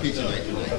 Pizza night tonight.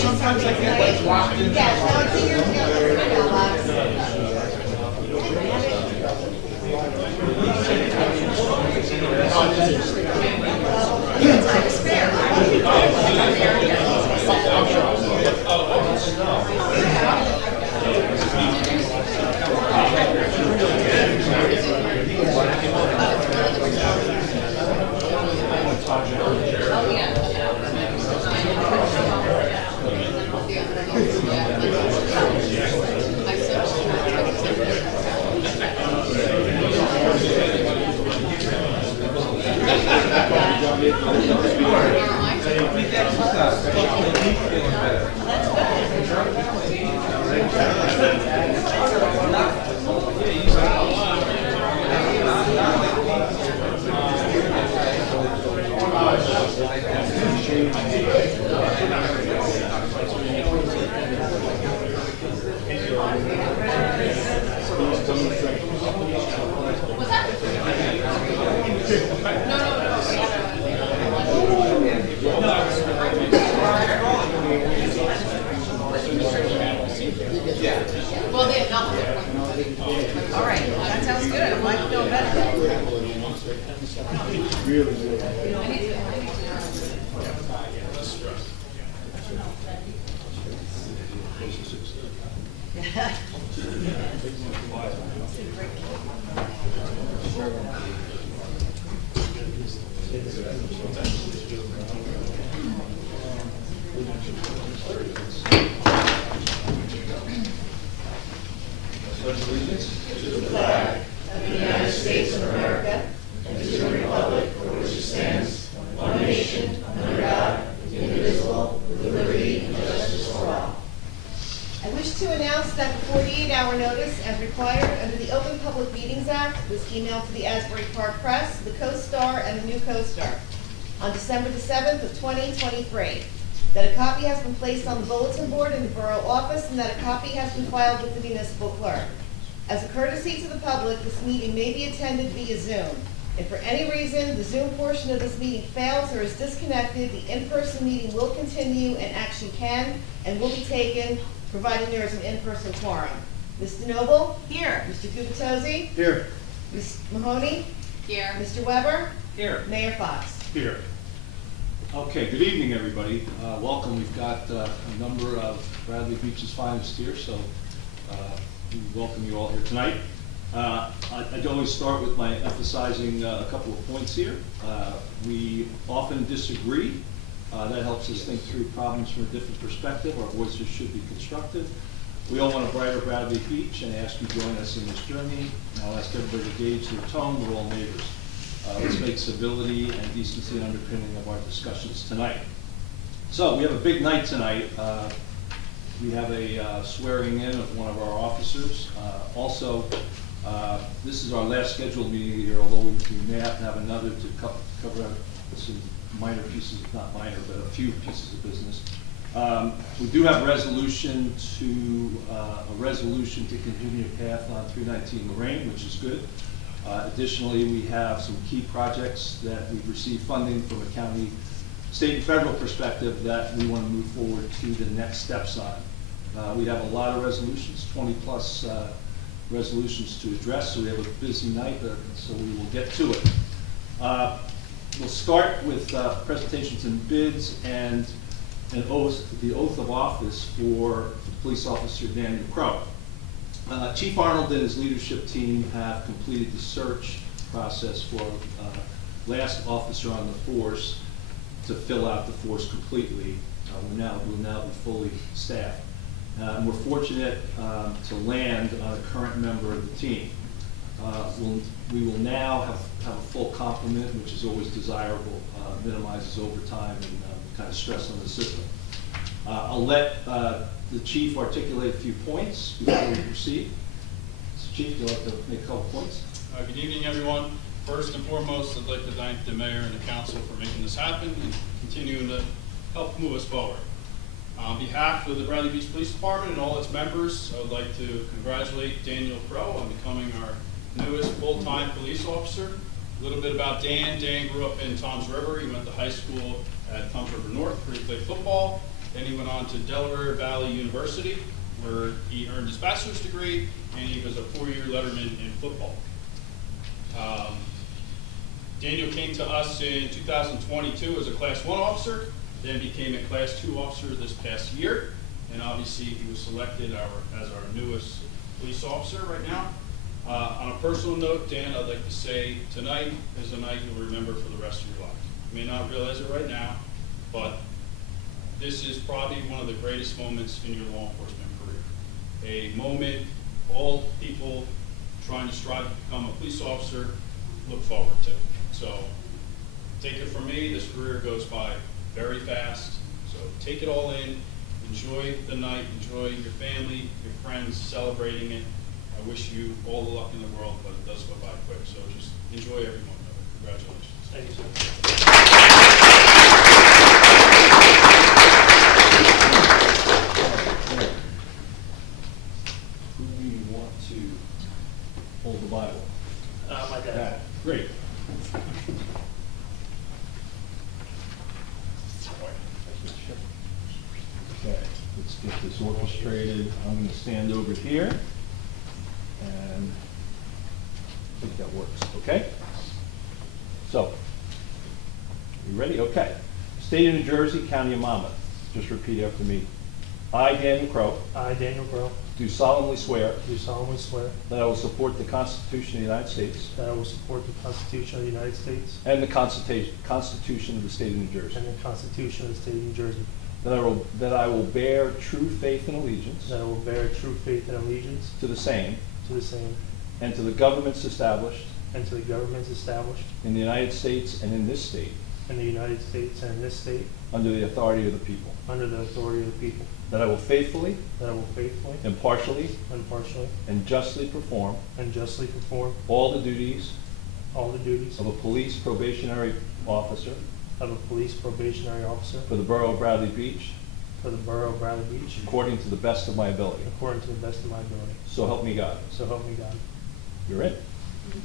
Sometimes I get like locked in. All right, that sounds good. I'm like to know better. I wish to announce that the 48-hour notice, as required under the Open Public Meetings Act, was emailed to the Asbury Park Press, the Co-Star, and the New Co-Star on December the 7th of 2023. That a copy has been placed on the bulletin board in the borough office, and that a copy has been filed with the municipal clerk. As a courtesy to the public, this meeting may be attended via Zoom. If for any reason the Zoom portion of this meeting fails or is disconnected, the in-person meeting will continue and action can and will be taken, providing there is an in-person quorum. Mr. Noble? Here. Mr. Gubatose? Here. Ms. Mahoney? Here. Mr. Weber? Here. Mayor Fox? Here. Okay, good evening, everybody. Welcome. We've got a number of Bradley Beach's finest here, so we welcome you all here tonight. I'd always start with my emphasizing a couple of points here. We often disagree. That helps us think through problems from a different perspective. Our voices should be constructive. We all want a brighter Bradley Beach and ask you to join us in this journey. I'll ask everybody to gauge their tone. We're all neighbors. Let's make civility and decency an underpinning of our discussions tonight. So we have a big night tonight. We have a swearing in of one of our officers. Also, this is our last scheduled meeting of the year, although we may have to have another to cover some minor pieces, not minor, but a few pieces of business. We do have a resolution to continue path on 319 Lorraine, which is good. Additionally, we have some key projects that we've received funding from a county, state, and federal perspective that we want to move forward to the next steps on. We have a lot of resolutions, 20+ resolutions to address, so we have a busy night, so we will get to it. We'll start with presentations and bids and the oath of office for police officer Daniel Crow. Chief Arnold and his leadership team have completed the search process for last officer on the force to fill out the force completely. We'll now be fully staffed. And we're fortunate to land on a current member of the team. We will now have a full complement, which is always desirable, minimizes overtime and kind of stress on the system. I'll let the chief articulate a few points before we proceed. So Chief, do you like to make a couple points? Good evening, everyone. First and foremost, I'd like to thank the mayor and the council for making this happen and continuing to help move us forward. On behalf of the Bradley Beach Police Department and all its members, I would like to congratulate Daniel Crow on becoming our newest full-time police officer. A little bit about Dan. Dan grew up in Toms River. He went to high school at Toms River North where he played football. Then he went on to Delaware Valley University where he earned his bachelor's degree and he was a 4-year letterman in football. Daniel came to us in 2022 as a Class 1 officer, then became a Class 2 officer this past year, and obviously he was selected as our newest police officer right now. On a personal note, Dan, I'd like to say tonight is a night you'll remember for the rest of your life. You may not realize it right now, but this is probably one of the greatest moments in your law enforcement career. A moment all people trying to strive to become a police officer look forward to. So take it from me, this career goes by very fast. So take it all in, enjoy the night, enjoy your family, your friends celebrating it. I wish you all the luck in the world, but it does go by quick. So just enjoy every moment of it. Congratulations. Thank you, sir. Who do you want to hold the Bible? My dad. Great. Okay, let's get this orchestrated. I'm going to stand over here, and I think that works, okay? So, you ready? Okay. State of New Jersey, County of Monmouth. Just repeat after me. I, Daniel Crow, I, Daniel Crow, do solemnly swear do solemnly swear that I will support the Constitution of the United States that I will support the Constitution of the United States and the Constitution of the State of New Jersey. and the Constitution of the State of New Jersey, That I will bear true faith and allegiance that I will bear true faith and allegiance to the same to the same and to the governments established and to the governments established in the United States and in this state in the United States and in this state under the authority of the people. under the authority of the people, That I will faithfully, that I will faithfully, impartially, impartially, and justly perform and justly perform all the duties all the duties of a police probationary officer of a police probationary officer for the Borough of Bradley Beach for the Borough of Bradley Beach according to the best of my ability. according to the best of my ability. So help me God. So help me God. You're in. I'll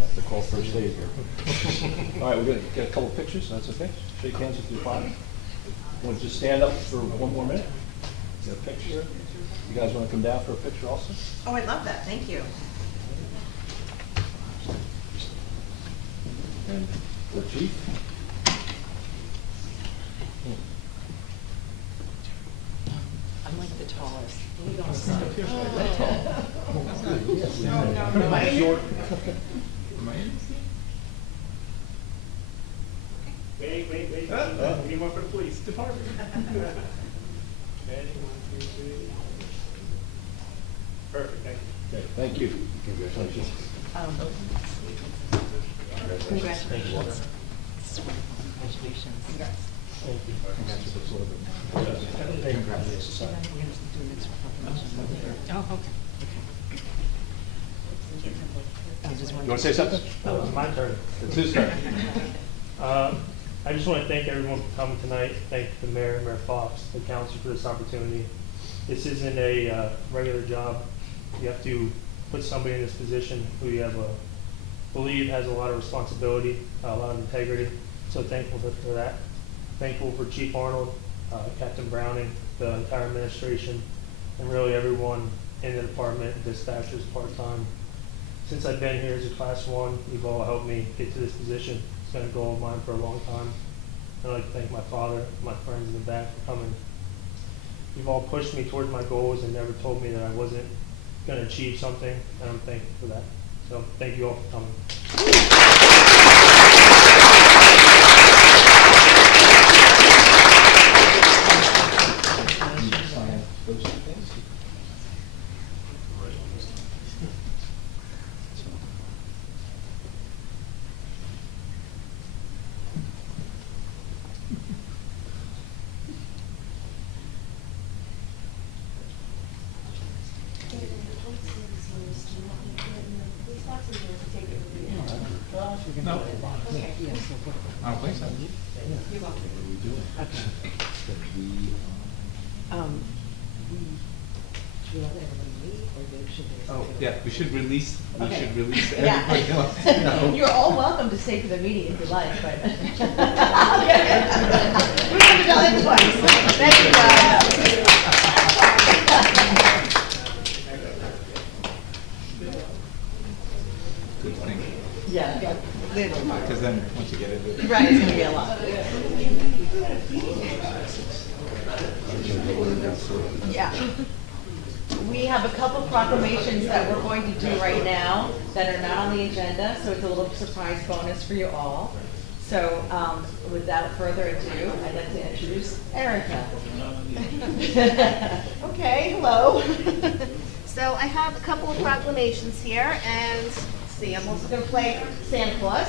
have to call first aid here. All right, we're gonna get a couple pictures, that's okay? Shake hands with your father. Want to just stand up for one more minute? Get a picture. You guys want to come down for a picture also? Oh, I love that, thank you. And the chief? I'm like the tallest. Wait. We need one for the police department. Ready? 1, 2, 3. Perfect, thank you. Okay, thank you. Congratulations. Congratulations. It's wonderful. Congratulations. Thank you. Congratulations. We're gonna do an extra proclamation. Oh, okay. You want to say something? It's my turn. It's his turn. I just want to thank everyone for coming tonight. Thank the mayor, Mayor Fox, the council for this opportunity. This isn't a regular job. You have to put somebody in this position who you believe has a lot of responsibility, a lot of integrity. So thankful for that. Thankful for Chief Arnold, Captain Browning, the entire administration, and really everyone in the department, dispatchers, part-time. Since I've been here as a Class 1, you've all helped me get to this position. It's been a goal of mine for a long time. I'd like to thank my father, my friends in the back for coming. You've all pushed me towards my goals and never told me that I wasn't gonna achieve something, and I'm thankful for that. So, thank you all for coming. No. I don't think so. Oh, yeah, we should release Okay. everybody Yeah. else to know. You're all welcome to stay for the meeting if you like, but. We're gonna tell everybody. Thank you, guys. Good thing, Yeah. because then once you get into it. Right, it's gonna be a lot. Yeah. We have a couple proclamations that we're going to do right now that are not on the agenda, so it's a little surprise bonus for you all. So, without further ado, I'd like to introduce Erica. Okay, hello. So I have a couple of proclamations here, and let's see, I'm also gonna play Santa Claus.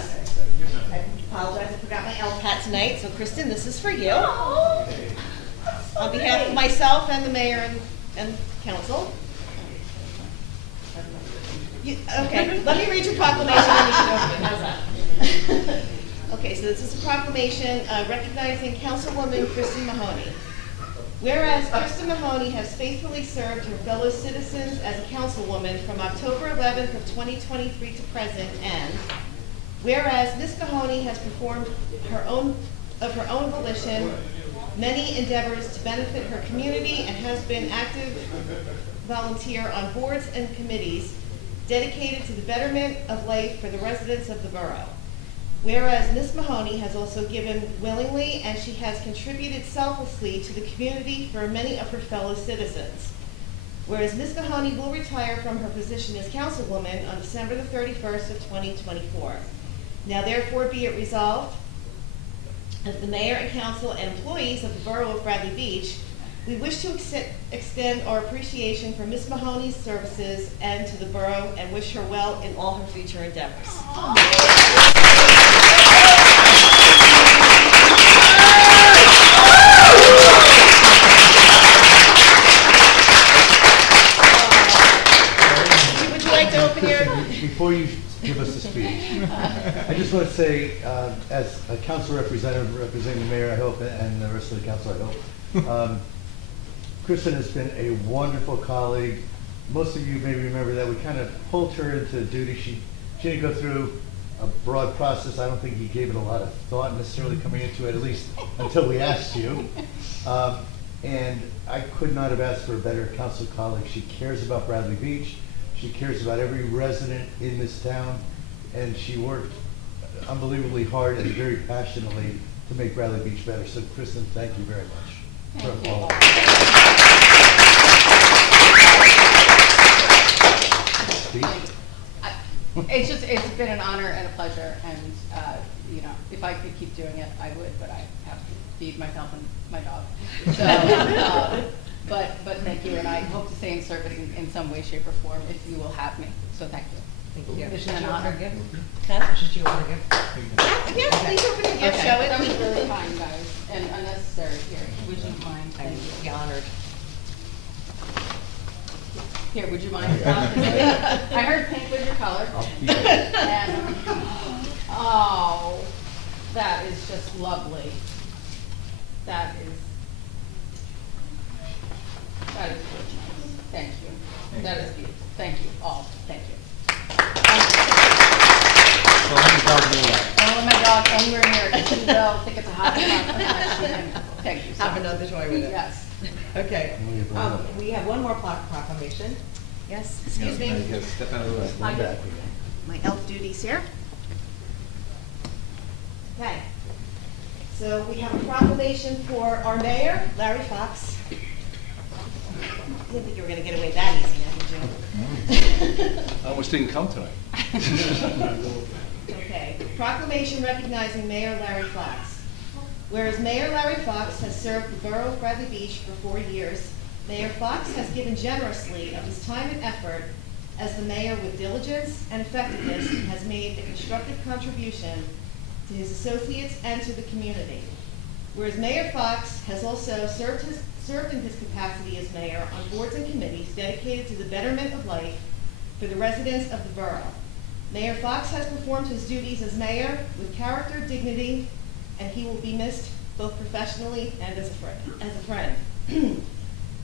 I apologize, I forgot my elf hat tonight, so Kristen, this is for you. On behalf of myself and the mayor and council. Okay, let me read your proclamation and you can open it, how's that? Okay, so this is a proclamation recognizing Councilwoman Kristen Mahoney. Whereas Kristen Mahoney has faithfully served her fellow citizens as a councilwoman from October 11th of 2023 to present, and whereas Ms. Mahoney has performed of her own volition many endeavors to benefit her community and has been active volunteer on boards and committees dedicated to the betterment of life for the residents of the borough. Whereas Ms. Mahoney has also given willingly and she has contributed selflessly to the community for many of her fellow citizens. Whereas Ms. Mahoney will retire from her position as councilwoman on December the 31st of 2024. Now therefore be it resolved that the mayor and council and employees of the borough of Bradley Beach, we wish to extend our appreciation for Ms. Mahoney's services and to the borough and wish her well in all her future endeavors. Would you like to open your... Before you give us the speech, I just want to say, as a council representative representing the mayor, I hope, and the rest of the council, I hope, Kristen has been a wonderful colleague. Most of you may remember that we kind of pulled her into duty. She didn't go through a broad process. I don't think you gave it a lot of thought necessarily coming into it, at least until we asked you. And I could not have asked for a better council colleague. She cares about Bradley Beach. She cares about every resident in this town, and she worked unbelievably hard and very passionately to make Bradley Beach better. So, Kristen, thank you very much. Thank you. all of us. It's been an honor and a pleasure, and, you know, if I could keep doing it, I would, but I have to feed myself and my dog. So, but thank you, and I hope to stay in service in some way, shape, or form if you will have me, so thank you. Thank you. It's an honor. Should you order gift? Yes, please open your gift, Okay, show it. that was really kind, guys, and unnecessary here. Would you mind? I Thank would you. be honored. Here, would you mind? I heard pink was your color. I'll keep it. And, oh, that is just lovely. That is really nice. Thank you. That is beautiful. Thank you all. Thank you. Oh my God, anywhere near it. You know, think it's a hot spot. Thank you. so Have much. another toy with it. Yes. Okay. We have one more proclamation. Yes, excuse me, Step out of the way. I do. my elf duties here. Okay, so we have a proclamation for our mayor, Larry Fox. didn't think you were gonna get away that easy, now, did you? I almost didn't come tonight. Okay, proclamation recognizing Mayor Larry Fox. Whereas Mayor Larry Fox has served the borough of Bradley Beach for 4 years, Mayor Fox has given generously of his time and effort as the mayor with diligence and effectiveness has made a constructive contribution to his associates and to the community. Whereas Mayor Fox has also served in his capacity as mayor on boards and committees dedicated to the betterment of life for the residents of the borough. Mayor Fox has performed his duties as mayor with character, dignity, and he will be missed both professionally and as a friend.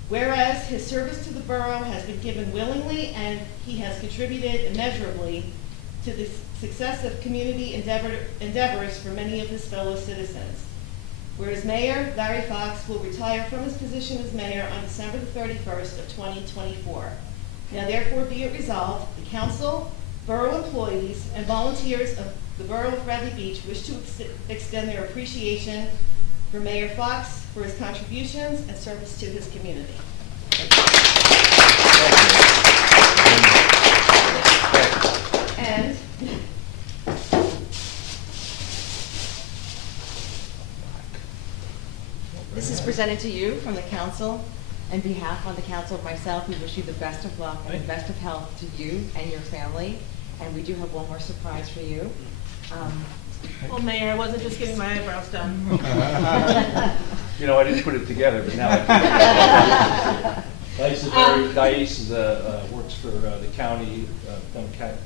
Whereas his service to the borough has been given willingly and he has contributed immeasurably to the success of community endeavors for many of his fellow citizens. Whereas Mayor Larry Fox will retire from his position as mayor on December the 31st of 2024. Now therefore be it resolved, the council, borough employees, and volunteers of the borough of Bradley Beach wish to extend their appreciation for Mayor Fox for his contributions and service to his community. And This is presented to you from the council. On behalf of the council and myself, we wish you the best of luck and the best of health to you and your family. And we do have one more surprise for you. Well, Mayor, I wasn't just getting my eyebrows done. You know, I didn't put it together, but now I do. Dice works for the county,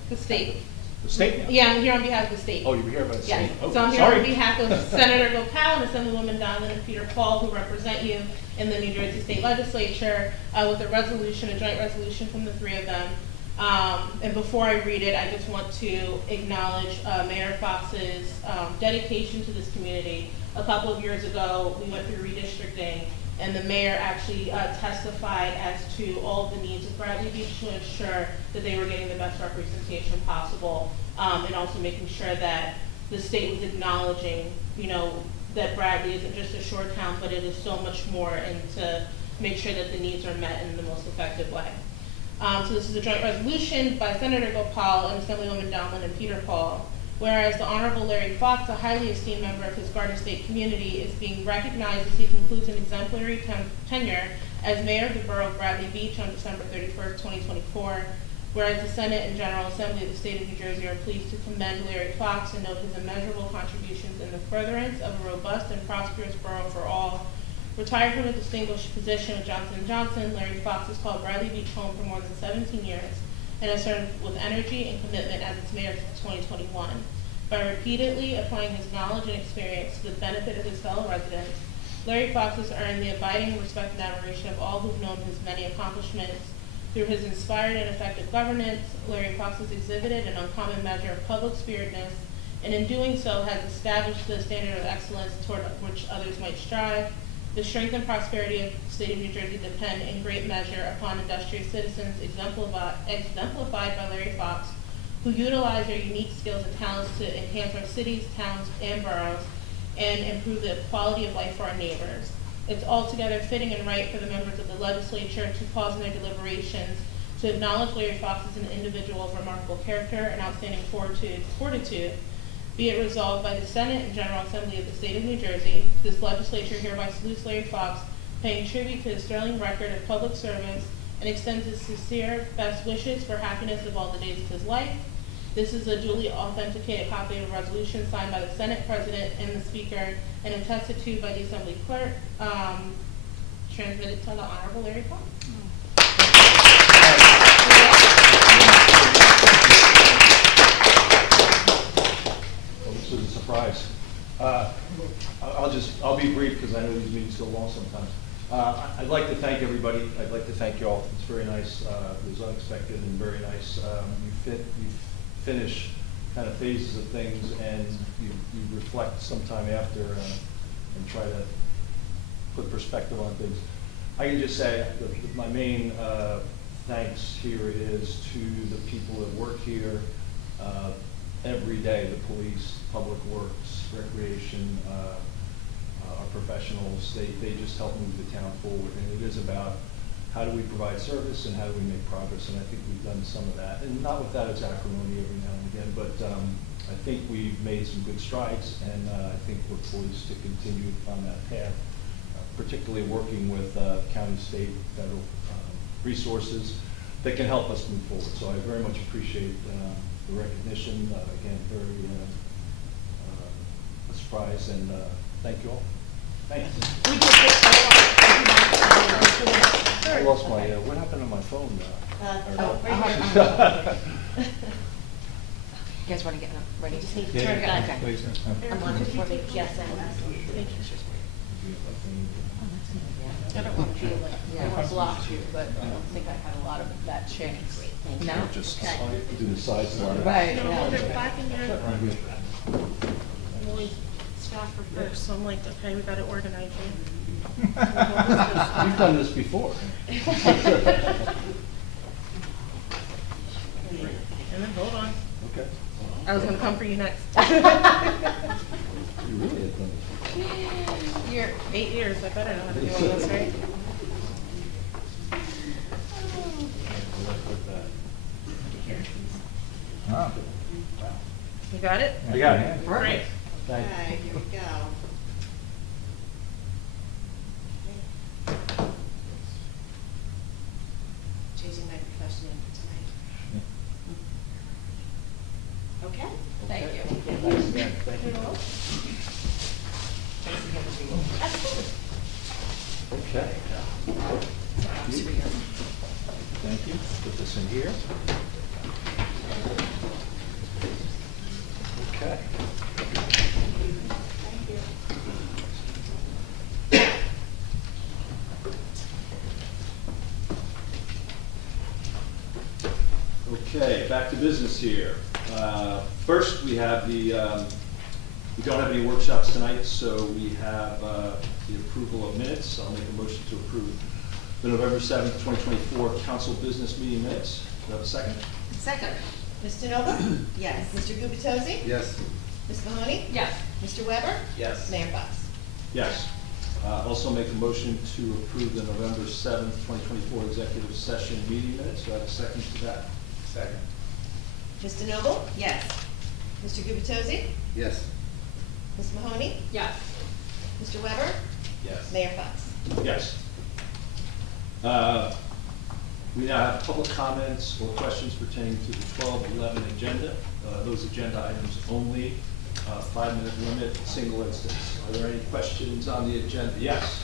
The state. the state now. Yeah, I'm here on behalf of the state. Oh, you're here about the state? Yes. Oh, So I'm here sorry. on behalf of Senator Gopal and Assemblywoman Donlin and Peter Paul, who represent you in the New Jersey State Legislature, with a resolution, a joint resolution from the three of them. And before I read it, I just want to acknowledge Mayor Fox's dedication to this community. A couple of years ago, we went through redistricting, and the mayor actually testified as to all of the needs of Bradley Beach to ensure that they were getting the best representation possible, and also making sure that the state was acknowledging, you know, that Bradley isn't just a shore town, but it is so much more, and to make sure that the needs are met in the most effective way. So this is a joint resolution by Senator Gopal and Assemblywoman Donlin and Peter Paul. Whereas the Honorable Larry Fox, a highly esteemed member of his Garden State community, is being recognized as he concludes an exemplary tenure as mayor of the borough of Bradley Beach on December 31st, 2024. Whereas the Senate and General Assembly of the State of New Jersey are pleased to commend Larry Fox and note his immeasurable contributions in the furtherance of a robust and prosperous borough for all. Retired from a distinguished position with Johnson & Johnson, Larry Fox has called Bradley Beach home for more than 17 years and has served with energy and commitment as its mayor since 2021. By repeatedly applying his knowledge and experience to the benefit of his fellow residents, Larry Fox has earned the abiding respect and admiration of all who've known his many accomplishments. Through his inspired and effective governance, Larry Fox has exhibited an uncommon measure of public spiritedness, and in doing so has established the standard of excellence toward which others might strive. The strength and prosperity of the state of New Jersey depend in great measure upon industrious citizens exemplified by Larry Fox, who utilize their unique skills and talents to enhance our cities, towns, and boroughs, and improve the quality of life for our neighbors. It's altogether fitting and right for the members of the legislature to pause in their deliberations to acknowledge Larry Fox as an individual of remarkable character and outstanding fortitude. Be it resolved by the Senate and General Assembly of the State of New Jersey, this legislature hereby salutes Larry Fox, paying tribute to his sterling record of public service, and extends its sincere best wishes for happiness of all the days of his life. This is a duly authenticated copy of a resolution signed by the Senate President and the Speaker, and attested to by the Assembly Clerk, transmitted to the Honorable Larry Fox. This is a surprise. I'll be brief because I know these meetings go long sometimes. I'd like to thank everybody. I'd like to thank you all. It's very nice. It was unexpected and very nice. You finish kind of phases of things and you reflect sometime after and try to put perspective on things. I can just say that my main thanks here is to the people that work here every day, the police, public works, recreation, our professionals. They just help move the town forward, and it is about how do we provide service and how do we make progress, and I think we've done some of that, and not without its acrimony every now and again, but I think we've made some good strides, and I think we're poised to continue on that path, particularly working with county, state, federal resources that can help us move forward. So I very much appreciate the recognition. Again, very surprised, and thank you all. Thanks. I lost my, what happened to my phone? You guys want to get ready? Just need to Yeah, turn it on. yeah, please. I'm on before they, yes, Thank you. I don't want to feel like I want to block you, but I don't think I had a lot of that change. No? Just do the side slide. Right, No, yeah. they're back in there. I'm always staff for first, so I'm like, okay, we gotta organize it. You've done this before. And then hold on. Okay. I was gonna come for you next. You really have done this. You're 8 years, I better know how to do all this, right? Ah. You got it? I got it. Great. Thank you. Alright, here we go. Changing my profession in for tonight. Okay. Thank you. Thanks again. Thank you. Okay. Thank you. Put this in here. Okay. Okay, back to business here. First, we have we don't have any workshops tonight, so we have the approval of minutes. I'll make a motion to approve the November 7th, 2024 council business meeting minutes. Do I have a second? Second. Ms. DeNova? Yes. Mr. Gubatose? Yes. Ms. Mahoney? Yes. Mr. Weber? Yes. Mayor Fox? Yes. Also make a motion to approve the November 7th, 2024 executive session meeting minutes. Do I have a second to that? Second. Ms. DeNoble? Yes. Mr. Gubatose? Yes. Ms. Mahoney? Yes. Mr. Weber? Yes. Mayor Fox? Yes. We now have public comments or questions pertaining to the 12-11 agenda. Those agenda items only, 5-minute limit, single instance. Are there any questions on the agenda? Yes.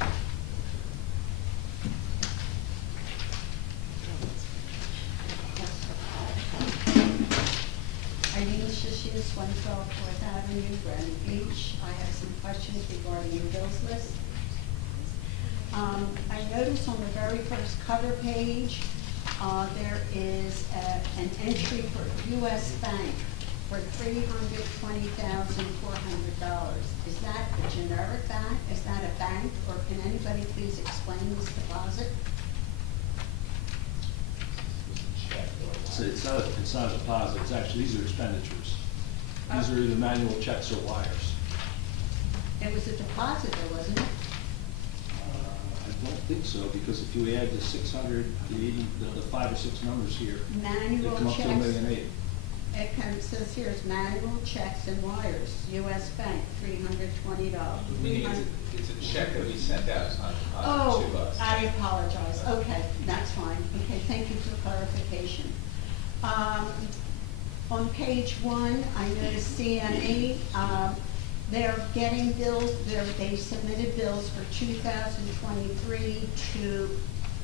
Irene Shishias, 112 Fourth Avenue, Granite Beach. I have some questions regarding your bills list. I noticed on the very first cover page, there is an entry for U.S. Bank for $320,400. Is that a generic bank? Is that a bank? Or can anybody please explain this deposit? So it's not a deposit, it's actually, these are expenditures. These are either manual checks or wires. It was a deposit though, wasn't it? I don't think so, because if you add the 600, the 5 or 6 numbers here, they Manual come up to checks. $1,000,008. It says here is manual checks and wires, U.S. Bank, $320. Meaning it's a check that we sent out, it's not a Oh, deposit to us. I apologize. Okay, that's fine. Okay, thank you for clarification. On page 1, I noticed CME, they're getting bills, they submitted bills for 2023 to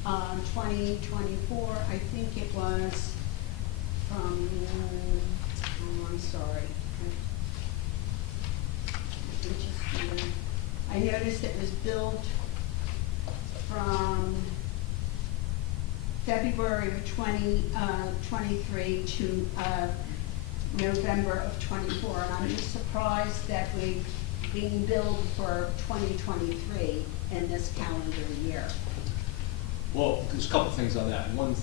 2024. I think it was from, oh, I'm sorry. I noticed it was billed from February of 2023 to November of 24, and I'm just surprised that we're being billed for 2023 in this calendar year. Well, there's a couple things on that. One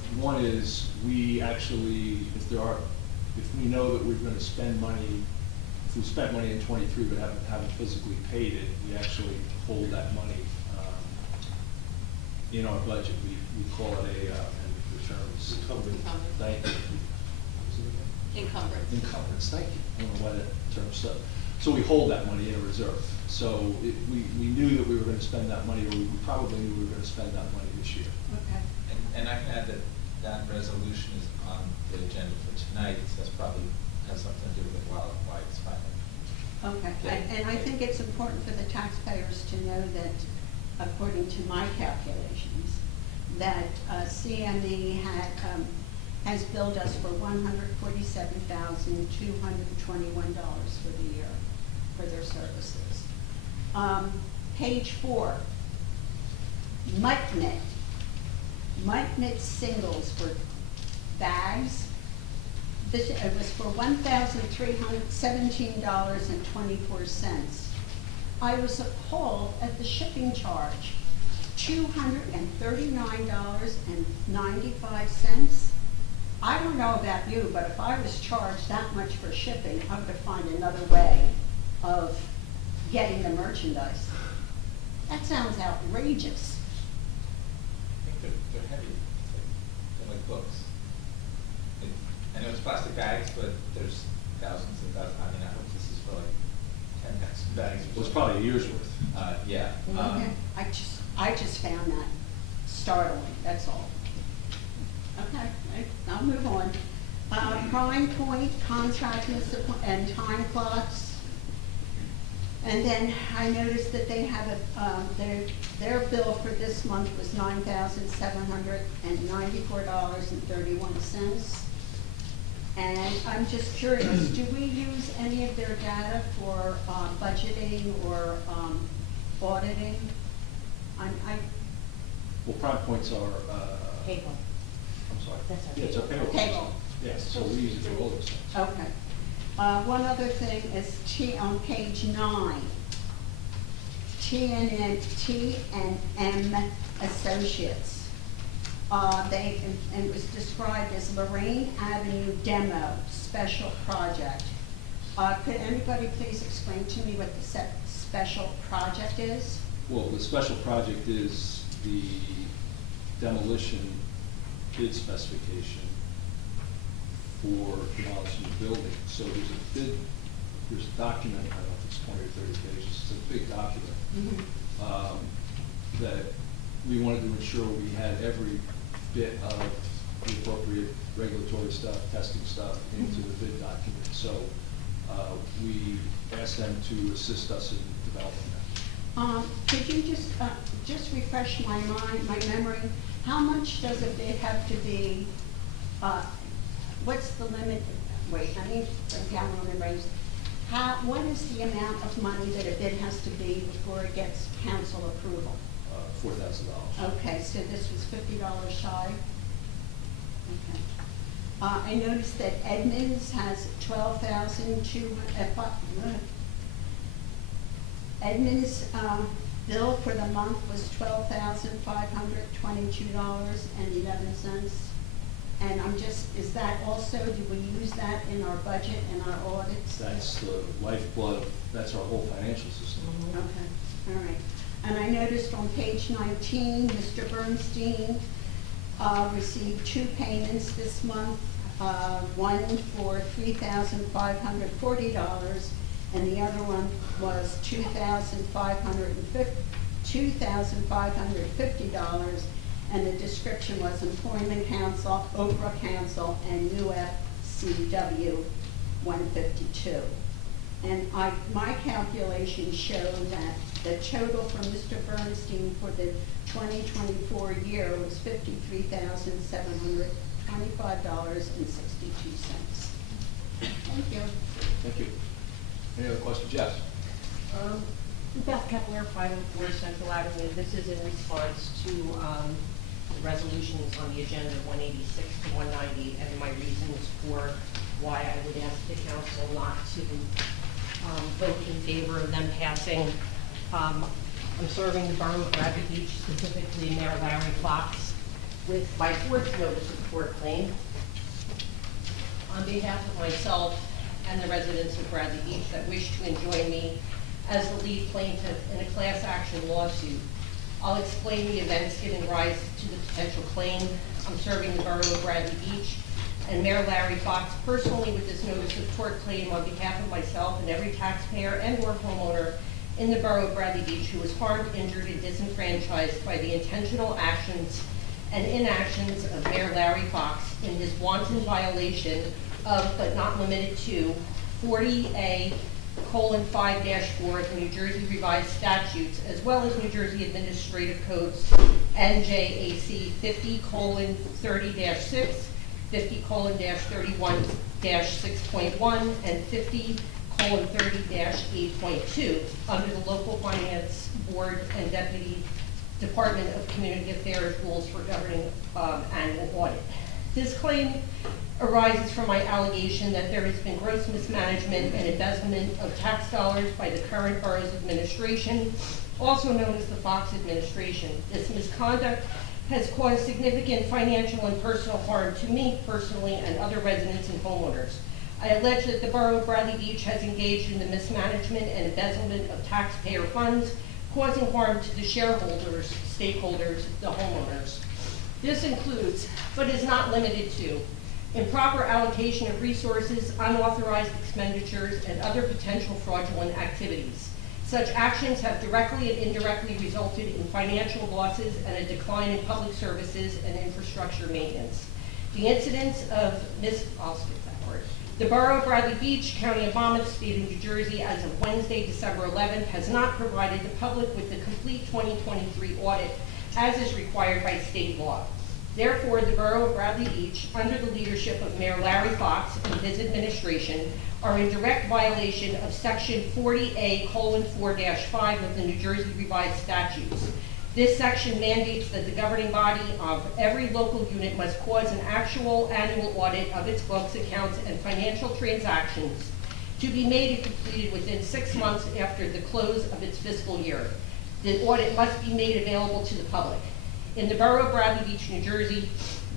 is we actually, if we know that we're gonna spend money, if we spent money in '23 but haven't physically paid it, we actually hold that money in our budget. We call it a, and the term is. Thank you. Encumbrance. Encumbrance, thank you. I don't know why that term stuck. So we hold that money in a reserve. So we knew that we were gonna spend that money, or we probably knew we were gonna spend that money this year. Okay. And I can add that that resolution is on the agenda for tonight, so that's probably has something to do with why it's finally. Okay, Okay. and I think it's important for the taxpayers to know that, according to my calculations, that CME has billed us for $147,221 for the year for their services. Page 4, Mutt-Knit. Mutt-Knit singles for bags. This, it was for $1,317.24. I was appalled at the shipping charge, $239.95. I don't know about you, but if I was charged that much for shipping, I would find another way of getting the merchandise. That sounds outrageous. I think they're heavy, they're like books. I know it's plastic bags, but there's thousands and thousands, I mean, I hope this is for like 10,000 bags. It was probably a year's worth. Yeah. Okay, I just found that startling, that's all. Okay, I'll move on. Prime Point contract and time clocks. And then I noticed that they have their bill for this month was $9,794.31. And I'm just curious, do we use any of their data for budgeting or auditing? Well, Prime Points are, Cable. I'm sorry. That's our Yeah, it's our payroll. Cable. Yes, so we use it for all those things. Okay. One other thing is on page 9, T&M Associates. And it was described as Lorraine Avenue Demo Special Project. Could anybody please explain to me what the special project is? Well, the special project is the demolition bid specification for demolishing the building. So there's a bid, there's a document, I don't know if it's 20 or 30 pages, it's a big document, that we wanted to ensure we had every bit of the appropriate regulatory stuff, testing stuff into the bid document. So we asked them to assist us in developing that. Could you just refresh my memory? How much does a bid have to be? What's the limit? Wait, I need some calendar raised. What is the amount of money that a bid has to be before it gets council approval? $4,000. Okay, so this was $50 shy? Okay. I noticed that Edmonds has Edmonds' bill for the month was $12,522.11. And is that also, do we use that in our budget and our audits? That's the lifeblood, that's our whole financial system. Okay, all right. And I noticed on page 19, Mr. Bernstein received 2 payments this month, one for $3,540, and the other one was $2,550, and the description was Employment Council, Oprah Council, and UFCW 152. And my calculations show that the total for Mr. Bernstein for the 2024 year was $53,725.62. Thank you. Thank you. Any other questions? Yes? Beth Kepler, 504 Central Avenue. This is in response to the resolutions on the agenda 186 to 190 and my reasons for why I would ask the council not to vote in favor of them passing. I'm serving the borough of Bradley Beach, specifically Mayor Larry Fox, with my 4th notice of court claim. On behalf of myself and the residents of Bradley Beach that wish to enjoin me as the lead plaintiff in a class action lawsuit I'll explain the events giving rise to the potential claim. I'm serving the Borough of Bradley Beach and Mayor Larry Fox personally with this notice of tort claim on behalf of myself and every taxpayer and/or homeowner in the Borough of Bradley Beach who was harmed, injured, and disenfranchised by the intentional actions and inactions of Mayor Larry Fox in his wanton violation of, but not limited to, 40A:5-4 of the New Jersey Revised Statutes, as well as New Jersey Administrative Codes NJAC 50:30-6, 50:31-6.1, and 50:30-8.2 under the Local Finance Board and Deputy Department of Community Affairs rules for governing annual audit. This claim arises from my allegation that there has been gross mismanagement and embezzlement of tax dollars by the current borough's administration, also known as the Fox administration. This misconduct has caused significant financial and personal harm to me personally and other residents and homeowners. I allege that the Borough of Bradley Beach has engaged in the mismanagement and embezzlement of taxpayer funds, causing harm to the shareholders, stakeholders, the homeowners. This includes, but is not limited to, improper allocation of resources, unauthorized expenditures, and other potential fraudulent activities. Such actions have directly and indirectly resulted in financial losses and a decline in public services and infrastructure maintenance. The incidents of I'll skip that part. The Borough of Bradley Beach, County of Monmouth, State of New Jersey, as of Wednesday, December 11th, has not provided the public with the complete 2023 audit as is required by state law. Therefore, the Borough of Bradley Beach, under the leadership of Mayor Larry Fox and his administration, are in direct violation of Section 40A:4-5 of the New Jersey Revised Statutes. This section mandates that the governing body of every local unit must cause an actual annual audit of its books, accounts, and financial transactions to be made and completed within 6 months after the close of its fiscal year. The audit must be made available to the public. In the Borough of Bradley Beach, New Jersey,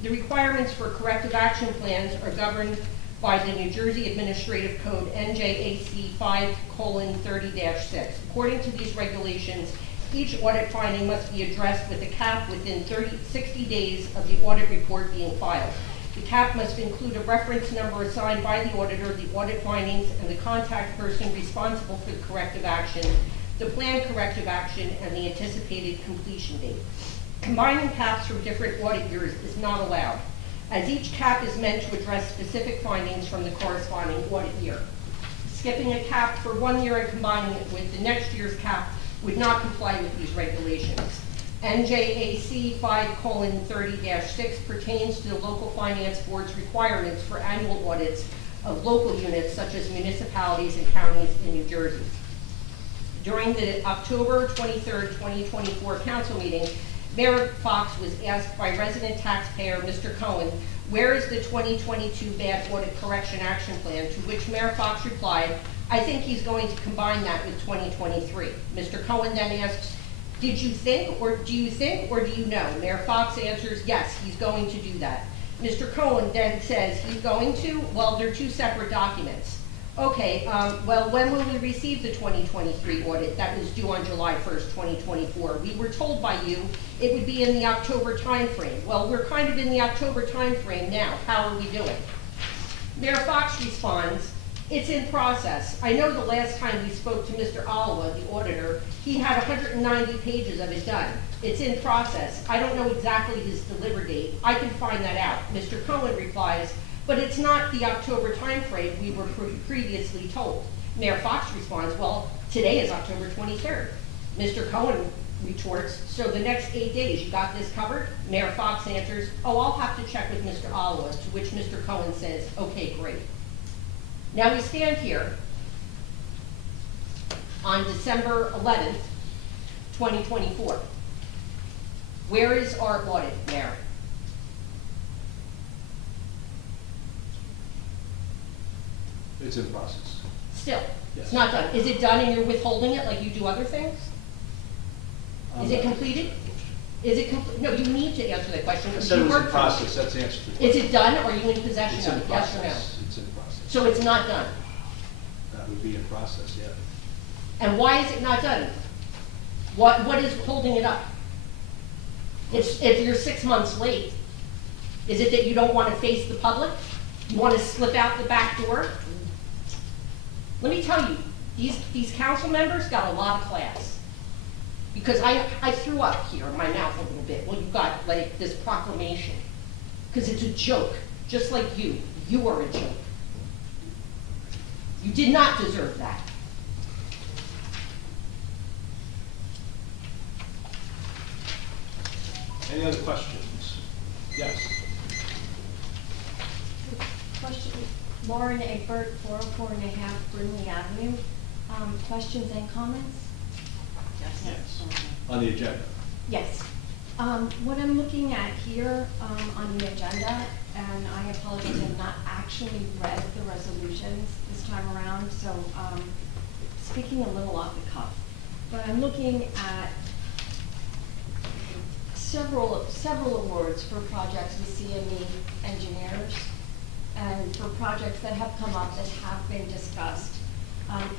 the requirements for corrective action plans are governed by the New Jersey Administrative Code NJAC 5:30-6. According to these regulations, each audit finding must be addressed with a cap within 60 days of the audit report being filed. The cap must include a reference number assigned by the auditor, the audit findings, and the contact person responsible for the corrective action, the planned corrective action, and the anticipated completion date. Combining caps from different audit years is not allowed, as each cap is meant to address specific findings from the corresponding audit year. Skipping a cap for 1 year and combining it with the next year's cap would not comply with these regulations. NJAC 5:30-6 pertains to the Local Finance Board's requirements for annual audits of local units such as municipalities and counties in New Jersey. During the October 23rd, 2024 council meeting, Mayor Fox was asked by resident taxpayer Mr. Cohen, where is the 2022 bad audit correction action plan? To which Mayor Fox replied, I think he's going to combine that with 2023. Mr. Cohen then asks, did you think, or do you think, or do you know? Mayor Fox answers, yes, he's going to do that. Mr. Cohen then says, he's going to? Well, they're two separate documents. Okay, well, when will we receive the 2023 audit that was due on July 1st, 2024? We were told by you it would be in the October timeframe. Well, we're kind of in the October timeframe now. How are we doing? Mayor Fox responds, it's in process. I know the last time we spoke to Mr. Oliva, the auditor, he had 190 pages of it done. It's in process. I don't know exactly his delivery date. I can find that out. Mr. Cohen replies, but it's not the October timeframe we were previously told. Mayor Fox responds, well, today is October 23rd. Mr. Cohen retorts, so the next 8 days, you got this covered? Mayor Fox answers, oh, I'll have to check with Mr. Oliva, to which Mr. Cohen says, okay, great. Now we stand here on December 11th, 2024. Where is our audit, Mayor? It's in process. Still, Yes. it's not done. Is it done and you're withholding it like you do other things? Is it completed? Is it complete? No, you need to answer that question. I said You it was in work for it. process, that's the answer to the Is question. it done or are you in possession It's of in it, yes or no? process. It's in process. So it's not done. That would be in process, yeah. And why is it not done? What is holding it up? If you're 6 months late, is it that you don't want to face the public? You want to slip out the back door? Let me tell you, these council members got a lot of class. Because I threw up here in my mouth a little bit when you got like this proclamation. Because it's a joke, just like you. You are a joke. You did not deserve that. Any other questions? Yes. Question, Lauren Egbert, 404 and a half Brinley Avenue. Questions and comments? Yes. On the agenda. Yes. What I'm looking at here on the agenda, and I apologize, I've not actually read the resolutions this time around, so speaking a little off the cuff. But I'm looking at several awards for projects with CME engineers and for projects that have come up that have been discussed.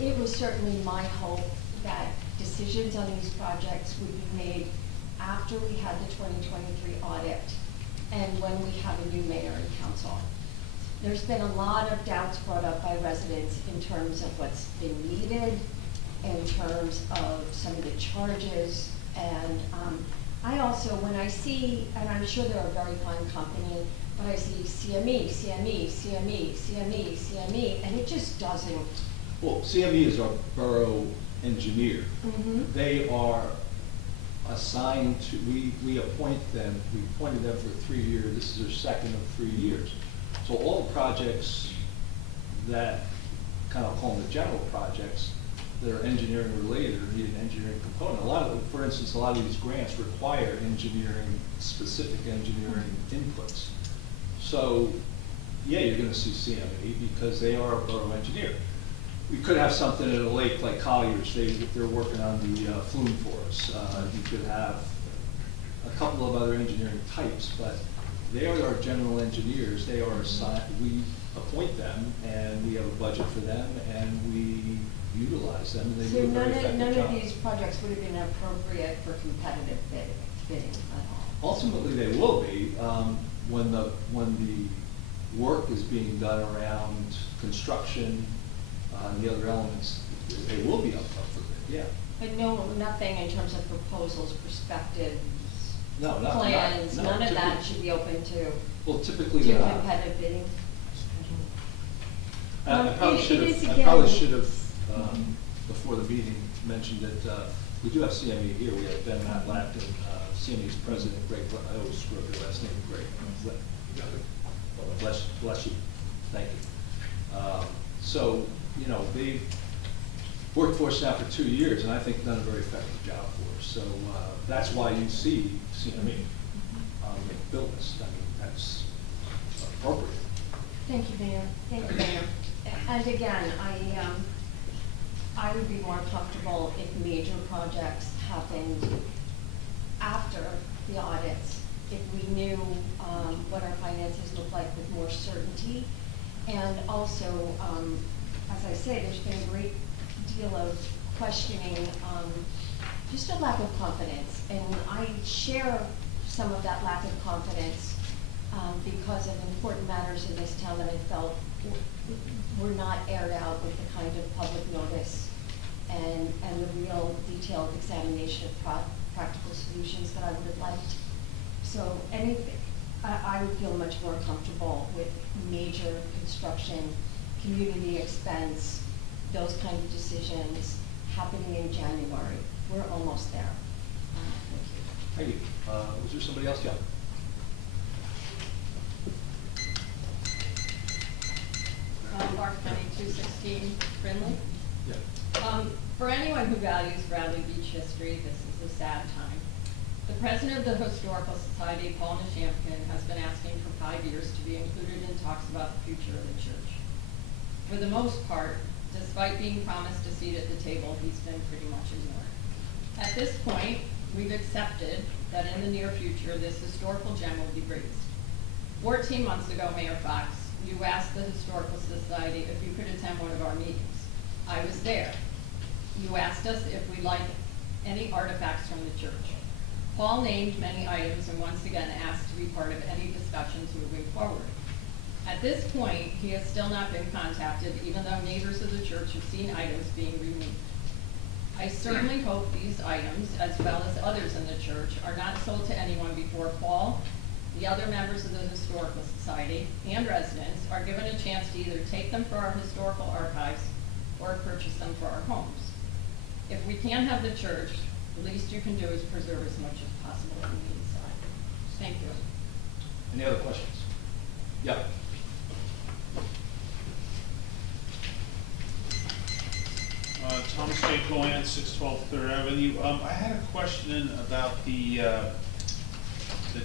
It was certainly my hope that decisions on these projects would be made after we had the 2023 audit and when we have a new mayor and council. There's been a lot of doubts brought up by residents in terms of what's been needed, in terms of some of the charges, and I also, when I see, and I'm sure they're a very fine company, but I see CME, CME, CME, CME, CME, and it just doesn't. Well, CME is our borough engineer. Mm-hmm. They are assigned to, we appoint them, we appointed them for 3 years, this is their second of 3 years. So all the projects that, kind of call them the general projects, that are engineering related or need an engineering component. A lot of them, for instance, a lot of these grants require engineering, specific engineering inputs. So, yeah, you're gonna see CME because they are a borough engineer. We could have something at a lake like Colliers, they're working on the flume for us. You could have a couple of other engineering types, but they are our general engineers. They are assigned, we appoint them and we have a budget for them and we utilize them and they So do a very effective none job. of these projects would have been appropriate for competitive bidding at all? Ultimately, they will be, when the work is being done around construction, and the other elements, they will be up for bid, yeah. But nothing in terms of proposals, perspectives, No, not, plans, no, none of that typically- should be open to Well, typically they're not. competitive bidding? I probably It should is have, I probably again- should have, before the meeting, mentioned that, we do have CME here, we have Ben Matlack, CME's president, Greg, I always screw up your last name, Greg. Bless you, thank you. So, you know, they've worked for us now for 2 years, and I think done a very effective job for us. So, that's why you see CME on the bill list, I mean, that's appropriate. Thank you, Mayor. Thank you, Mayor. And again, I would be more comfortable if major projects happened after the audits, if we knew what our finances look like with more certainty. And also, as I say, there's been a great deal of questioning, just a lack of confidence. And I share some of that lack of confidence because of important matters in this town that I felt were not aired out with the kind of public notice and the real detailed examination of practical solutions that I would have liked. So I would feel much more comfortable with major construction, community expense, those kind of decisions happening in January. We're almost there. Thank you. Thank you. Was there somebody else? Yeah. Bark County 216, Brindley. Yeah. For anyone who values Bradley Beach history, this is a sad time. The president of the Historical Society, Paul Nishampkin, has been asking for 5 years to be included in talks about the future of the church. For the most part, despite being promised a seat at the table, he's been pretty much ignored. At this point, we've accepted that in the near future, this historical gem will be raised. 14 months ago, Mayor Fox, you asked the Historical Society if you could attend one of our meetings. I was there. You asked us if we like any artifacts from the church. Paul named many items and once again asked to be part of any discussions moving forward. At this point, he has still not been contacted, even though neighbors of the church have seen items being removed. I certainly hope these items, as well as others in the church, are not sold to anyone before Paul, the other members of the Historical Society, and residents are given a chance to either take them for our historical archives or purchase them for our homes. If we can't have the church, the least you can do is preserve as much as possible on the inside. Thank you. Any other questions? Yeah. Thomas J. Cohen, 612 Third Avenue. I had a question about the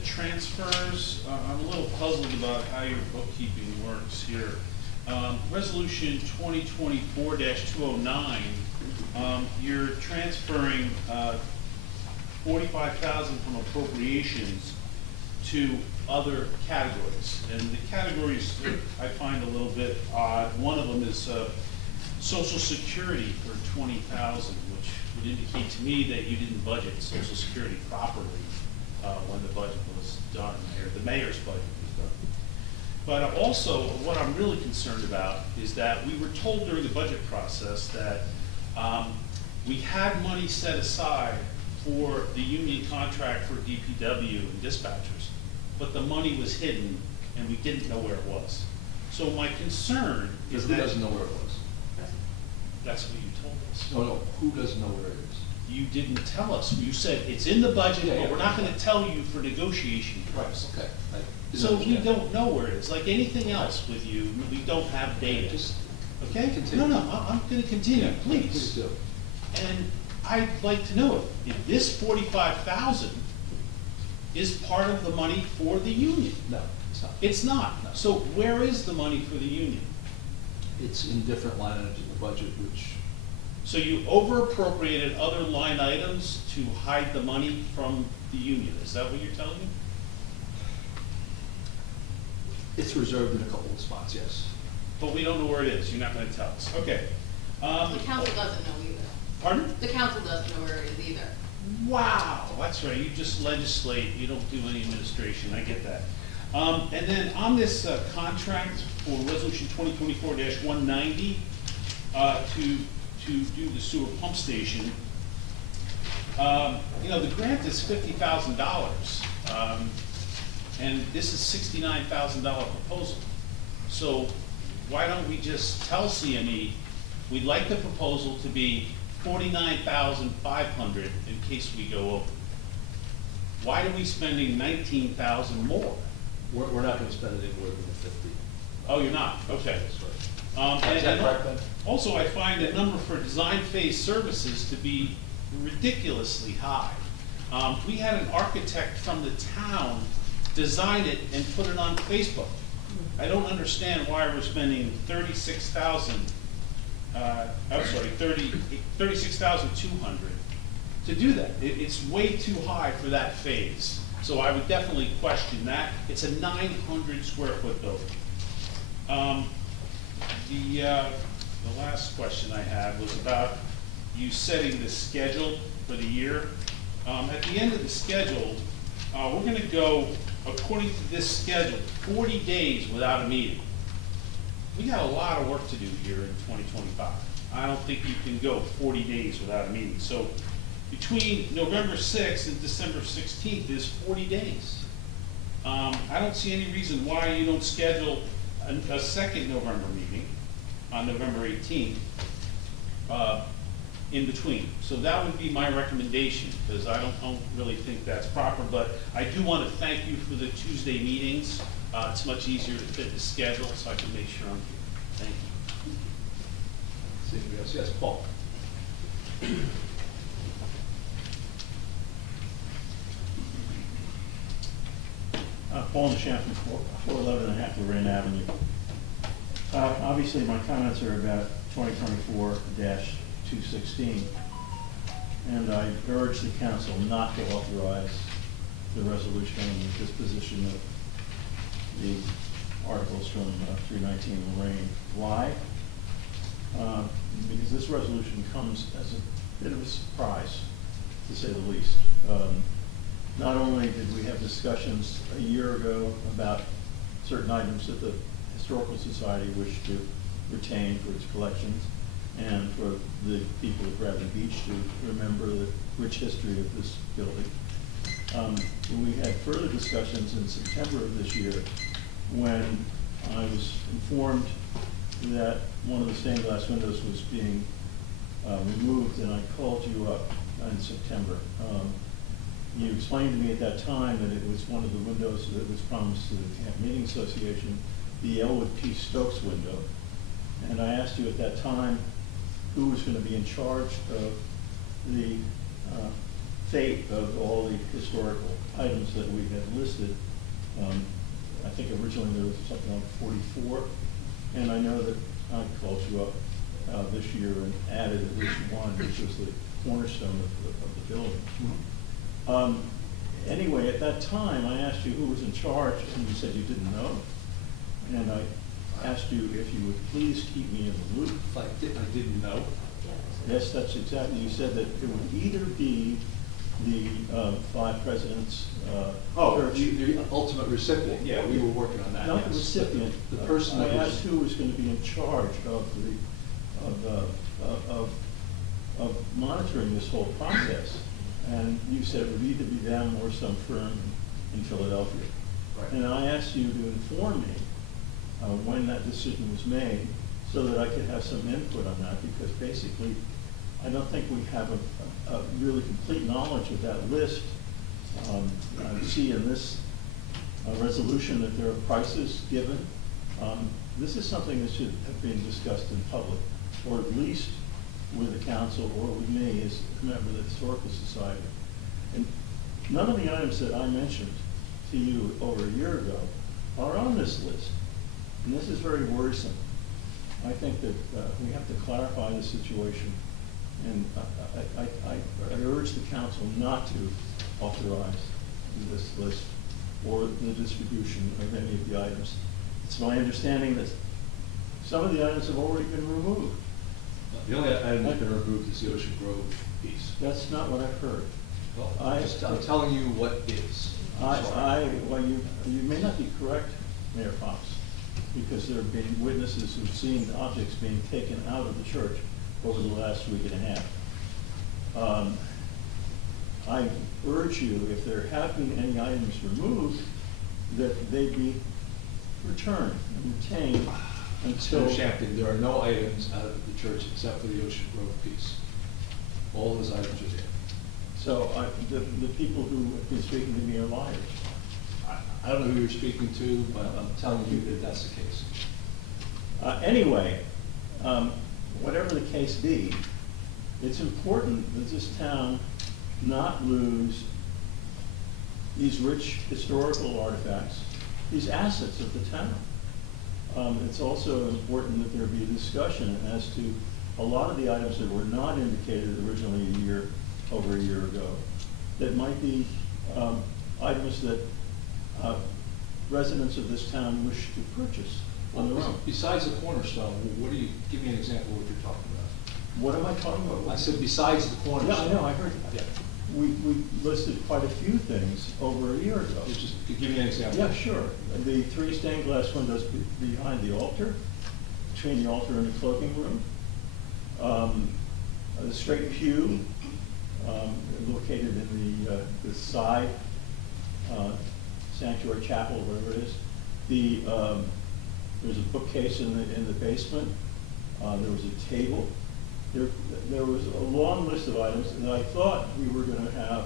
transfers. I'm a little puzzled about how your bookkeeping works here. Resolution 2024-209, you're transferring $45,000 from appropriations to other categories. And the categories I find a little bit odd. One of them is Social Security for $20,000, which would indicate to me that you didn't budget Social Security properly when the budget was done, or the mayor's budget was done. But also, what I'm really concerned about is that we were told during the budget process that we had money set aside for the union contract for DPW and dispatchers, but the money was hidden and we didn't know where it was. So my concern is Who that— doesn't know where it was? That's what you told us. No, who doesn't know where it is? You didn't tell us. You said it's in the budget, Yeah, but yeah. we're not gonna tell you for negotiation purposes. Okay. I didn't So we understand. don't know where it is. Like anything else with you, we don't have data. Just Okay? continue. No, I'm gonna continue, Please please. do. And I'd like to know if this 45,000 is part of the money for the union. No, it's not. It's not. No. So where is the money for the union? It's in different line items in the budget, which, So you over appropriated other line items to hide the money from the union. Is that what you're telling me? it's reserved in a couple of spots, yes. But we don't know where it is. You're not gonna tell us. Okay. The council doesn't know either. Pardon? The council doesn't know where it is either. Wow, that's right. You just legislate. You don't do any administration. I get that. And then on this contract for Resolution 2024-190 to do the sewer pump station, you know, the grant is $50,000, and this is $69,000 proposal. So why don't we just tell CME, we'd like the proposal to be $49,500 in case we go over. Why are we spending $19,000 more? We're not gonna spend any more than the 50. Oh, you're not? Okay. That's right. And- Is that and correct, Ben? Also, I find the number for design phase services to be ridiculously high. We had an architect from the town design it and put it on Facebook. I don't understand why we're spending $36,200 to do that. It's way too high for that phase. So I would definitely question that. It's a 900 square foot building. The last question I had was about you setting the schedule for the year. At the end of the schedule, we're gonna go, according to this schedule, 40 days without a meeting. We got a lot of work to do here in 2025. I don't think you can go 40 days without a meeting. So between November 6th and December 16th is 40 days. I don't see any reason why you don't schedule a second November meeting on November 18th in between. So that would be my recommendation, because I don't really think that's proper, but I do want to thank you for the Tuesday meetings. It's much easier to fit the schedule, so I can make sure I'm here. Thank you. Yes, Paul. Paul DeChamp from 411 and a half Lorraine Avenue. Obviously, my comments are about 2024-216, and I urge the council not to authorize the resolution on the disposition of the articles from 319 Lorraine. Why? Because this resolution comes as a bit of a surprise, to say the least. not only did we have discussions a year ago about certain items that the Historical Society wished to retain for its collections, and for the people of Bradley Beach to remember the rich history of this building. We had further discussions in September of this year when I was informed that one of the stained glass windows was being removed, and I called you up in September. You explained to me at that time that it was one of the windows that was promised to the Camp Meeting Association, the Elwood P. Stokes window. And I asked you at that time who was going to be in charge of the fate of all the historical items that we had listed. I think originally there was something like 44, and I know that I called you up this year and added at least one, which was the cornerstone of the building. Mm-hmm. Anyway, at that time, I asked you who was in charge, and you said you didn't know. And I asked you if you would please keep me in the loop. I didn't know. Yes, that's exactly. You said that it would either be the 5 presidents. The ultimate recipient. Yeah, we were working on that. Not yes. the recipient. The person I that was. asked who was going to be in charge of monitoring this whole process, and you said it would either be them or some firm in Philadelphia. Right. And I asked you to inform me when that decision was made, so that I could have some input on that, because basically, I don't think we have a really complete knowledge of that list. I see in this resolution that there are prices given. This is something that should have been discussed in public, or at least with the council or with me as a member of the Historical Society. And none of the items that I mentioned to you over a year ago are on this list. And this is very worrisome. I think that we have to clarify the situation, and I urge the council not to authorize this list or the distribution of any of the items. It's my understanding that some of the items have already been removed. The only item that's been removed is the Ocean Grove piece. That's not what I've heard. Well, I'm telling you what is. Well, you may not be correct, Mayor Fox, because there have been witnesses who've seen objects being taken out of the church over the last week and a half. I urge you, if there have been any items removed, that they be returned and retained until. Mr. Champion, there are no items out of the church except for the Ocean Grove piece. All those items are there. So the people who have been speaking to me are liars. I don't know who you're speaking to, but I'm telling you that that's the case. Anyway, whatever the case be, it's important that this town not lose these rich historical artifacts, these assets of the town. It's also important that there be a discussion as to a lot of the items that were not indicated originally over a year ago, that might be items that residents of this town wish to purchase on their own. Besides the cornerstone, give me an example of what you're talking about. What am I talking about? I said besides the cornerstone. Yeah, I know, I heard that. Yeah. We listed quite a few things over a year ago. Just give me an example. Yeah, sure. The 3 stained glass windows behind the altar, between the altar and the cloaking room. The straight pew, located in the side sanctuary chapel, whatever it is. There's a bookcase in the basement. There was a table. There was a long list of items that I thought we were going to have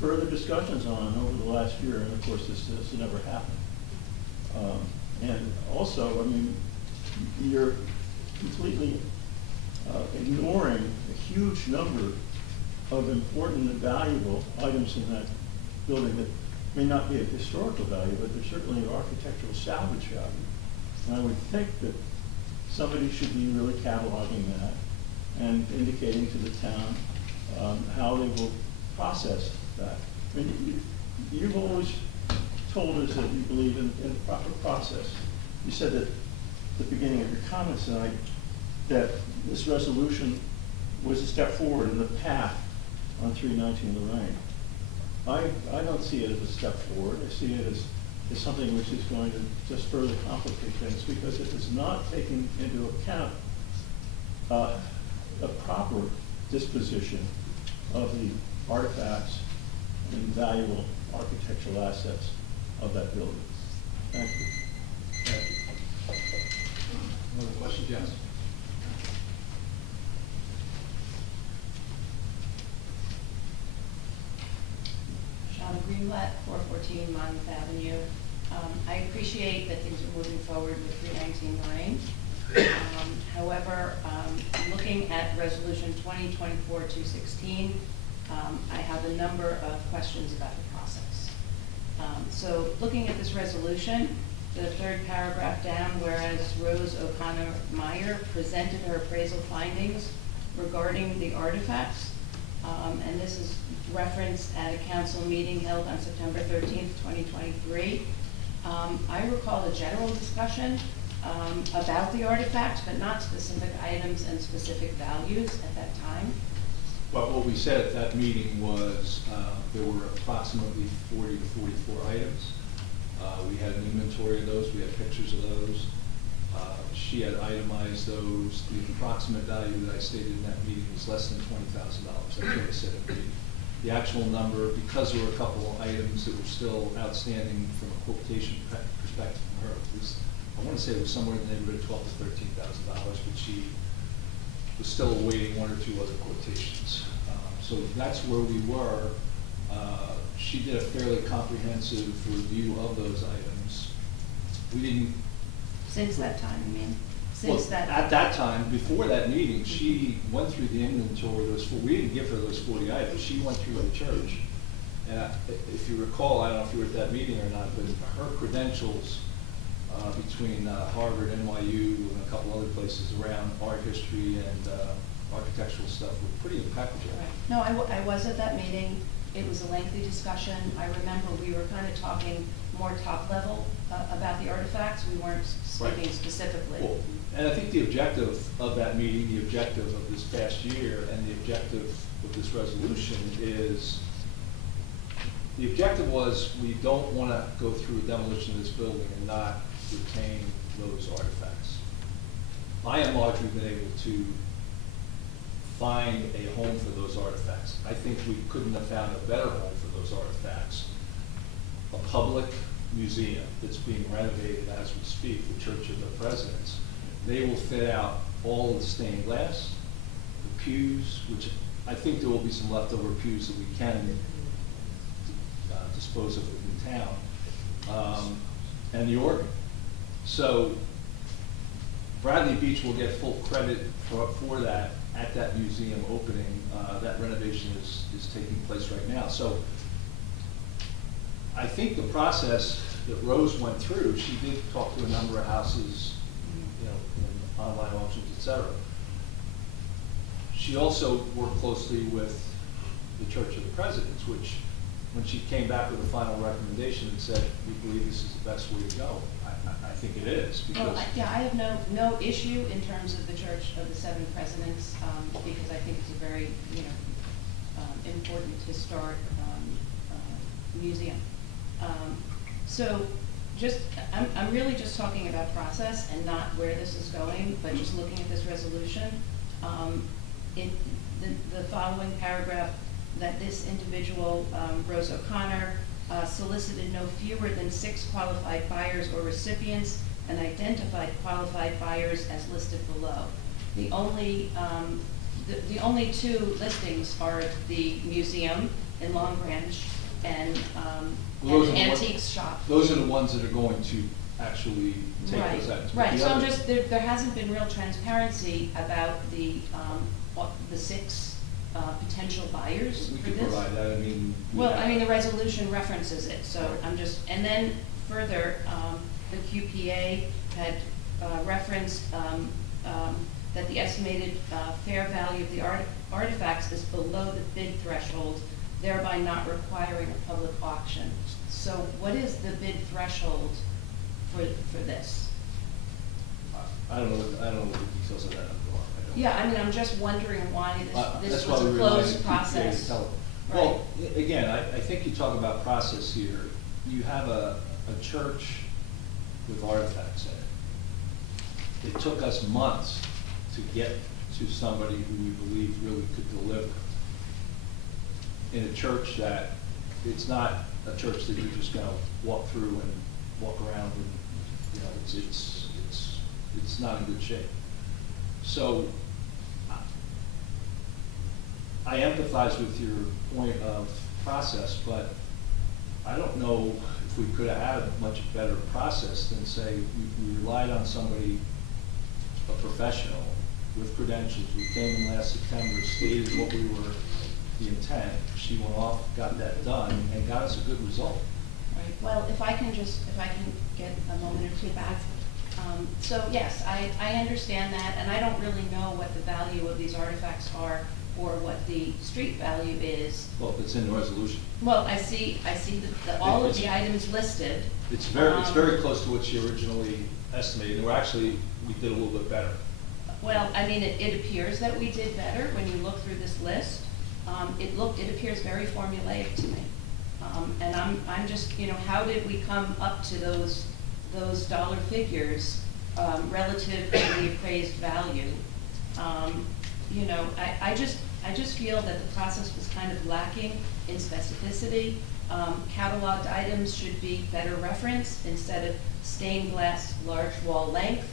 further discussions on over the last year, and of course this never happened. And also, I mean, you're completely ignoring a huge number of important and valuable items in that building that may not be of historical value, but they're certainly of architectural salvage value. And I would think that somebody should be really cataloging that and indicating to the town how they will process that. I mean, you've always told us that you believe in a proper process. You said that at the beginning of your comments tonight that this resolution was a step forward in the path on 319 Lorraine. I don't see it as a step forward. I see it as something which is going to just further complicate things because it is not taking into account a proper disposition of the artifacts and valuable architectural assets of that building. Thank you. Thank you. Another question, yes? Shauna Greenblatt, 414 Monmouth Avenue. I appreciate that things are moving forward with 319 Lorraine. However, looking at Resolution 2024-216, I have a number of questions about the process. So looking at this resolution, the third paragraph down, whereas Rose O'Connor Meyer presented her appraisal findings regarding the artifacts, and this is referenced at a council meeting held on September 13th, 2023. I recall a general discussion about the artifacts, but not specific items and specific values at that time. But what we said at that meeting was there were approximately 40 to 44 items. We had an inventory of those. We had pictures of those. She had itemized those. The approximate value that I stated in that meeting was less than $20,000. That's what I said at the meeting. The actual number, because there were a couple of items that were still outstanding from a quotation perspective from her, was, I want to say it was somewhere in the neighborhood of $12,000 to $13,000, but she was still awaiting one or two other quotations. So that's where we were. She did a fairly comprehensive review of those items. We didn't. Since that time, you mean? Since Well, that. at that time, before that meeting, she went through the inventory. We didn't give her those 40 items. She went through the church. And if you recall, I don't know if you were at that meeting or not, but her credentials between Harvard, NYU, and a couple other places around art history and architectural stuff were pretty impeccable. Right. No, I was at that meeting. It was a lengthy discussion. I remember we were kind of talking more top level about the artifacts. We weren't speaking Right. specifically. Well, and I think the objective of that meeting, the objective of this past year, and the objective of this resolution is, the objective was we don't want to go through a demolition of this building and not retain those artifacts. By and large, we've been able to find a home for those artifacts. I think we couldn't have found a better home for those artifacts. A public museum that's being renovated as we speak, the Church of the Presidents. They will fit out all of the stained glass, the pews, which I think there will be some leftover pews that we can dispose of in town, and the organ. So Bradley Beach will get full credit for that at that museum opening. That renovation is taking place right now. So I think the process that Rose went through, she did talk to a number of houses, you know, in online auctions, et cetera. She also worked closely with the Church of the Presidents, which, when she came back with a final recommendation and said, we believe this is the best way to go, I think it is. Well, yeah, I have no issue in terms of the Church of the Seven Presidents, because I think it's a very, important historic museum. So I'm really just talking about process and not where this is going, but just looking at this resolution. In the following paragraph, that this individual, Rose O'Connor, solicited no fewer than 6 qualified buyers or recipients and identified qualified buyers as listed below. The only 2 listings are the museum in Long Branch and an antiques shop. Those are the ones that are going to actually take those items. Right, so I'm just, there hasn't been real transparency about the 6 potential buyers We for could this. provide that, I mean. Well, I mean, the resolution references it, so I'm just, and then further, the QPA had referenced that the estimated fair value of the artifacts is below the bid threshold, thereby not requiring a public auction. So what is the bid threshold for this? I don't know what the details of that are. Yeah, I mean, I'm just wondering why this That's was why a we closed relied on QPA to process. tell it. Well, again, I think you talk about process here. You have a church with artifacts in it. It took us months to get to somebody who we believe really could deliver. In a church that, it's not a church that you're just gonna walk through and walk around and, you know, it's not in good shape. So, I empathize with your point of process, but I don't know if we could have had a much better process than say, we relied on somebody, a professional with credentials. We came in last September, stated what we were, the intent. She went off, got that done, and got us a good result. Right, well, if I can get a moment or two back. So yes, I understand that, and I don't really know what the value of these artifacts are or what the street value is. Well, it's in the resolution. Well, I see all of the items listed. It's very close to what she originally estimated, and we did a little bit better. Well, I mean, it appears that we did better when you look through this list. It appears very formulaic to me. And I'm just, you know, how did we come up to those dollar figures relative to the appraised value? You know, I just feel that the process was kind of lacking in specificity. Cataloged items should be better referenced instead of stained glass large wall length.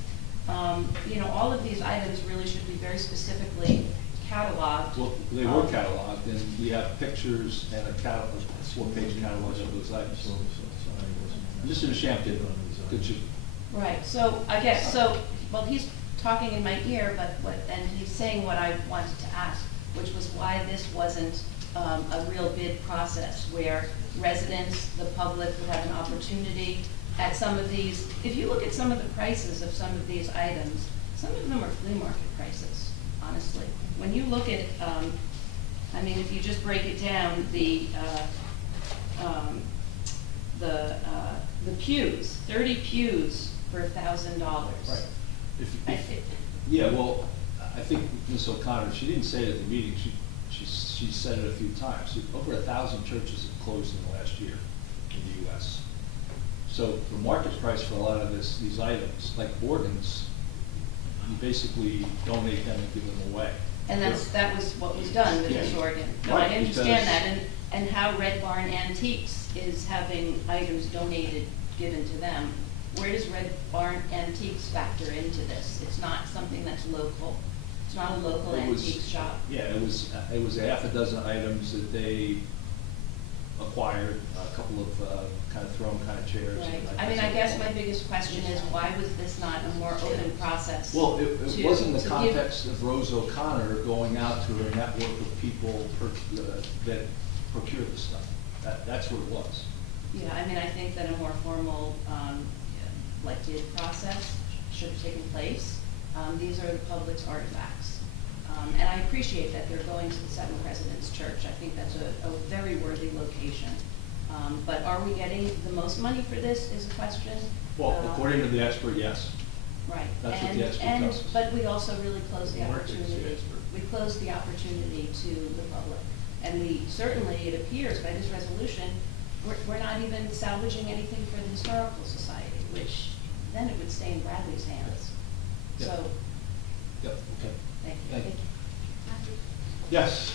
You know, all of these items really should be very specifically cataloged. Well, they were cataloged, and we have pictures and a catalog, a 4-page catalog of those items. Mr. DeChamp did, good job. Right, so I guess, well, he's talking in my ear, and he's saying what I wanted to ask, which was why this wasn't a real bid process where residents, the public would have an opportunity at some of these. If you look at some of the prices of some of these items, some of them are flea market prices, honestly. When you look at, I mean, if you just break it down, the pews, 30 pews for $1,000. Right. Yeah, well, I think Ms. O'Connor, she didn't say it at the meeting, she said it a few times. Over 1,000 churches have closed in the last year in the US. So the market price for a lot of these items, like organs, you basically donate them and give them away. And that was what was done with this organ. No, Right, I understand that, and how Red Barn Antiques is having items donated, given to them. Where does Red Barn Antiques factor into this? It's not something that's local. It's not a local antique shop. Yeah, it was a half a dozen items that they acquired, a couple of kind of throne kind of chairs. Right. I mean, I guess my biggest question is, why was this not a more open process? Well, it was in the context of Rose O'Connor going out to her network of people that procure the stuff. That's what it was. Yeah, I mean, I think that a more formal, like bid process should have taken place. These are the public's artifacts. And I appreciate that they're going to the Seven Presidents Church. I think that's a very worthy location. But are we getting the most money for this is a question. Well, according to the expert, yes. Right. That's what the expert tells us. But we also really closed the opportunity. We closed the opportunity to the public. And we certainly, it appears by this resolution, we're not even salvaging anything for the Historical Society, which then it would stay in Bradley's hands. Yep. So, Yep, okay. thank you. Yes.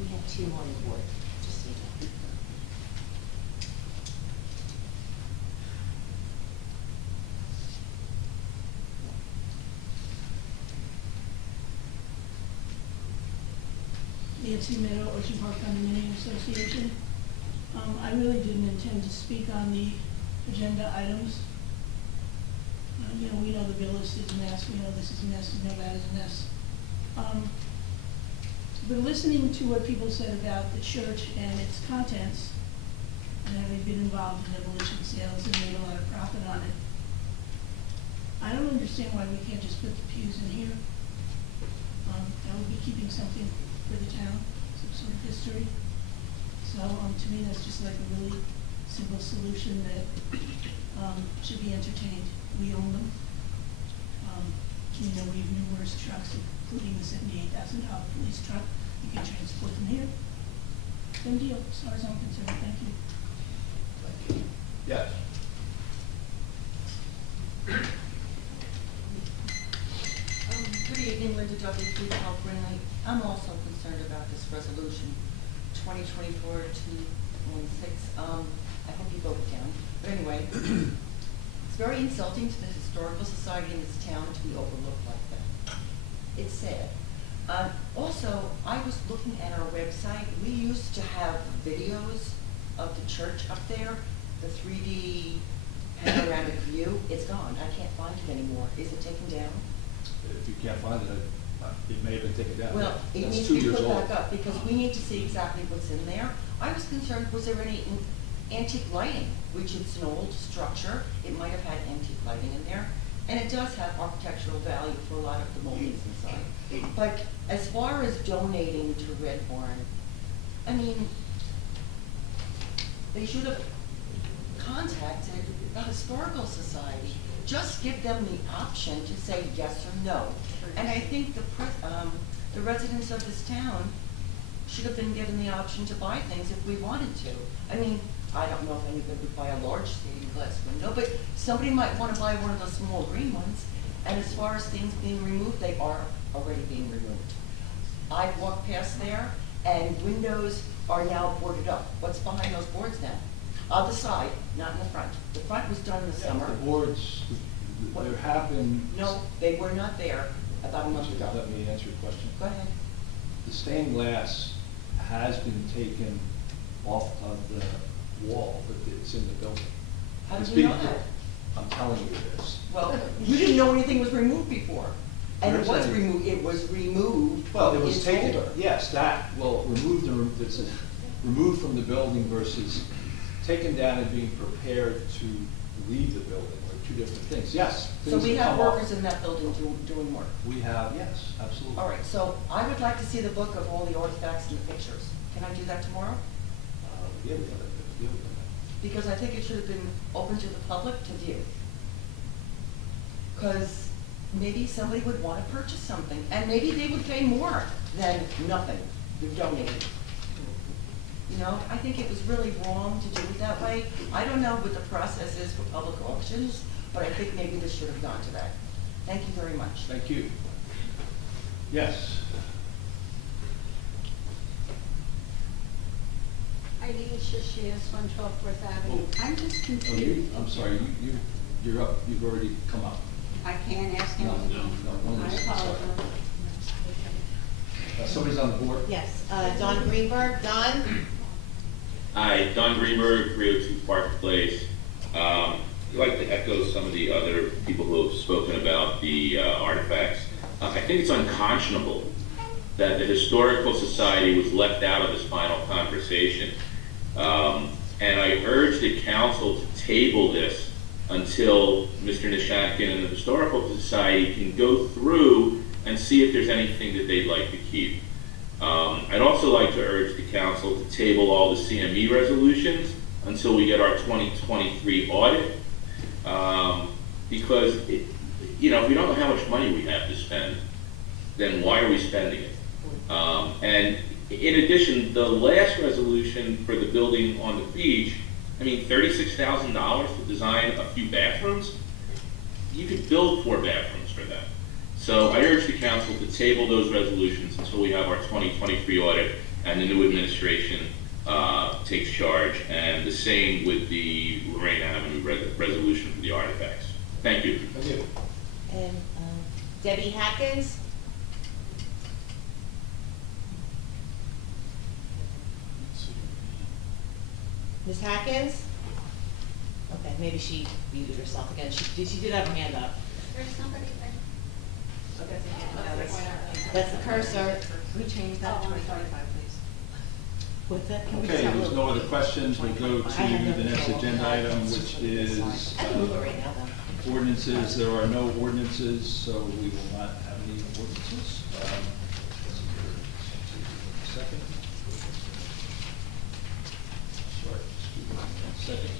We have 2 on the board, just so you know. Nancy Meadow, Ocean Park Condominium Association. I really didn't intend to speak on the agenda items. You know, we know the village is a mess, we know this is a mess, we know that is a mess. But listening to what people said about the church and its contents, and having been involved in demolition sales and made a lot of profit on it, I don't understand why we can't just put the pews in here. That would be keeping something for the town, some sort of history. So to me, that's just like a really simple solution that should be entertained. We own them. You know, we have numerous numerous trucks, including the $78,000 police truck. You can transport them here. Done deal, as far as I'm concerned. Thank you. Yes. Good evening, Linda Duffy, Food Health Greenlee. I'm also concerned about this resolution, 2024-216. I hope you vote it down. But anyway, it's very insulting to the historical society in this town to be overlooked like that. It's sad. Also, I was looking at our website. We used to have videos of the church up there, the 3D panoramic view. It's gone. I can't find it anymore. Is it taken down? If you can't find it, it may have been taken down. Well, it That's needs 2 to be years put old. back up, because we need to see exactly what's in there. I was concerned, was there any antique lighting, which it's an old structure, it might have had antique lighting in there, and it does have architectural value for a lot of the moldings inside. But as far as donating to Red Barn, I mean, they should have contacted the Historical Society. Just give them the option to say yes or no. And I think the residents of this town should have been given the option to buy things if we wanted to. I mean, I don't know if anybody would buy a large stained glass window, but somebody might want to buy one of those small green ones. And as far as things being removed, they are already being removed. I've walked past there, and windows are now boarded up. What's behind those boards now? On the side, not in the front. The front was done in the summer. The boards, there have been. No, they were not there about a month ago. Let me answer your question. Go ahead. The stained glass has been taken off of the wall, but it's in the building. How It's did you know being- that? I'm telling you this. Well, you didn't know anything was removed before. And There's it was a- removed, it was removed Well, it from was its taken, holder. yes, that, well, it's removed from the building versus taken down and being prepared to leave the building, are two different things. Yes. So things we that have come up. workers in that building doing work. We have, yes, absolutely. All right, so I would like to see the book of all the artifacts and the pictures. Can I do that tomorrow? Yeah, we have that, deal with that. Because I think it should have been open to the public to view. Because maybe somebody would want to purchase something, and maybe they would pay more than nothing, you've donated. You know, I think it was really wrong to do it that way. I don't know what the process is for public auctions, but I think maybe this should have gone to that. Thank you very much. Thank you. Yes. Eileen Shishias, 112 Fourth Avenue. I'm just Oh, confused. I'm sorry, you're up, you've already come up. I can't ask him. No, one I is- sorry. apologize. Somebody's on the board? Yes, Don Greenberg. Don? Hi, Don Greenberg, 302 Park Place. I'd like to echo some of the other people who have spoken about the artifacts. I think it's unconscionable that the Historical Society was left out of this final conversation. And I urge the council to table this until Mr. Nishatkin and the Historical Society can go through and see if there's anything that they'd like to keep. I'd also like to urge the council to table all the CME resolutions until we get our 2023 audit. Because, if we don't know how much money we have to spend, then why are we spending it? And in addition, the last resolution for the building on the beach, $36,000 to design a few bathrooms? You could build 4 bathrooms for that. So I urge the council to table those resolutions until we have our 2023 audit and the new administration takes charge, and the same with the Lorraine Avenue resolution for the artifacts. Thank you. Thank you. And Debbie Hackins? Ms. Hackins? Okay, maybe she muted herself again. She did have her hand up. There's somebody there. That's the cursor. We changed that to 2025, please. What's that? Can we Okay, just have a there's little- no other questions. We'll go I have to no the next control. agenda item, which is I can move it right now, though. ordinances. There are no ordinances, so we will not have any ordinances. Second. Sorry, excuse me, 1 second.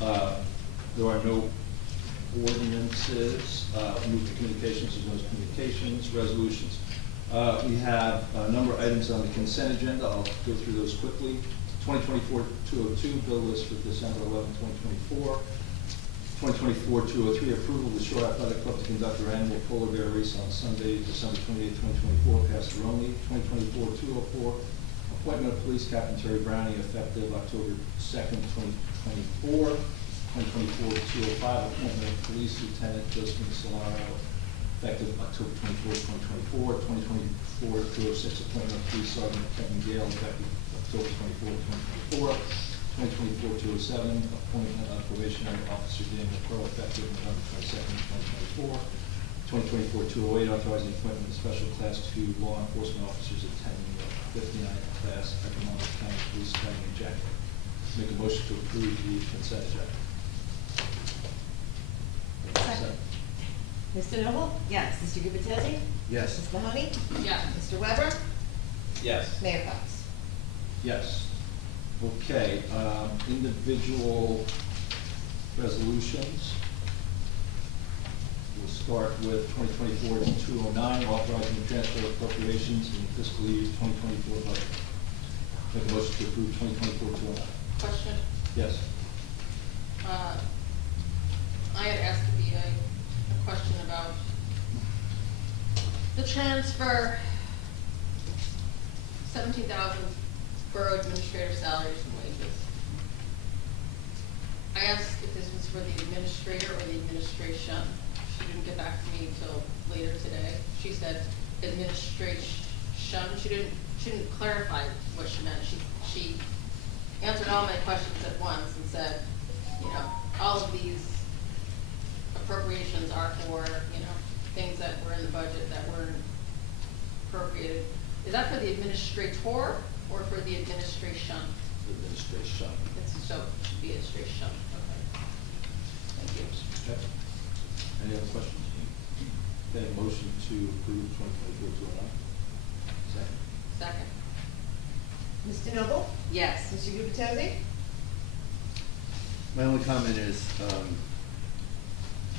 There are no ordinances, move to communications, as well as communications, resolutions. We have a number of items on the consent agenda. I'll go through those quickly. 2024-202, bill list for December 11, 2024. 2024-203, approval of the Shore Athletic Club to conduct their annual polar bear race on Sunday, December 28, 2024, Pastoroni. 2024-204, appointment of Police Captain Terry Browning effective October 2nd, 2024. 2024-205, appointment of Police Lieutenant Josephine Solano effective October 24, 2024. 2024-206, appointment of Police Sergeant Kevin Gale effective October 24, 2024. 2024-207, appointment of probationary officer Daniel Crowe effective November 22nd, 2024. 2024-208, authorizing appointment of special class 2 law enforcement officers attending the 59th class Economic County Police Academy in January. Make a motion to approve the consent agenda. Second. Mr. Noble? Yes. Mr. Gubatese? Yes. Ms. Mahoney? Yes. Mr. Weber? Yes. Mayor Fox? Yes. Okay, individual resolutions. We'll start with 2024-209, authorizing the transfer of appropriations in fiscal year 2024 budget. Make a motion to approve 2024-209. Question. Yes. I had asked the VA a question about the transfer, 17,000 borough administrator salaries and wages. I asked if this was for the administrator or the administration. She didn't get back to me until later today. She said administration. She didn't clarify what she meant. She answered all my questions at once and said, you know, all of these appropriations are for, you know, things that were in the budget that weren't appropriated. Is that for the administrator or for the administration? Administration. So it should be administration. Okay. Thank you. Okay. Any other questions? Okay, motion to approve 2024-209. Second. Second. Mr. Noble? Yes. Mr. Gubatese? My only comment is,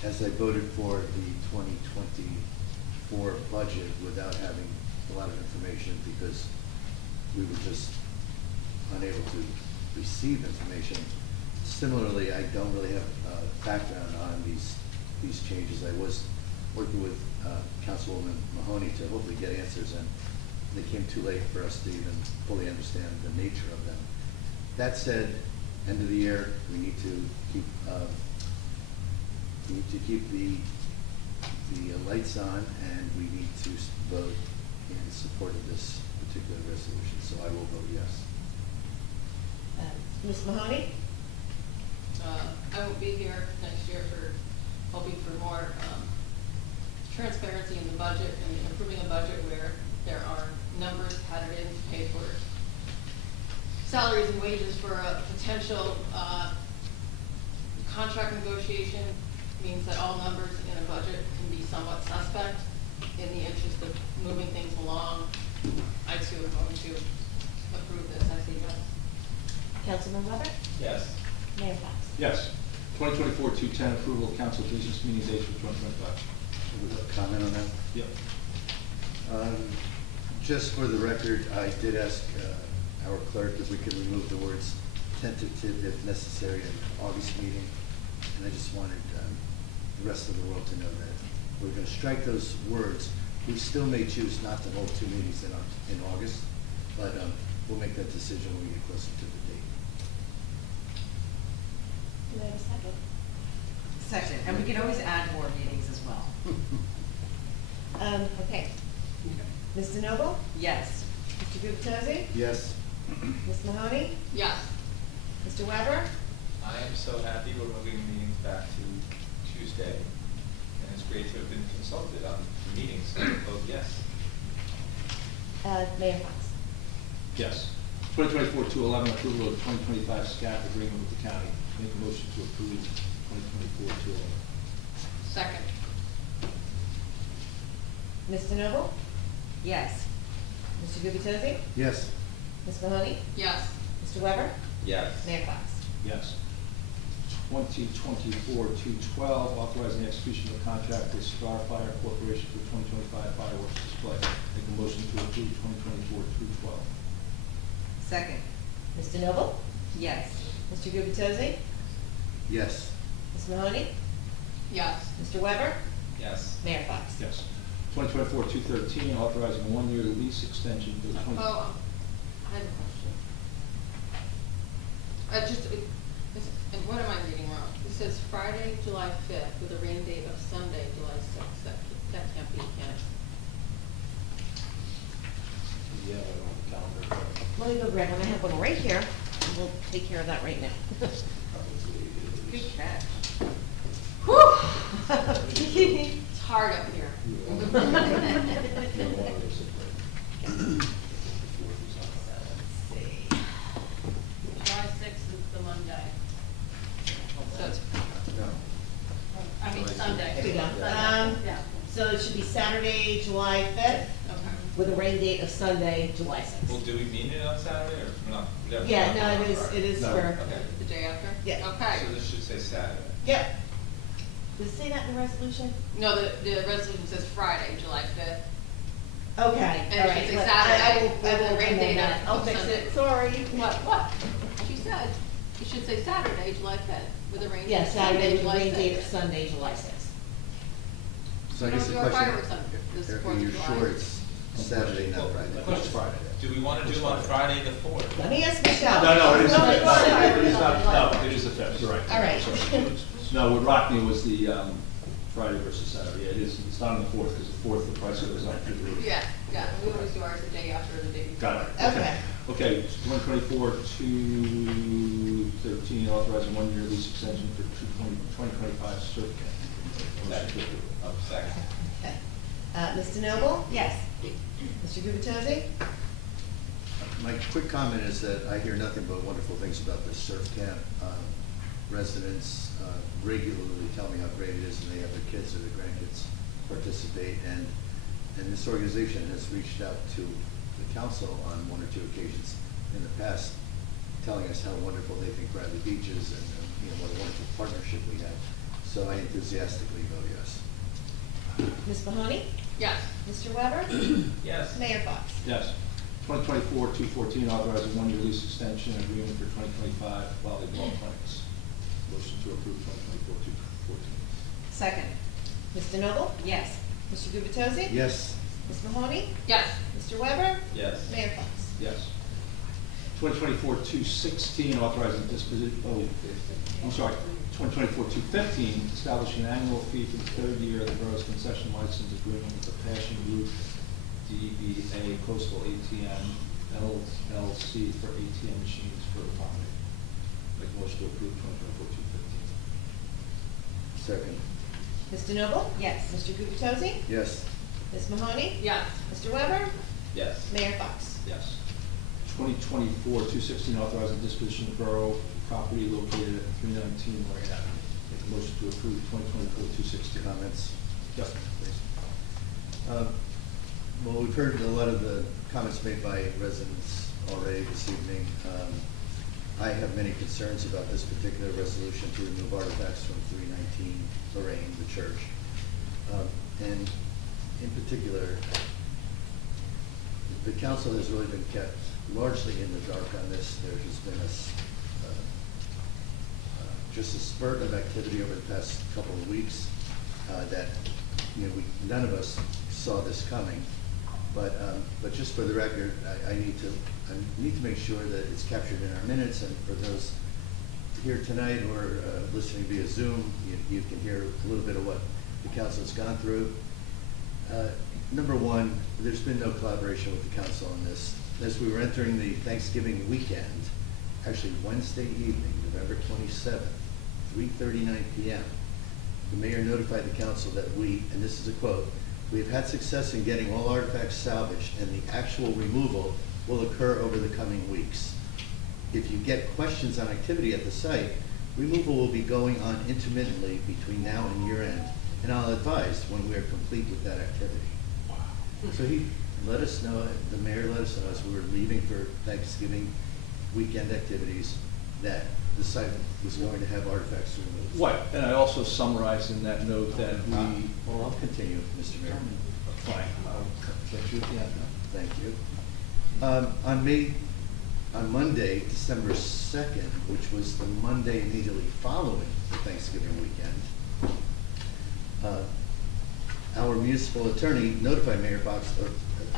as I voted for the 2024 budget without having a lot of information because we were just unable to receive information. Similarly, I don't really have background on these changes. I was working with Councilwoman Mahoney to hopefully get answers, and they came too late for us to even fully understand the nature of them. That said, end of the year, we need to keep the lights on, and we need to vote in support of this particular resolution. So I will vote yes. Ms. Mahoney? I will be here next year for hoping for more transparency in the budget and improving a budget where there are numbers padded in to pay for salaries and wages for a potential contract negotiation. Means that all numbers in a budget can be somewhat suspect. In the interest of moving things along, I too am going to approve this. I say yes. Councilman Weber? Yes. Mayor Fox? Yes. 2024-210, approval of council business meeting dates for 2025. Comment on that? Yep. Just for the record, I did ask our clerk if we could remove the words tentative if necessary in the August meeting. And I just wanted the rest of the world to know that we're going to strike those words. We still may choose not to hold two meetings in August, but we'll make that decision when we get closer to the date. Do I have a second? Second, and we can always add more meetings as well. Okay. Mr. Noble? Yes. Mr. Gubatese? Yes. Ms. Mahoney? Yes. Mr. Weber? I am so happy we're moving meetings back to Tuesday, and it's great to have been consulted on the meetings, so I vote yes. Mayor Fox? Yes. 2024-211, approval of 2025 SCAP agreement with the county. Make a motion to approve 2024-211. Second. Mr. Noble? Yes. Mr. Gubatese? Yes. Ms. Mahoney? Yes. Mr. Weber? Yes. Mayor Fox? Yes. 2024-212, authorizing the execution of a contract with Star Fire Corporation for 2025 fireworks display. Make a motion to approve 2024-212. Second. Ms. DeNoble? Yes. Mr. Gubatose? Yes. Ms. Mahoney? Yes. Mr. Weber? Yes. Mayor Fox? Yes. 2024-213, authorizing a one-year lease extension for the 20... Oh, I have a question. And what am I reading wrong? It says Friday, July 5th, with a rain date of Sunday, July 6th. That can't be, can it? Yeah, I don't have the calendar. Let me go grab one. I have one right here. We'll take care of that right now. Good catch. Whew! It's hard up here. July 6th is the Monday. So it's, I mean, Sunday. There we go. Yeah. So it should be Saturday, July 5th, with a rain date of Sunday, July 6th. Well, do we mean it on Saturday or not? Yeah, no, it is No. for, Okay. the day after? Yeah. Okay. So this should say Saturday. yep. Does it say that in the resolution? No, the resolution says Friday, July 5th. Okay, And all it right. should say But Saturday I will with the rain amend date that. of I'll fix Sunday. it, sorry. What? She said, it should say Saturday, July 5th, with a rain date Yeah, of Saturday Sunday, with a July rain date of 6th. Sunday, July 6th. So I We guess don't the do our question, fireworks on this are 4th of you July. sure it's Saturday, not Friday? The question, Friday. do we want to do on Friday the 4th? Let me ask Michelle. No, it is the No, fifth. it's not. It is not, no, it is the fifth, you're right. All right. Sorry. No, with Rockney was the Friday versus Saturday. Yeah, it is, it's not on the fourth, because the fourth, the price goes up through the roof. Yeah, we always do ours the day after or the day before. Got it. Okay. Okay, 2024-213, authorizing one-year lease extension for 2025 surf camp. Motion to approve. Second. Okay. Ms. DeNoble? Yes. Mr. Gubatose? My quick comment is that I hear nothing but wonderful things about this surf camp. Residents regularly tell me how great it is, and they have their kids or their grandkids participate. And this organization has reached out to the council on one or two occasions in the past, telling us how wonderful they think Bradley Beach is, and what a wonderful partnership we have. So I enthusiastically vote yes. Ms. Mahoney? Yes. Mr. Weber? Yes. Mayor Fox? Yes. 2024-214, authorizing one-year lease extension agreement for 2025 volleyball clinics. Motion to approve 2024-214. Second. Ms. DeNoble? Yes. Mr. Gubatose? Yes. Ms. Mahoney? Yes. Mr. Weber? Yes. Mayor Fox? Yes. 2024-216, authorizing I'm sorry, 2024-215, establishing an annual fee for the third year of the borough's concession license agreement with the Passion Group DBA Coastal ATM LLC for ATM machines for the property. Make a motion to approve 2024-215. Second. Ms. DeNoble? Yes. Mr. Gubatose? Yes. Ms. Mahoney? Yes. Mr. Weber? Yes. Mayor Fox? Yes. 2024-216, authorizing disposition of borough property located at 319 Lorraine Avenue. Make a motion to approve 2024-216. Comments? Yep. Please. Well, we've heard a lot of the comments made by residents already this evening. I have many concerns about this particular resolution to remove artifacts from 319 Lorraine, the church. And in particular, the council has really been kept largely in the dark on this. There has been just a spurt of activity over the past couple of weeks that none of us saw this coming. But just for the record, I need to make sure that it's captured in our minutes, and for those here tonight or listening via Zoom, you can hear a little bit of what the council has gone through. Number one, there's been no collaboration with the council on this. As we were entering the Thanksgiving weekend, actually Wednesday evening, November 27th, 3:39 p.m., the mayor notified the council that we, and this is a quote, "We have had success in getting all artifacts salvaged, and the actual removal will occur over the coming weeks. If you get questions on activity at the site, removal will be going on intermittently between now and year end, and I'll advise when we are complete with that activity." So he let us know, the mayor let us know as we were leaving for Thanksgiving weekend activities, that the site was going to have artifacts removed. What, and I also summarized in that note that we. Well, I'll continue, Mr. Mayor. Fine, I'll catch you at the end. Thank you. On Monday, December 2nd, which was the Monday immediately following the Thanksgiving weekend, our municipal attorney notified Mayor Fox of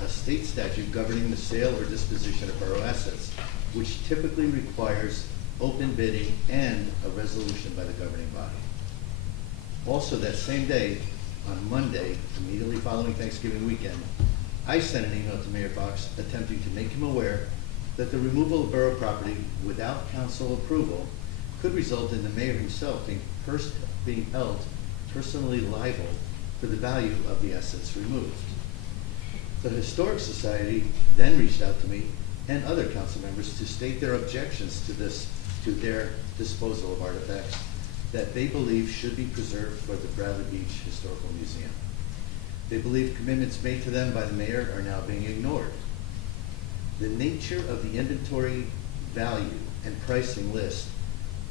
a state statute governing the sale or disposition of borough assets, which typically requires open bidding and a resolution by the governing body. Also that same day, on Monday, immediately following Thanksgiving weekend, I sent an email to Mayor Fox attempting to make him aware that the removal of borough property without council approval could result in the mayor himself being held personally liable for the value of the assets removed. The Historic Society then reached out to me and other council members to state their objections to their disposal of artifacts that they believe should be preserved for the Bradley Beach Historical Museum. They believe commitments made to them by the mayor are now being ignored. The nature of the inventory value and pricing list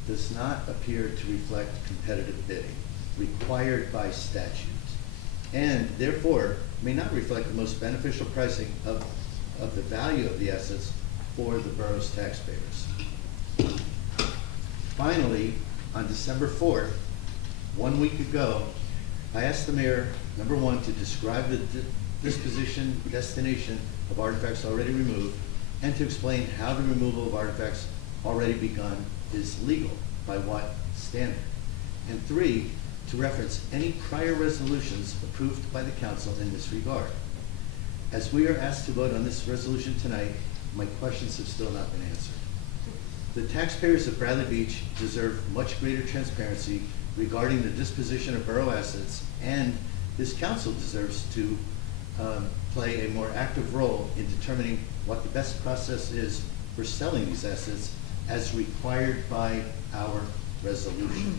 does not appear to reflect competitive bidding required by statute, and therefore may not reflect the most beneficial pricing of the value of the assets for the borough's taxpayers. Finally, on December 4th, 1 week ago, I asked the mayor, number one, to describe the disposition, destination of artifacts already removed, and to explain how the removal of artifacts already begun is legal, by what standard. And 3, to reference any prior resolutions approved by the council in this regard. As we are asked to vote on this resolution tonight, my questions have still not been answered. The taxpayers of Bradley Beach deserve much greater transparency regarding the disposition of borough assets, and this council deserves to play a more active role in determining what the best process is for selling these assets as required by our resolution.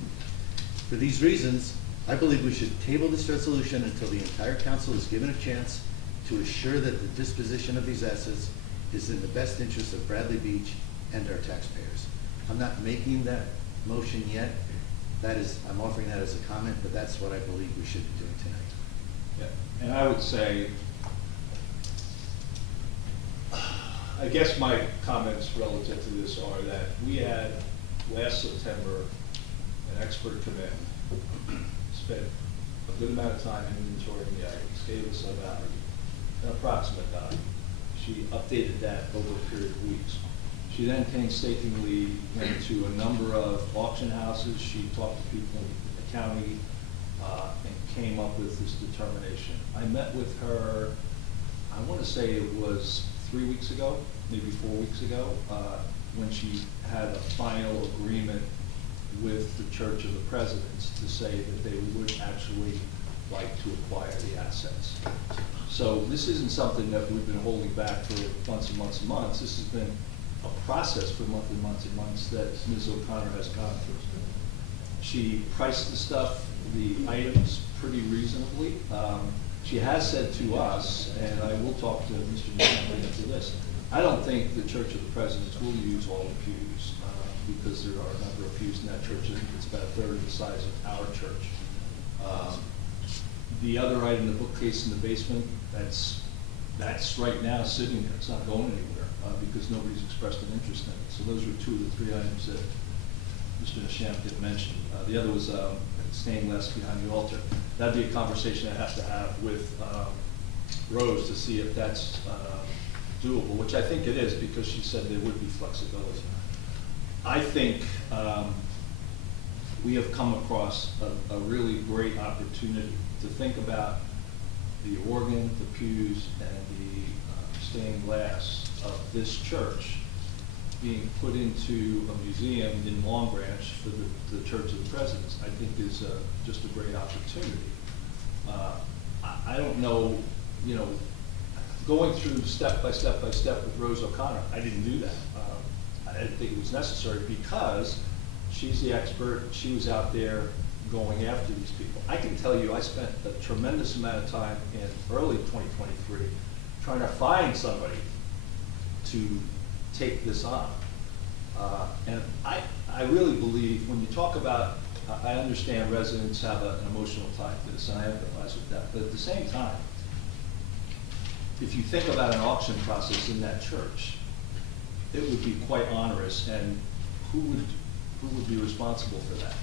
For these reasons, I believe we should table this resolution until the entire council is given a chance to assure that the disposition of these assets is in the best interest of Bradley Beach and our taxpayers. I'm not making that motion yet. I'm offering that as a comment, but that's what I believe we should be doing tonight. Yeah. And I would say, I guess my comments relative to this are that we had last September an expert come in, spent a good amount of time inventorying the items, gave us a value, an approximate value. She updated that over a period of weeks. She then painstakingly went to a number of auction houses. She talked to people in the county and came up with this determination. I met with her, I want to say it was 3 weeks ago, maybe 4 weeks ago, when she had a final agreement with the Church of the Presidents to say that they would actually like to acquire the assets. So this isn't something that we've been holding back for months and months and months. This has been a process for months and months and months that Ms. O'Connor has gone through. She priced the stuff, the items, pretty reasonably. She has said to us, and I will talk to Mr. Newman into this, I don't think the Church of the Presidents will use all the pews because there are a number of pews in that church. I think it's about a third of the size of our church. The other item, the bookcase in the basement, that's right now sitting there. It's not going anywhere because nobody's expressed an interest in it. So those were 2 of the 3 items that Mr. Nishampton mentioned. The other was stained glass behind the altar. That'd be a conversation I have to have with Rose to see if that's doable, which I think it is because she said there would be flexibility. I think we have come across a really great opportunity to think about the organ, the pews, and the stained glass of this church being put into a museum in Long Branch for the Church of the Presidents. I think is just a great opportunity. I don't know, going through step by step by step with Rose O'Connor, I didn't do that. I didn't think it was necessary because she's the expert. She was out there going after these people. I can tell you I spent a tremendous amount of time in early 2023 trying to find somebody to take this on. And I I really believe when you talk about, I understand residents have an emotional tie to this, and I empathize with that. But at the same time, if you think about an auction process in that church, it would be quite onerous, and who would be responsible for that?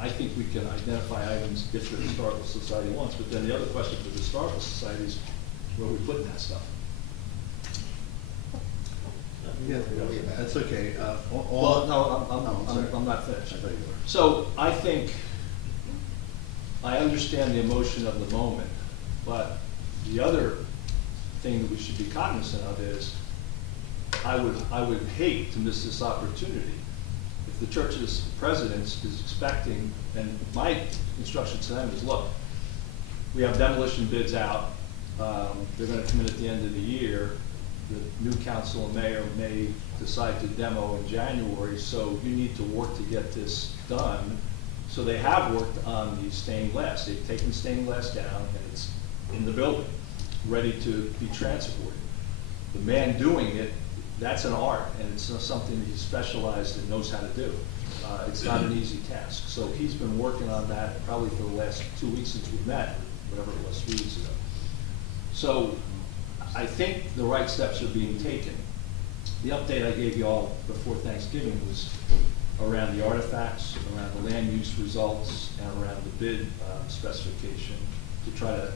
I think we can identify items if the Historical Society wants, but then the other question for the Historical Society is where we put that stuff. Yeah, that's okay. Well, no, I'm not finished. I thought you were. So I think, I understand the emotion of the moment, but the other thing that we should be cognizant of is, I would hate to miss this opportunity. If the church's presidents is expecting, and my instruction to them is, look, we have demolition bids out, they're gonna come in at the end of the year, the new council and mayor may decide to demo in January, so you need to work to get this done. So they have worked on the stained glass. They've taken stained glass down and it's in the building, ready to be transported. The man doing it, that's an art, and it's not something that he's specialized and knows how to do. It's not an easy task. So he's been working on that probably for the last 2 weeks since we met, whatever it was, 3 weeks ago. So I think the right steps are being taken. The update I gave you all before Thanksgiving was around the artifacts, around the land use results, and around the bid specification to try to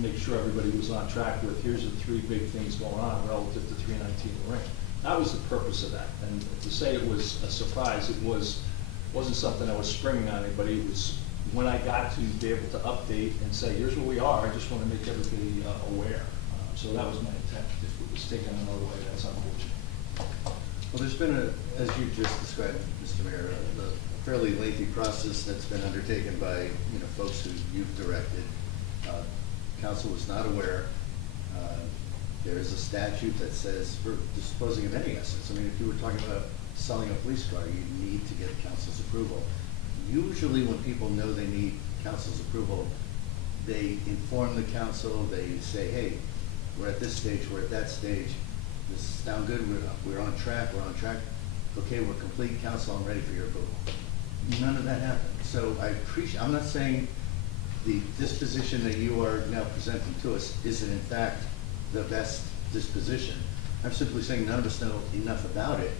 make sure everybody was on track with, here's the 3 big things going on relative to 319 Lorraine. That was the purpose of that. And to say it was a surprise, it wasn't something I was springing on anybody. It was when I got to be able to update and say, here's where we are, I just want to make everybody aware. So that was my intent. If it was taken another way, that's unfortunate. Well, there's been as you just described, Mr. Mayor, a fairly lengthy process that's been undertaken by, folks who you've directed. Council was not aware. There is a statute that says for disposing of any assets. I mean, if you were talking about selling a police car, you need to get council's approval. Usually when people know they need council's approval, they inform the council, they say, hey, we're at this stage, we're at that stage, this sound good, we're on track, okay, we're complete, council, I'm ready for your approval. None of that happened. So I'm not saying the disposition that you are now presenting to us isn't in fact the best disposition. I'm simply saying none of us know enough about it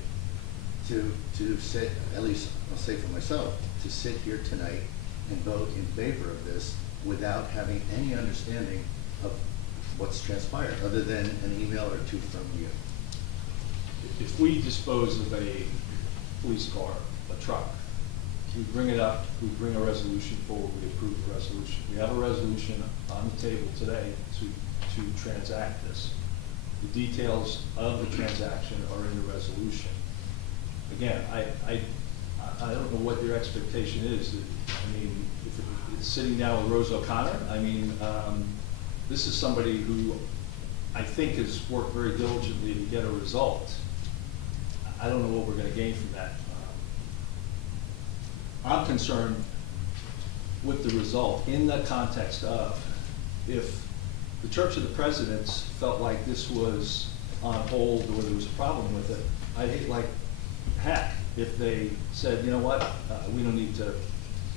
to sit, at least I'll say for myself, to sit here tonight and vote in favor of this without having any understanding of what's transpired, other than an email or 2 from you. If we dispose of a police car, a truck, we bring it up, we bring a resolution forward, we approve the resolution. We have a resolution on the table today to transact this. The details of the transaction are in the resolution. Again, I don't know what your expectation is. I mean, if it's sitting down with Rose O'Connor, I mean, this is somebody who I think has worked very diligently to get a result. I don't know what we're going to gain from that. I'm concerned with the result in the context of if the Church of the Presidents felt like this was on hold or there was a problem with it, I'd hate like heck if they said, you know what, we don't need to,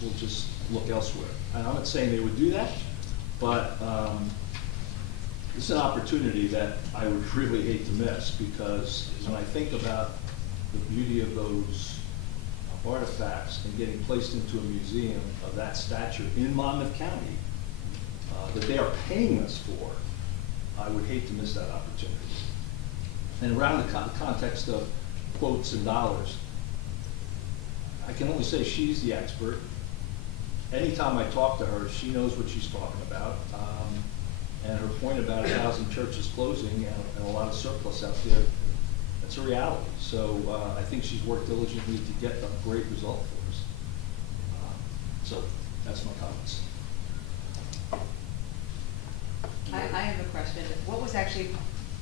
we'll just look elsewhere. And I'm not saying they would do that, but it's an opportunity that I would really hate to miss, because when I think about the beauty of those artifacts and getting placed into a museum of that stature in Monmouth County that they are paying us for, I would hate to miss that opportunity. And around the context of quotes and dollars, I can only say she's the expert. Anytime I talk to her, she knows what she's talking about. And her point about 1,000 churches closing and a lot of surplus out there, that's a reality. So I think she's worked diligently to get a great result for us. So that's my comments. I have a question. What was actually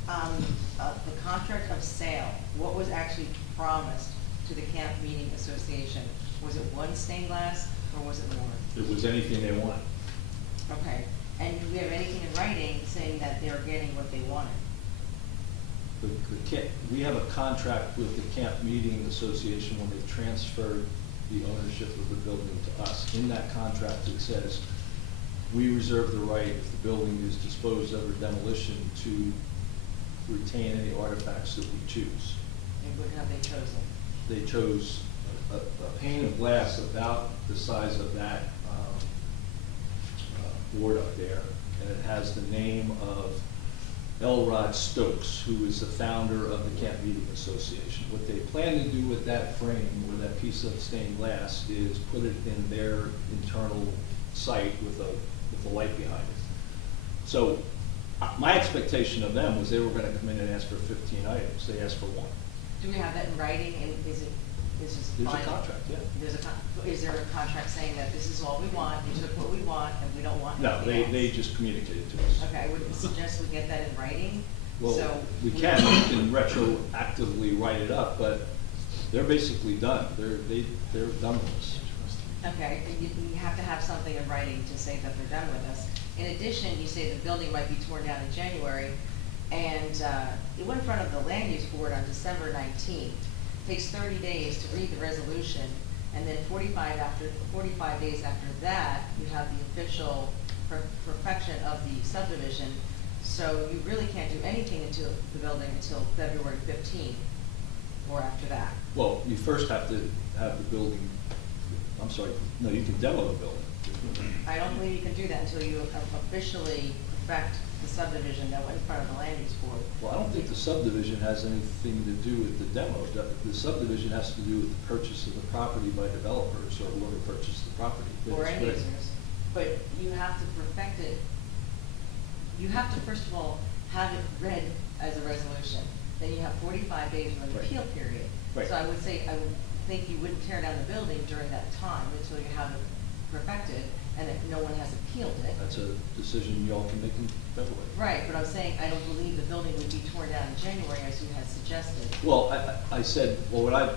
the contract of sale? What was actually promised to the Camp Meeting Association? Was it one stained glass or was it more? It was anything they wanted. Okay. And do we have anything in writing saying that they're getting what they wanted? we have a contract with the Camp Meeting Association when they transferred the ownership of the building to us. In that contract, it says, we reserve the right, if the building is disposed of or demolition, to retain any artifacts that we choose. And what have they chosen? They chose a pane of glass about the size of that board up there, and it has the name of Elrod Stokes, who is the founder of the Camp Meeting Association. What they plan to do with that frame, or that piece of stained glass, is put it in their internal site with a light behind it. So my expectation of them was they were going to come in and ask for 15 items. They asked for 1. Do we have that in writing, and is it There's a final? contract, yeah. Is there a contract saying that this is all we want, we took what we want, and we don't want No, anything else? they just communicated to us. Okay, I would suggest we get that in writing, Well, so. we can retroactively write it up, but they're basically done. They're done with us. Okay, and you have to have something in writing to say that they're done with us. In addition, you say the building might be torn down in January, and it went in front of the land use board on December 19th. Takes 30 days to read the resolution, and then 45 days after that, you have the official perfection of the subdivision. So you really can't do anything until the building until February 15th, or after that. Well, you first have to have the building, I'm sorry, no, you can demo the building. I don't believe you can do that until you officially perfect the subdivision that went in front of the land use board. Well, I don't think the subdivision has anything to do with the demo. The subdivision has to do with the purchase of the property by developers or whoever purchased the property. Or end users. But you have to perfect it. You have to, first of all, have it read as a resolution. Then you have 45 days for an Right. appeal period. Right. So I would say, I would think you wouldn't tear down the building during that time until you have it perfected and that no one has appealed it. That's a decision you all can make in February. Right, but I'm saying I don't believe the building would be torn down in January as you had suggested. Well, I said, well, what I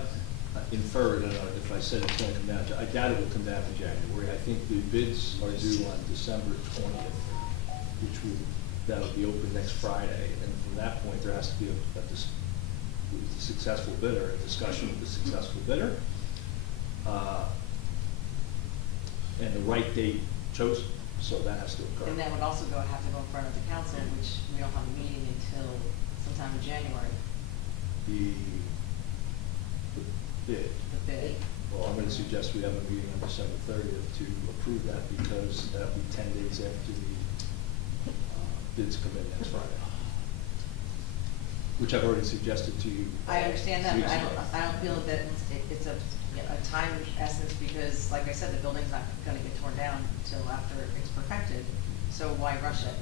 inferred, and if I said it's going to come down, I doubt it will come down in January. I think the bids are due on December 20th, which that'll be open next Friday. And from that point, there has to be a successful bidder, a discussion with the successful bidder, and the right date chosen. So that has to occur. And that would also have to go in front of the council, which we don't have a meeting until sometime in January. The bid. The bid. Well, I'm going to suggest we have a meeting on December 30th to approve that, because that'll be 10 days after the bids come in next Friday, which I've already suggested to you. I understand that, but weeks ago. I don't feel that it's a time essence, because like I said, the building's not gonna get torn down until after it's perfected, so why rush it?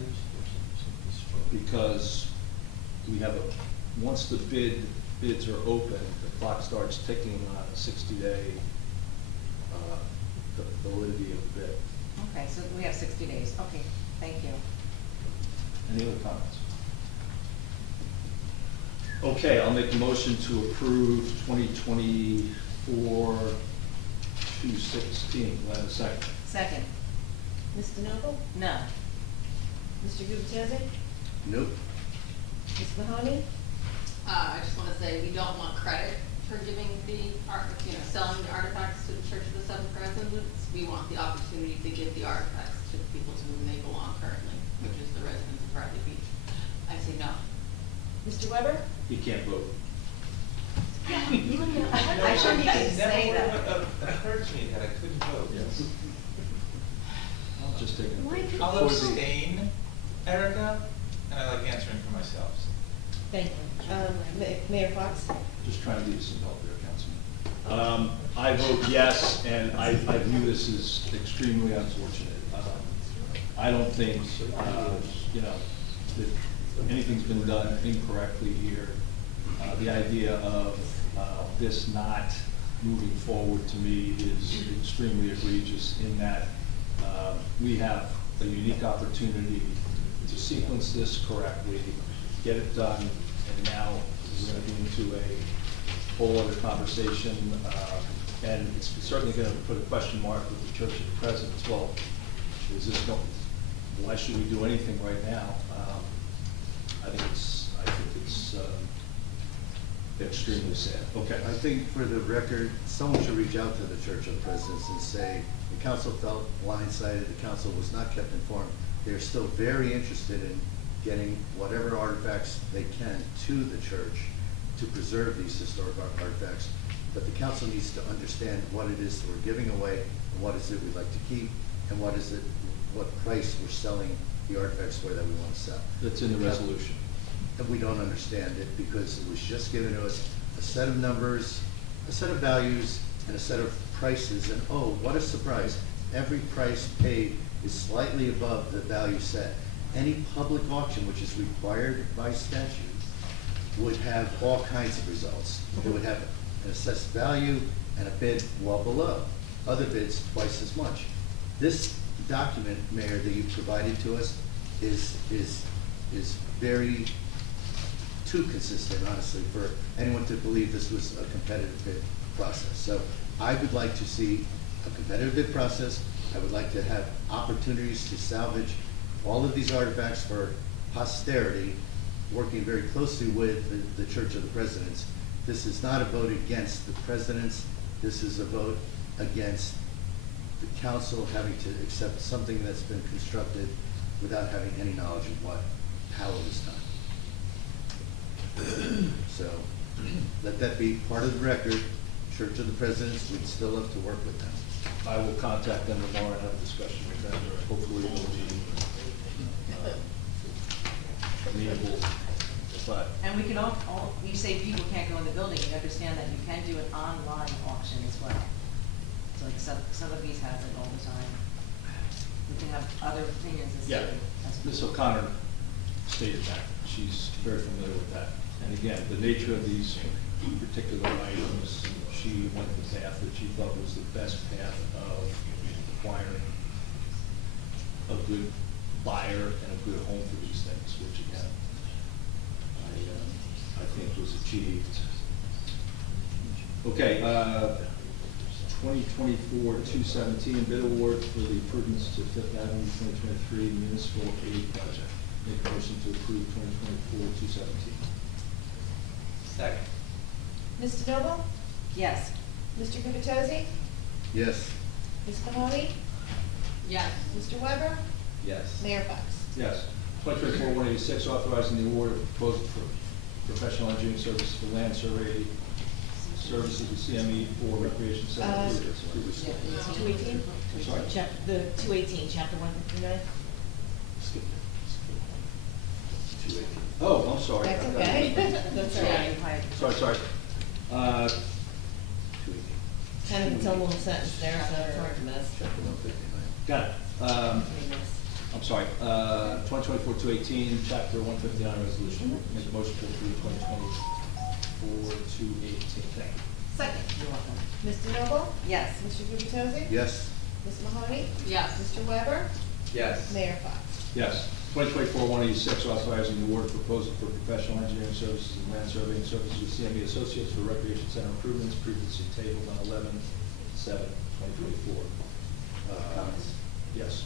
Because we have once the bids are open, the clock starts ticking on a 60-day the validity of the bid. Okay, so we have 60 days, okay, thank you. Any other comments? Okay, I'll make a motion to approve 2024-216. Do I have a second? Second. Mr. Noble? No. Mr. Gubatese? Nope. Ms. Mahoney? I just want to say, we don't want credit for giving the selling the artifacts to the Church of the Seven Presidents. We want the opportunity to give the artifacts to the people to whom they belong currently, which is the residents of Bradley Beach. I say no. Mr. Weber? He can't vote. I'm sure he can say that. Never occurred to me that I couldn't vote. Yes. I'll just take it. I'll abstain, Erica, and I like answering for myself. So. Thank you. Mayor Fox? Just trying to give you some help there, Councilman. I vote yes, and I view this as extremely unfortunate. I don't think, that anything's been done incorrectly here. The idea of this not moving forward to me is extremely egregious, in that we have a unique opportunity to sequence this correctly, get it done, and now we're going to be into a whole other conversation, and it's certainly going to put a question mark with the Church of the Presidents. Well, why should we do anything right now? I think it's is extremely sad. Okay. I think for the record, someone should reach out to the Church of the Presidents and say, the council felt blindsided, the council was not kept informed. They're still very interested in getting whatever artifacts they can to the church to preserve these historic artifacts. But the council needs to understand what it is that we're giving away, and what is it we'd like to keep, and what price we're selling the artifacts for that we want to sell. That's in the resolution. And we don't understand it because it was just given to us a set of numbers, a set of values, and a set of prices, and oh, what a surprise. Every price paid is slightly above the value set. Any public auction, which is required by statute, would have all kinds of results. It would have an assessed value and a bid well below. Other bids twice as much. This document, Mayor, that you provided to us is very too consistent, honestly, for anyone to believe this was a competitive bid process. So I would like to see a competitive bid process. I would like to have opportunities to salvage all of these artifacts for posterity, working very closely with the Church of the Presidents. This is not a vote against the presidents. This is a vote against the council having to accept something that's been constructed without having any knowledge of how it was done. So let that be part of the record. Church of the Presidents, we'd still love to work with them. I will contact them tomorrow and have a discussion with them. Hopefully it will be amenable, but. And we can all, you say people can't go in the building, you understand that you can do an online auction as well. So like Sotheby's has it all the time. We can have other opinions as Yeah, to. Ms. O'Connor stated that. She's very familiar with that. And again, the nature of these particular items, she went the path that she thought was the best path of acquiring a good buyer and a good home for these things, which again, I think was achieved. Okay, 2024-217 bid award for the improvements to Fifth Avenue 2023 municipal aid project. Make a motion to approve 2024-217. Second. Mr. Noble? Yes. Mr. Gubatose? Yes. Ms. Mahoney? Yes. Mr. Weber? Yes. Mayor Fox? Yes. 2024-186, authorizing the award of proposal for professional engineering services for land survey services with CME for recreation center improvements. Yeah, 218? I'm sorry? The 218, chapter 159? Skip it. 218. Oh, I'm sorry. That's okay. That's all right. Sorry. 218. Kind of its own little sentence there, so it's hard to miss. Chapter 159. Got it. I'm sorry, 2024-218, chapter 159 resolution. Make a motion to approve 2024-218. Thank you. Second. You're welcome. Mr. Noble? Yes. Mr. Gubatose? Yes. Ms. Mahoney? Yes. Mr. Weber? Yes. Mayor Fox? Yes. 2024-186, authorizing the award of proposal for professional engineering services and land surveying services with CME Associates for recreation center improvements, previously tabled on 11/7/2024. Comments? Yes.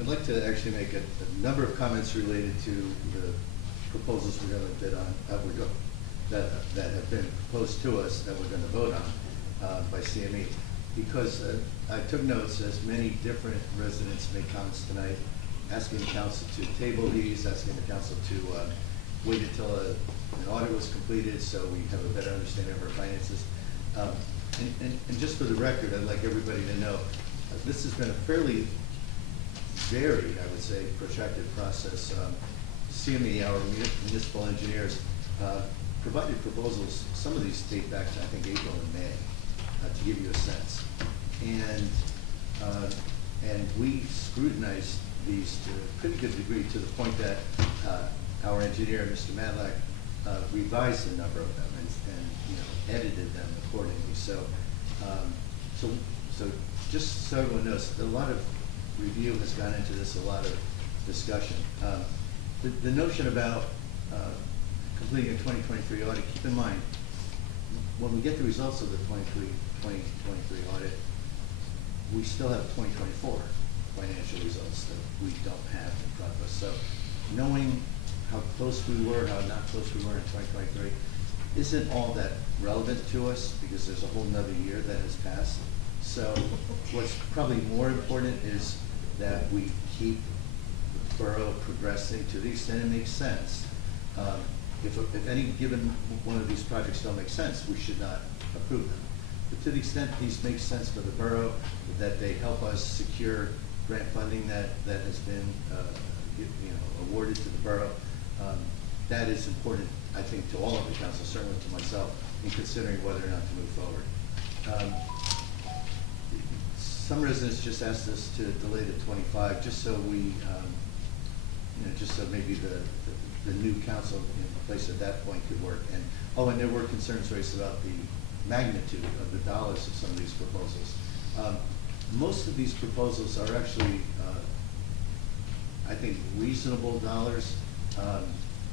I'd like to actually make a number of comments related to the proposals we're going to bid on, that have been proposed to us that we're going to vote on by CME. Because I took notes, as many different residents made comments tonight, asking the council to table these, asking the council to wait until an audit was completed so we have a better understanding of our finances. And just for the record, I'd like everybody to know, this has been a fairly varied, I would say, protracted process. CME, our municipal engineers, provided proposals. Some of these date back to, I think, April and May, to give you a sense. And we scrutinized these to a pretty good degree, to the point that our engineer, Mr. Matlack, revised a number of them and edited them accordingly. So just so everyone knows, a lot of review has gone into this, a lot of discussion. The notion about completing a 2023 audit, keep in mind, when we get the results of the 2023 audit, we still have 2024 financial results that we don't have in front of us. So knowing how close we were, how not close we were in 2023, isn't all that relevant to us because there's a whole nother year that has passed. So what's probably more important is that we keep the borough progressing to the extent it makes sense. If any given one of these projects don't make sense, we should not approve them. But to the extent these make sense for the borough, that they help us secure grant funding that has been awarded to the borough, that is important, I think, to all of the council, certainly to myself, in considering whether or not to move forward. Some residents just asked us to delay to 25, just so we, just so maybe the new council in place at that point could work. And there were concerns raised about the magnitude of the dollars of some of these proposals. Most of these proposals are actually, I think, reasonable dollars.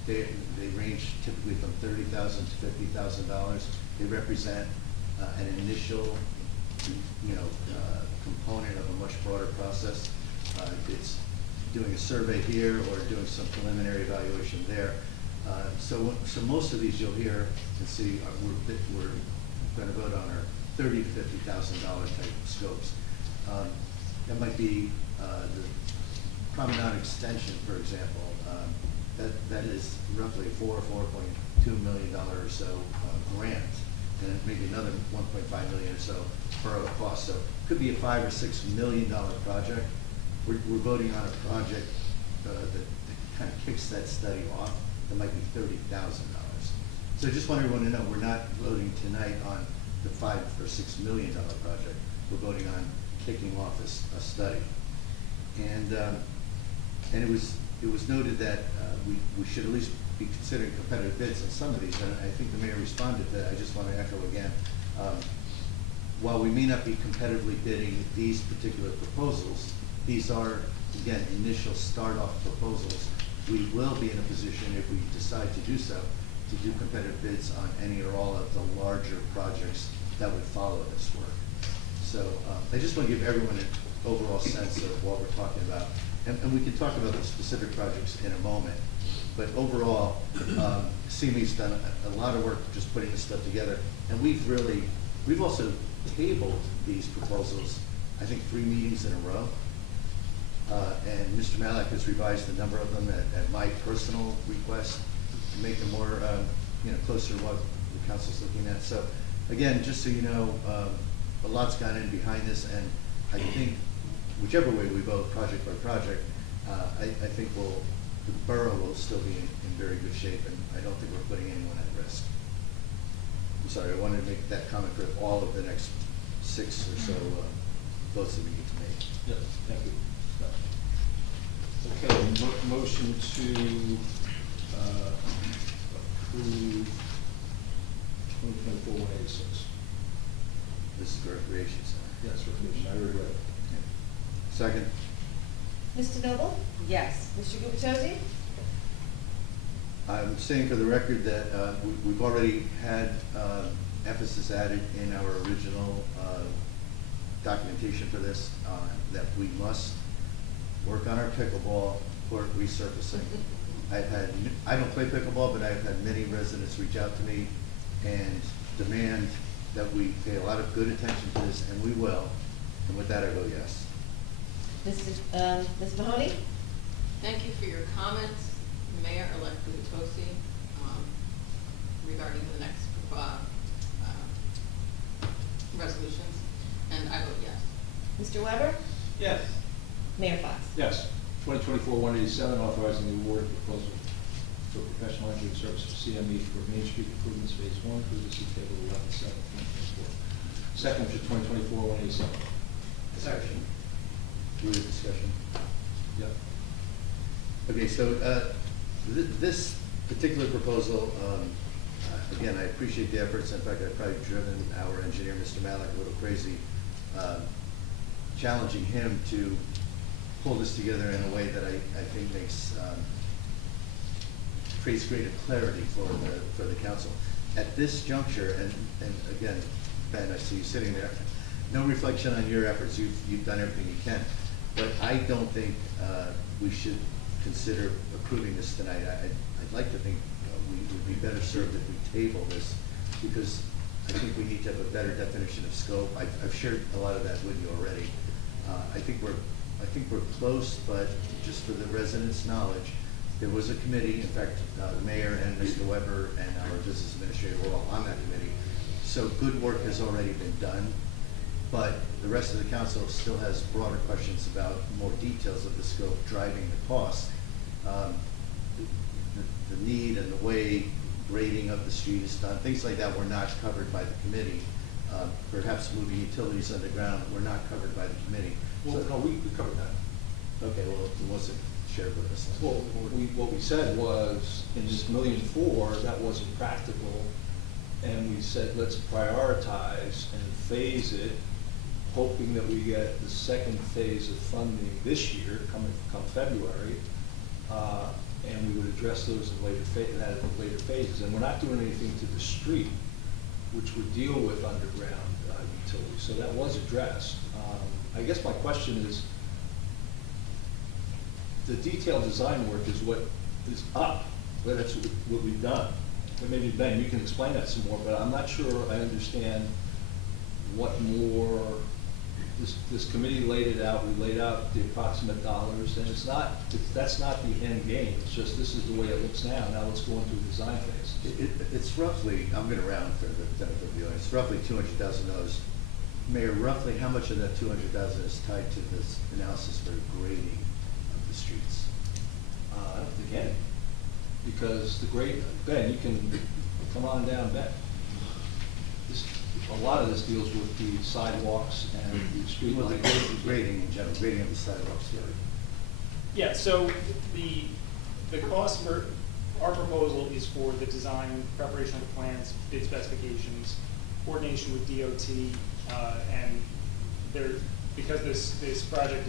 They range typically from $30,000 to $50,000. They represent an initial, component of a much broader process. It's doing a survey here or doing some preliminary evaluation there. So most of these you'll hear and see we're going to vote on are $30,000 to $50,000 type scopes. That might be the Promenade extension, for example. That is roughly $4.2 million or so grant, and maybe another $1.5 million or so borough cost. So it could be a $5 or $6 million project. We're voting on a project that kind of kicks that study off. That might be $30,000. So I just want everyone to know we're not voting tonight on the $5 or $6 million project. We're voting on kicking off a study. And it was noted that we should at least be considering competitive bids on some of these, and I think the mayor responded to that. I just want to echo again. While we may not be competitively bidding these particular proposals, these are, again, initial start-off proposals. We will be in a position, if we decide to do so, to do competitive bids on any or all of the larger projects that would follow this work. So I just want to give everyone an overall sense of what we're talking about. And we can talk about the specific projects in a moment. But overall, CME's done a lot of work just putting this stuff together. And we've also tabled these proposals, I think, 3 meetings in a row. And Mr. Malik has revised a number of them at my personal request to make them more, closer to what the council's looking at. So again, just so you know, a lot's gone in behind this, and I think whichever way we vote, project by project, I think the borough will still be in very good shape, and I don't think we're putting anyone at risk. I'm sorry, I wanted to make that comment for all of the next 6 or so votes that we need to make. Yep, thank you. Okay, motion to approve 2024-186. This is the recreation center. Yes, recreation, I already read it. Second. Mr. Noble? Yes. Mr. Gubatose? I'm saying for the record that we've already had emphasis added in our original documentation for this, that we must work on our pickleball court resurfacing. I don't play pickleball, but I've had many residents reach out to me and demand that we pay a lot of good attention to this, and we will. And with that, I vote yes. Ms. Mahoney? Thank you for your comments, Mayor-elect Gubatose, regarding the next resolutions, and I vote yes. Mr. Weber? Yes. Mayor Fox? Yes. 2024-187, authorizing the award of proposal for professional engineering services for CME for Main Street improvements phase 1, previously tabled 11/7/2024. Second to 2024-187. Second. Further discussion? Yep. Okay, so this particular proposal, again, I appreciate the efforts. In fact, I've probably driven our engineer, Mr. Malik, a little crazy, challenging him to pull this together in a way that I think creates greater clarity for the council. At this juncture, and again, Ben, I see you sitting there, no reflection on your efforts. You've done everything you can. But I don't think we should consider approving this tonight. I'd like to think we would be better served if we table this, because I think we need to have a better definition of scope. I've shared a lot of that with you already. I think we're close, but just for the residents' knowledge, there was a committee. In fact, the mayor and Mr. Weber and our business administrator were all on that committee. So good work has already been done, but the rest of the council still has broader questions about more details of the scope driving the cost. The need and the way grading of the street is done, things like that were not covered by the committee. Perhaps moving utilities underground were not covered by the committee. Well, no, we covered that. Okay, well, it wasn't shared with us. Well, what we said was, in this $1.4 million, that wasn't practical, and we said, let's prioritize and phase it, hoping that we get the second phase of funding this year, come February, and we would address those in later phases. And we're not doing anything to the street, which would deal with underground utilities. So that was addressed. I guess my question is, the detailed design work is what is up. Well, that's what we've done. And maybe Ben, you can explain that some more, but I'm not sure I understand what more. This committee laid it out. We laid out the approximate dollars, and that's not the end game. It's just this is the way it looks now. Now let's go into a design phase. It's roughly, I'm going to round for the benefit of the audience, roughly $200,000. Mayor, roughly how much of that $200,000 is tied to this analysis for grading of the streets? I don't think any, because the grade, Ben, you can come on down, Ben. A lot of this deals with the sidewalks and the street Well, the lighting. grading in general, grading of the sidewalks. Yeah, so the cost for, our proposal is for the design, preparation of the plans, bid specifications, coordination with DOT, and there, because this project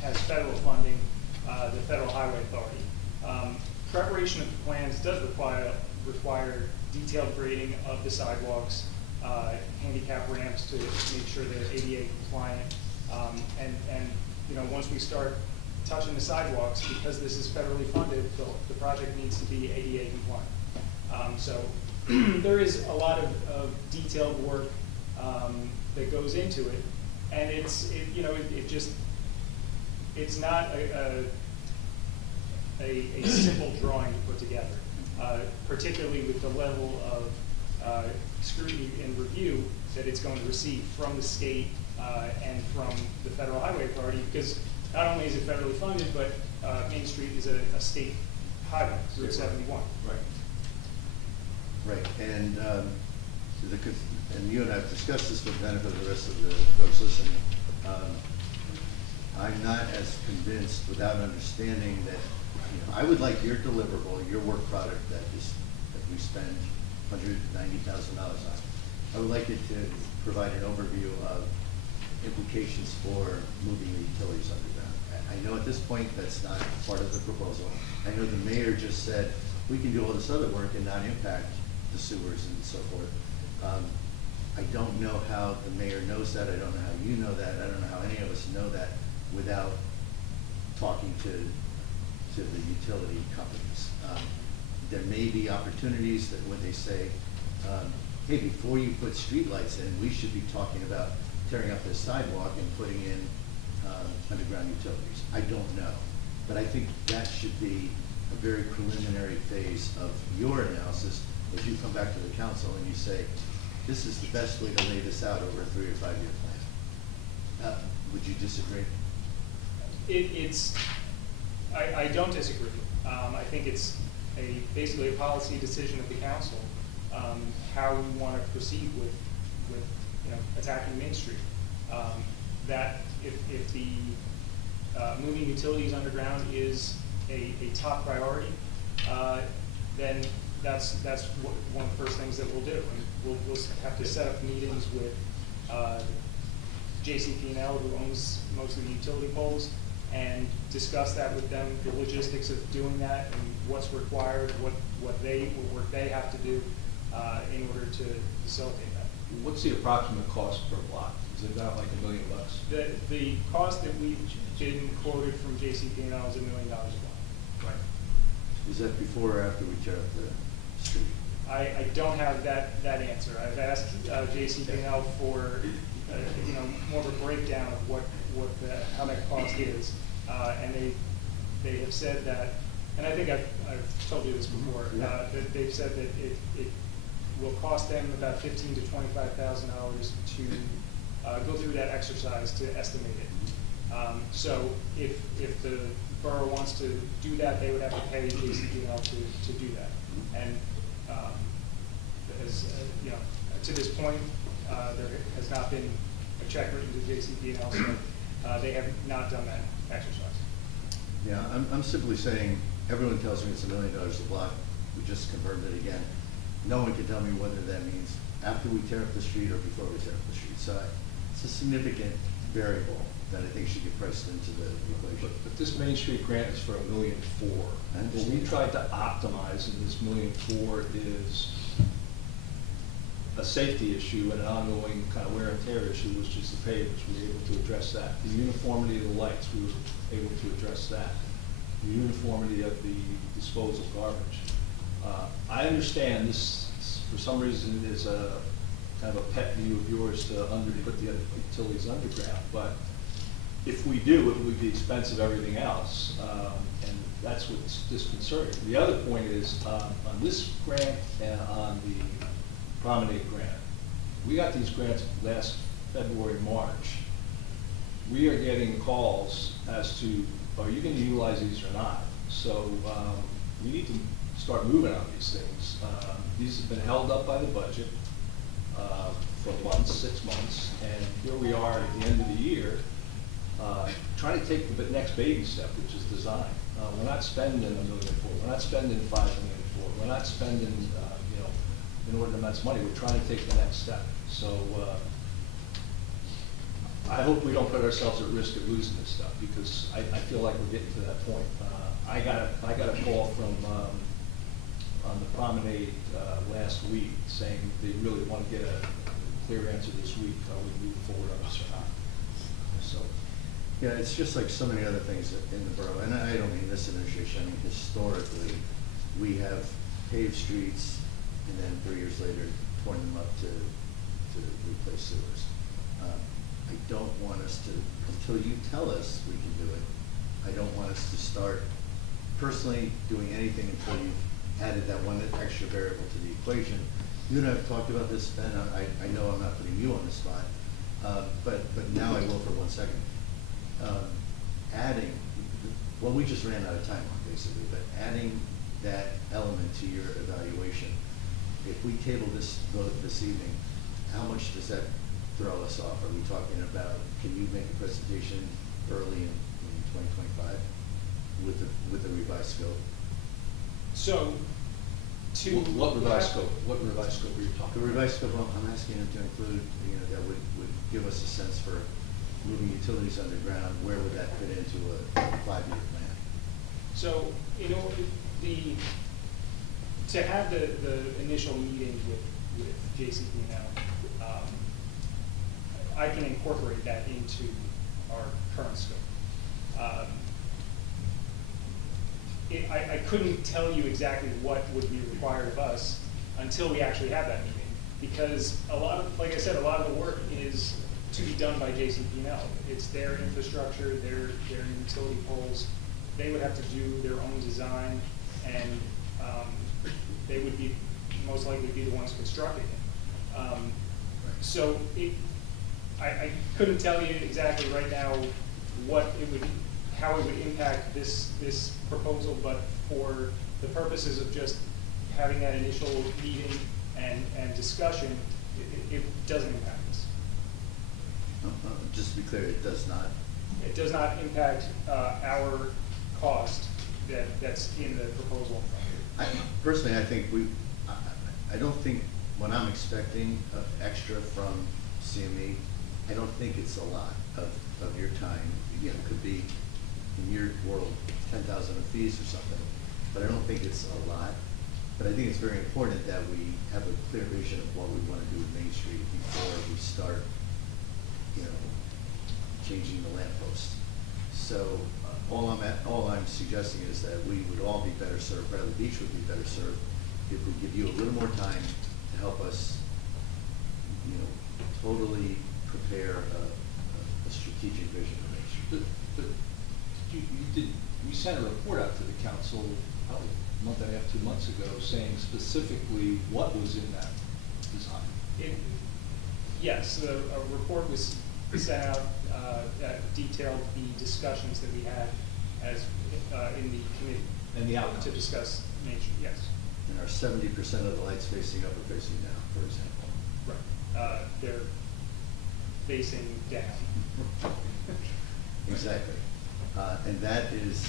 has federal funding, the Federal Highway Authority. Preparation of the plans does require detailed grading of the sidewalks, handicap ramps to make sure they're ADA compliant, and you know, once we start touching the sidewalks, because this is federally funded, the project needs to be ADA compliant. So there is a lot of detailed work that goes into it, and it's not a simple drawing to put together, particularly with the level of scrutiny and review that it's going to receive from the state and from the Federal Highway Authority, because not only is it federally funded, but Main Street is a state highway, Route 71. Right. Right, and you and I have discussed this for the benefit of the rest of the folks listening. I'm not as convinced without understanding that, you know, I would like your deliverable, your work product that we spend $190,000 on. I would like it to provide an overview of implications for moving the utilities underground. I know at this point that's not part of the proposal. I know the mayor just said we can do all this other work and not impact the sewers and so forth. I don't know how the mayor knows that. I don't know how you know that. I don't know how any of us know that without talking to the utility companies. There may be opportunities that when they say, hey, before you put streetlights in, we should be talking about tearing up this sidewalk and putting in underground utilities. I don't know. But I think that should be a very preliminary phase of your analysis as you come back to the council and you say, this is the best way to lay this out over a 3 or 5 year plan. Would you disagree? I don't disagree. I think it's basically a policy decision of the council, how we want to proceed with attacking Main Street. That if the moving utilities underground is a top priority, then that's one of the first things that we'll do. And we'll have to set up meetings with JCP&L, who owns most of the utility poles, and discuss that with them, the logistics of doing that and what's required, what work they have to do in order to facilitate that. What's the approximate cost per block? Is it about like $1 million? The cost that we've been quoted from JCP&L is $1 million a block. Right. Is that before or after we tear up the street? I don't have that answer. I've asked JCP&L for, more of a breakdown of how that cost is. And they have said that, and I think I've told you this before, that they've said that it will cost them about $15,000 to $25,000 to go through that exercise to estimate it. So if the borough wants to do that, they would have to pay JCP&L to do that. And to this point, there has not been a check written to JCP&L, so they have not done that exercise. Yeah, I'm simply saying, everyone tells me it's $1 million a block. We just confirmed it again. No one can tell me whether that means after we tear up the street or before we tear up the street. So it's a significant variable that I think should get priced into the equation. But this Main Street grant is for $1.4 million. What we tried to optimize in this $1.4 million is a safety issue and an ongoing kind of wear and tear issue, which is the pavers. We were able to address that. The uniformity of the lights, we were able to address that. The uniformity of the disposal garbage. I understand this, for some reason, is a kind of a pet view of yours to put the utilities underground, but if we do, it would be expense of everything else, and that's what's disconcerting. The other point is, on this grant and on the Promenade grant, we got these grants last February, March. We are getting calls as to, are you going to utilize these or not? So we need to start moving on these things. These have been held up by the budget for months, 6 months, and here we are at the end of the year trying to take the next baby step, which is design. We're not spending $1 million for it. We're not spending $5 million for it. We're not spending inordinate amounts of money. We're trying to take the next step. So I hope we don't put ourselves at risk of losing this stuff, because I feel like we're getting to that point. I got a call from on the Promenade last week saying they really want to get a clear answer this week. Are we moving forward on this or not? So. Yeah, it's just like so many other things in the borough, and I don't mean this administration, I mean historically, we have paved streets and then 3 years later torn them up to replace sewers. I don't want us to, until you tell us we can do it, I don't want us to start personally doing anything until you've added that one extra variable to the equation. You and I have talked about this, Ben. I know I'm not putting you on the spot, but now I will for 1 second. Adding, well, we just ran out of time basically, but adding that element to your evaluation, if we table this vote this evening, how much does that throw us off? Are we talking about, can you make a presentation early in 2025 with the revised scope? So, what revised scope? What revised scope are you talking about? The revised scope, I'm asking them to include, that would give us a sense for moving utilities underground. Where would that fit into a 5-year plan? So, to have the initial meeting with JCP&L, I can incorporate that into our current scope. I couldn't tell you exactly what would be required of us until we actually have that meeting, because like I said, a lot of the work is to be done by JCP&L. It's their infrastructure, their utility poles. They would have to do their own design, and they would be most likely be the ones constructing it. So I couldn't tell you exactly right now how it would impact this proposal, but for the purposes of just having that initial meeting and discussion, it doesn't impact this. Just to be clear, it does not? It does not impact our cost that's in the proposal. Personally, I think I don't think when I'm expecting extra from CME, I don't think it's a lot of your time. Again, it could be in your world 10,000 of fees or something, but I don't think it's a lot. But I think it's very important that we have a clear vision of what we want to do with Main Street before we start changing the lamppost. So all I'm suggesting is that we would all be better served, Bradley Beach would be better served if we give you a little more time to help us, totally prepare a strategic vision of Main Street. But we sent a report out to the council probably a month and a half, 2 months ago, saying specifically what was in that design. Yes, a report was sent out that detailed the discussions that we had as in the committee. And the outcomes. To discuss Main Street, yes. And are 70% of the lights facing up or facing down, for example? Right. They're facing down. Exactly. And that is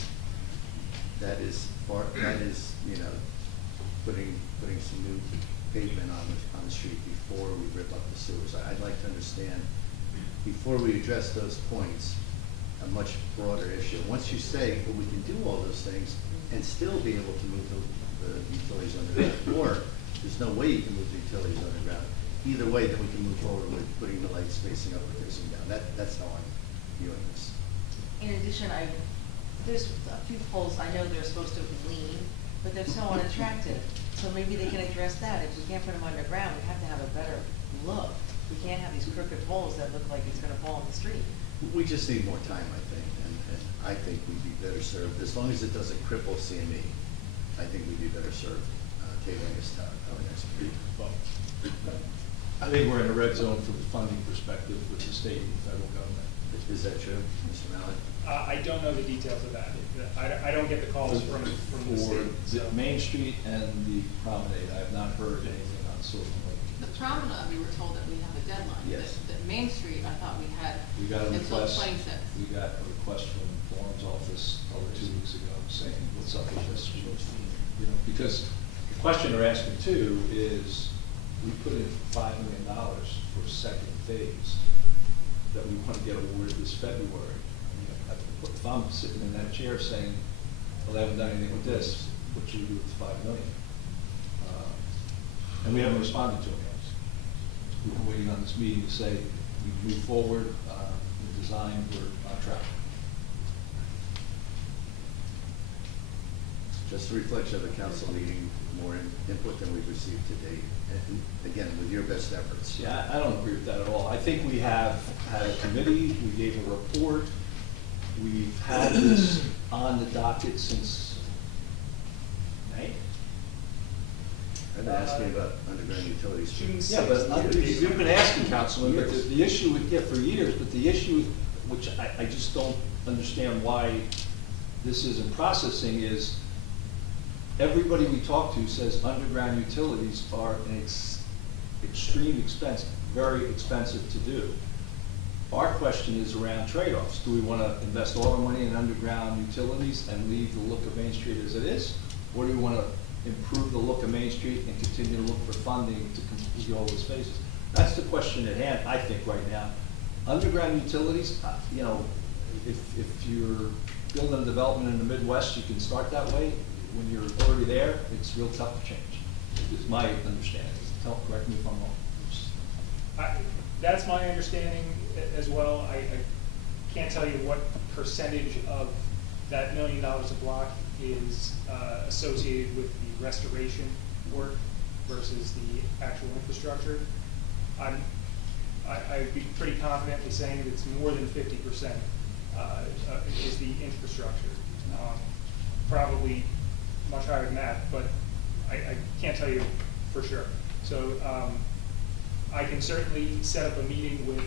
putting some new pavement on the street before we rip up the sewers. I'd like to understand, before we address those points, a much broader issue. Once you say, well, we can do all those things and still be able to move the utilities underground, or there's no way you can move the utilities underground. Either way, then we can move forward with putting the lights facing up or facing down. That's how I'm viewing this. In addition, there's a few poles, I know they're supposed to lean, but they're so unattractive. So maybe they can address that. If we can't put them underground, we have to have a better look. We can't have these crooked poles that look like it's gonna fall in the street. We just need more time, I think, and I think we'd be better served, as long as it doesn't cripple CME, I think we'd be better served tabling this to our next meeting. I think we're in a red zone from a funding perspective with the state and federal government. Is that true, Mr. Mallett? I don't know the details of that. I don't get the calls from the state. For the Main Street and the promenade, I have not heard anything on Sylvan Lake. The promenade, we were told that we have a deadline. Yes. That Main Street, I thought we had We got a until request, 26. we got a request from Lauren's office over 2 weeks ago saying, what's up with this? Because the question they're asking too is, we put in $5 million for second phase that we want to get awarded this February. If I'm sitting in that chair saying, well, they haven't done anything with this, what should we do with the $5 million? And we haven't responded to them yet. We've been waiting on this meeting to say, we move forward, the design, we're on track. Just a reflection of the council needing more input than we've received to date, and again, with your best efforts. Yeah, I don't agree with that at all. I think we have had a committee, we gave a report, we've had this on the docket since May. I've been asking about underground utilities. Yeah, but you've been asking, Councilman, but the issue with, for years, but the issue, which I just don't understand why this isn't processing, is everybody we talk to says underground utilities are an extreme expense, very expensive to do. Our question is around trade-offs. Do we want to invest all our money in underground utilities and leave the look of Main Street as it is? Or do we want to improve the look of Main Street and continue to look for funding to complete all those phases? That's the question at hand, I think, right now. Underground utilities, if you're building a development in the Midwest, you can start that way. When you're already there, it's real tough to change. It's my understanding. Correct me if I'm wrong. That's my understanding as well. I can't tell you what percentage of that $1 million a block is associated with the restoration work versus the actual infrastructure. I'd be pretty confidently saying that it's more than 50% is the infrastructure. Probably much higher than that, but I can't tell you for sure. So I can certainly set up a meeting with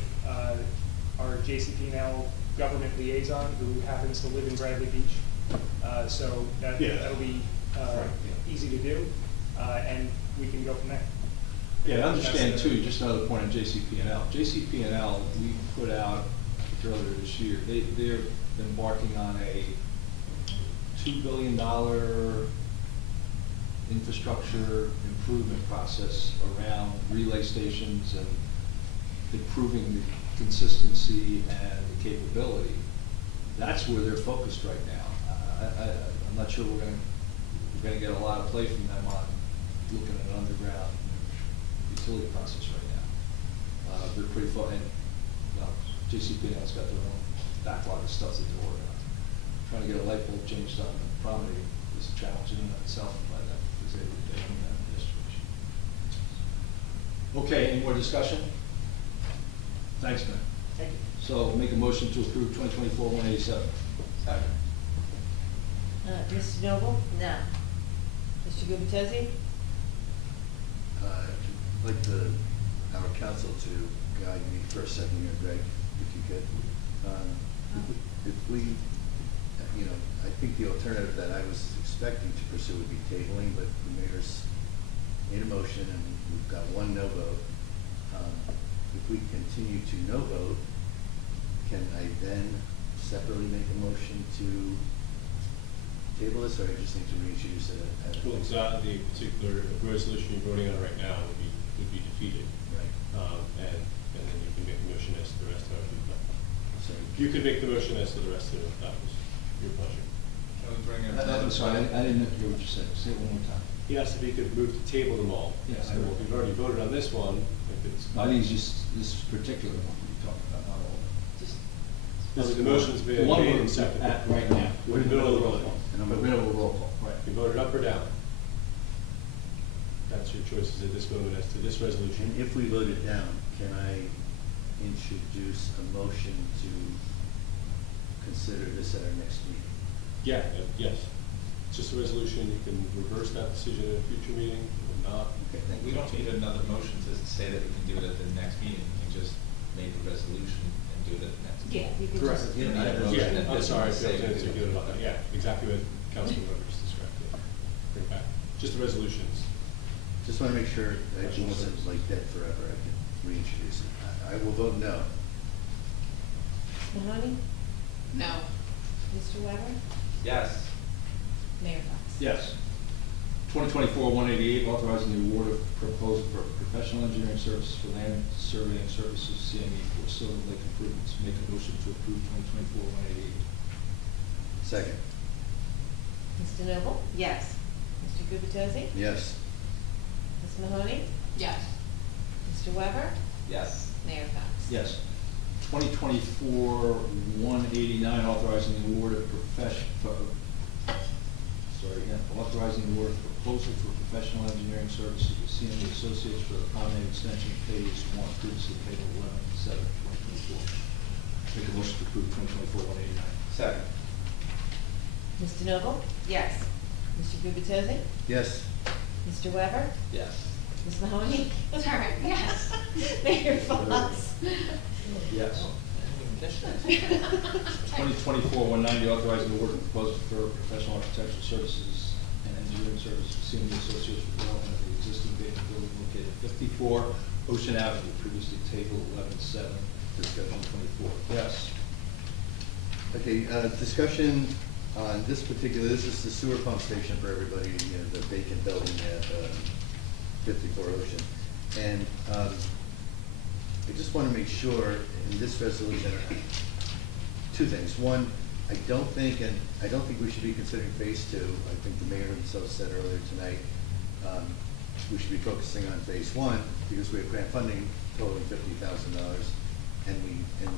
our JCP&L government liaison who happens to live in Bradley Beach. So that'll be easy to do, and we can go from there. Yeah, I understand too, just another point on JCP&L. JCP&L, we put out earlier this year, they're embarking on a $2 billion infrastructure improvement process around relay stations and improving the consistency and the capability. That's where they're focused right now. I'm not sure we're going to get a lot of play from them on looking at an underground utility process right now. They're pretty focused. J.C. Penney's got their own backlog of stuff that they're working on. Trying to get a light bulb changed on the promenade is a challenge in and of itself, but that is able to do that in this situation. Okay, any more discussion? Thanks, man. Thank you. So make a motion to approve 2024-187. Second. Mr. Noble? No. Mr. Gubatesi? I'd like our council to guide me for a second here, Greg, if you could. If we, I think the alternative that I was expecting to pursue would be tabling, but the mayor's made a motion and we've got one no vote. If we continue to no vote, can I then separately make a motion to table this, or I just need to reintroduce it at Well, it's not the particular resolution you're voting on right now would be defeated. Right. And then you can make a motion as to the rest of it. So You could make the motion as to the rest of it, if that was your pleasure. Can we bring it? I'm sorry, I didn't hear what you said. Say it one more time. He asked if he could move to table them all. Yes, I So will. we've already voted on this one, if it's. I think it's just this particular one we're talking about, not all. The motion's been The one made we're and seconded. at right now. We're in the middle of the roll call. And I'm in the middle of a roll call, right. You voted up or down? That's your choices at this moment as to this resolution. And if we vote it down, can I introduce a motion to consider this at our next meeting? Yeah, yes. It's just a resolution. You can reverse that decision in a future meeting or not. Okay, thank We you. don't need another motion to say that we can do it at the next meeting. We can just make a resolution and do it at the next meeting. Yeah, you could Correct. just. You don't need a motion Yeah, at I'm this sorry, one to say I was we do thinking it. about that. Yeah, exactly what Councilman Rogers described. Yeah. Bring it back. Just the resolutions. Just want to make sure that it wasn't like dead forever. I can reintroduce it. I will vote no. Mahoney? No. Mr. Weber? Yes. Mayor Fox? Yes. 2024-188, authorizing the award of proposal for professional engineering services for land surveying services, CME for Silver Lake improvements. Make a motion to approve 2024-188. Second. Mr. Noble? Yes. Mr. Gubatesi? Yes. Ms. Mahoney? Yes. Mr. Weber? Yes. Mayor Fox? Yes. 2024-189, authorizing the award of authorizing the award of proposal for professional engineering services with CME Associates for the promenade extension phase 1, previously paid 11/7/2024. Make a motion to approve 2024-189. Second. Mr. Noble? Yes. Mr. Gubatesi? Yes. Mr. Weber? Yes. Ms. Mahoney? Sorry, yes. Mayor Fox? Yes. 2024-190, authorizing the award of proposal for professional architectural services and engineering services for CME Associates for development of the existing vacant building located at 54 Ocean Avenue, previously table 11/7, discussion 24. Yes. Okay, discussion on this this is the sewer pump station for everybody, the vacant building at 54 Ocean. And I just want to make sure in this resolution, two things. One, I don't think we should be considering phase 2. I think the mayor himself said earlier tonight, we should be focusing on phase 1 because we have grant funding totaling $50,000 and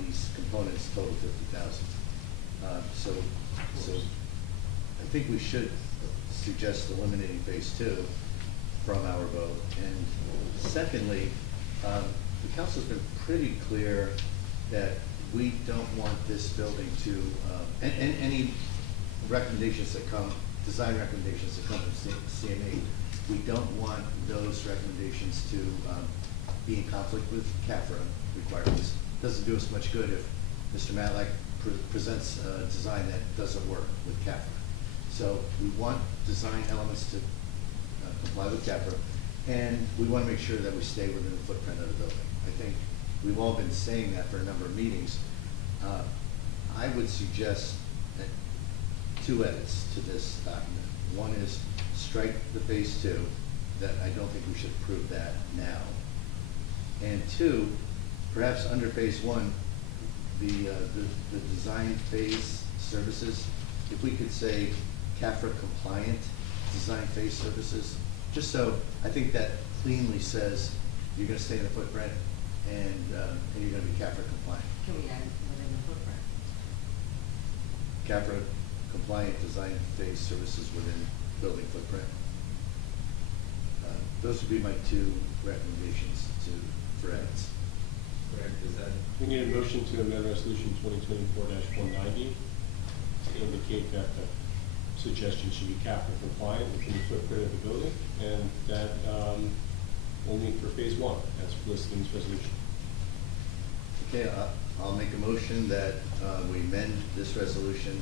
these components total $50,000. So I think we should suggest eliminating phase 2 from our vote. And secondly, the council's been pretty clear that we don't want this building to, and any recommendations that come, design recommendations that come from CME, we don't want those recommendations to be in conflict with CAFRA requirements. Doesn't do us much good if Mr. Matlack presents a design that doesn't work with CAFRA. So we want design elements to comply with CAFRA, and we want to make sure that we stay within the footprint of the building. I think we've all been saying that for a number of meetings. I would suggest that 2 edits to this document. One is strike the phase 2, that I don't think we should approve that now. And 2, perhaps under phase 1, the design phase services, if we could say CAFRA compliant design phase services, just so I think that cleanly says you're going to stay in the footprint and you're going to be CAFRA compliant. Can we add within the footprint? CAFRA compliant design phase services within building footprint. Those would be my two recommendations for edits. Correct, is that? We need a motion to amend resolution 2024-190 to indicate that the suggestion should be CAFRA compliant within the footprint of the building, and that only for phase one, as listed in this resolution. Okay, I'll make a motion that we amend this resolution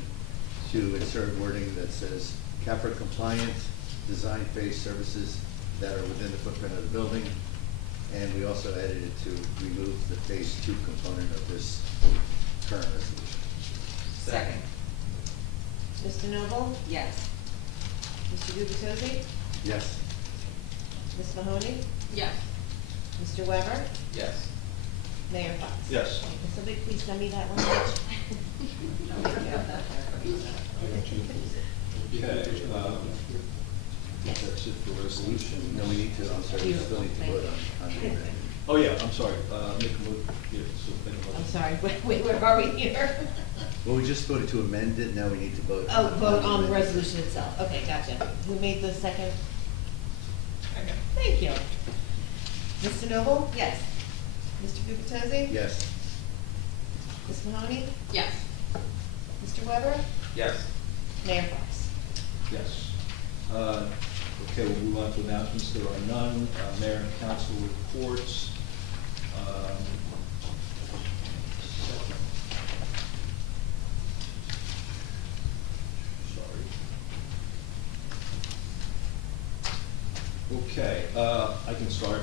to insert wording that says CAFRA compliant design phase services that are within the footprint of the building. And we also added it to remove the phase two component of this current resolution. Second. Mr. Noble? Yes. Mr. Gubatose? Yes. Ms. Mahoney? Yes. Mr. Weber? Yes. Mayor Fox? Yes. Can somebody please send me that one? Okay, that's it for resolution. No, we need to, I'm sorry, we still need to vote on the amendment. Oh, yeah, I'm sorry, make a motion, yeah, so make a motion. I'm sorry, where are we here? Well, we just voted to amend it, now we need to vote. Oh, vote on the amendment. resolution itself. Okay, gotcha. Who made the second? Thank you. Mr. Noble? Yes. Mr. Gubatose? Yes. Ms. Mahoney? Yes. Mr. Weber? Yes. Mayor Fox? Yes. Okay, we'll move on to announcements. There are none. Mayor and council reports. Sorry. Okay, I can start.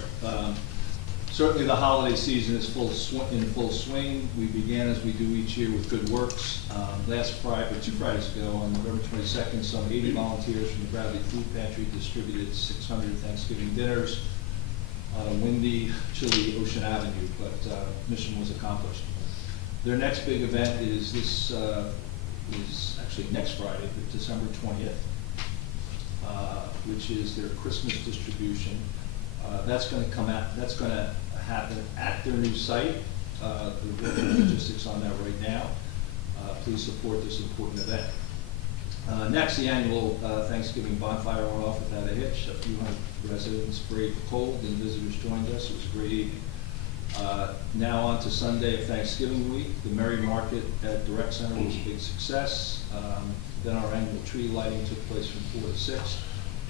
Certainly the holiday season is in full swing. We began, as we do each year, with Good Works. Last Friday, or 2 Fridays ago, on November 22nd, some 80 volunteers from the Bradley Food Pantry distributed 600 Thanksgiving dinners on a windy, chilly Ocean Avenue, but mission was accomplished. Their next big event is is actually next Friday, December 20th, which is their Christmas distribution. That's going to come out. That's going to happen at their new site. The logistics on that right now. Please support this important event. Next, the annual Thanksgiving bonfire went off without a hitch. A few hundred residents braved the cold and visitors joined us. It was a great evening. Now on to Sunday of Thanksgiving week. The Merry Market at the Rec Center was a big success. Then our annual tree lighting took place from 4 to 6.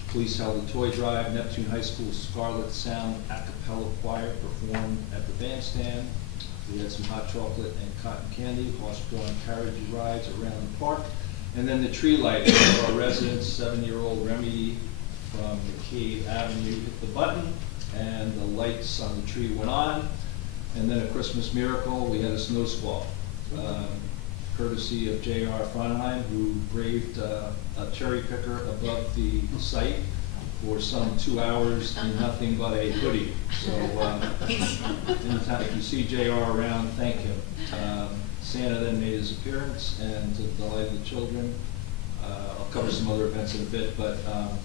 Police held a toy drive. Neptune High School Scarlet Sound a cappella choir performed at the bandstand. We had some hot chocolate and cotton candy, horse-drawn carriage rides around the park. And then the tree lighting for our residents, 7-year-old Remy from McCabe Avenue hit the button, and the lights on the tree went on. And then a Christmas miracle, we had a snow squall. Courtesy of J.R. Fronheim, who braved a cherry picker above the site for some 2 hours in nothing but a hoodie. So anytime if you see J.R. around, thank him. Santa then made his appearance, and to the delight of the children, I'll cover some other events in a bit, but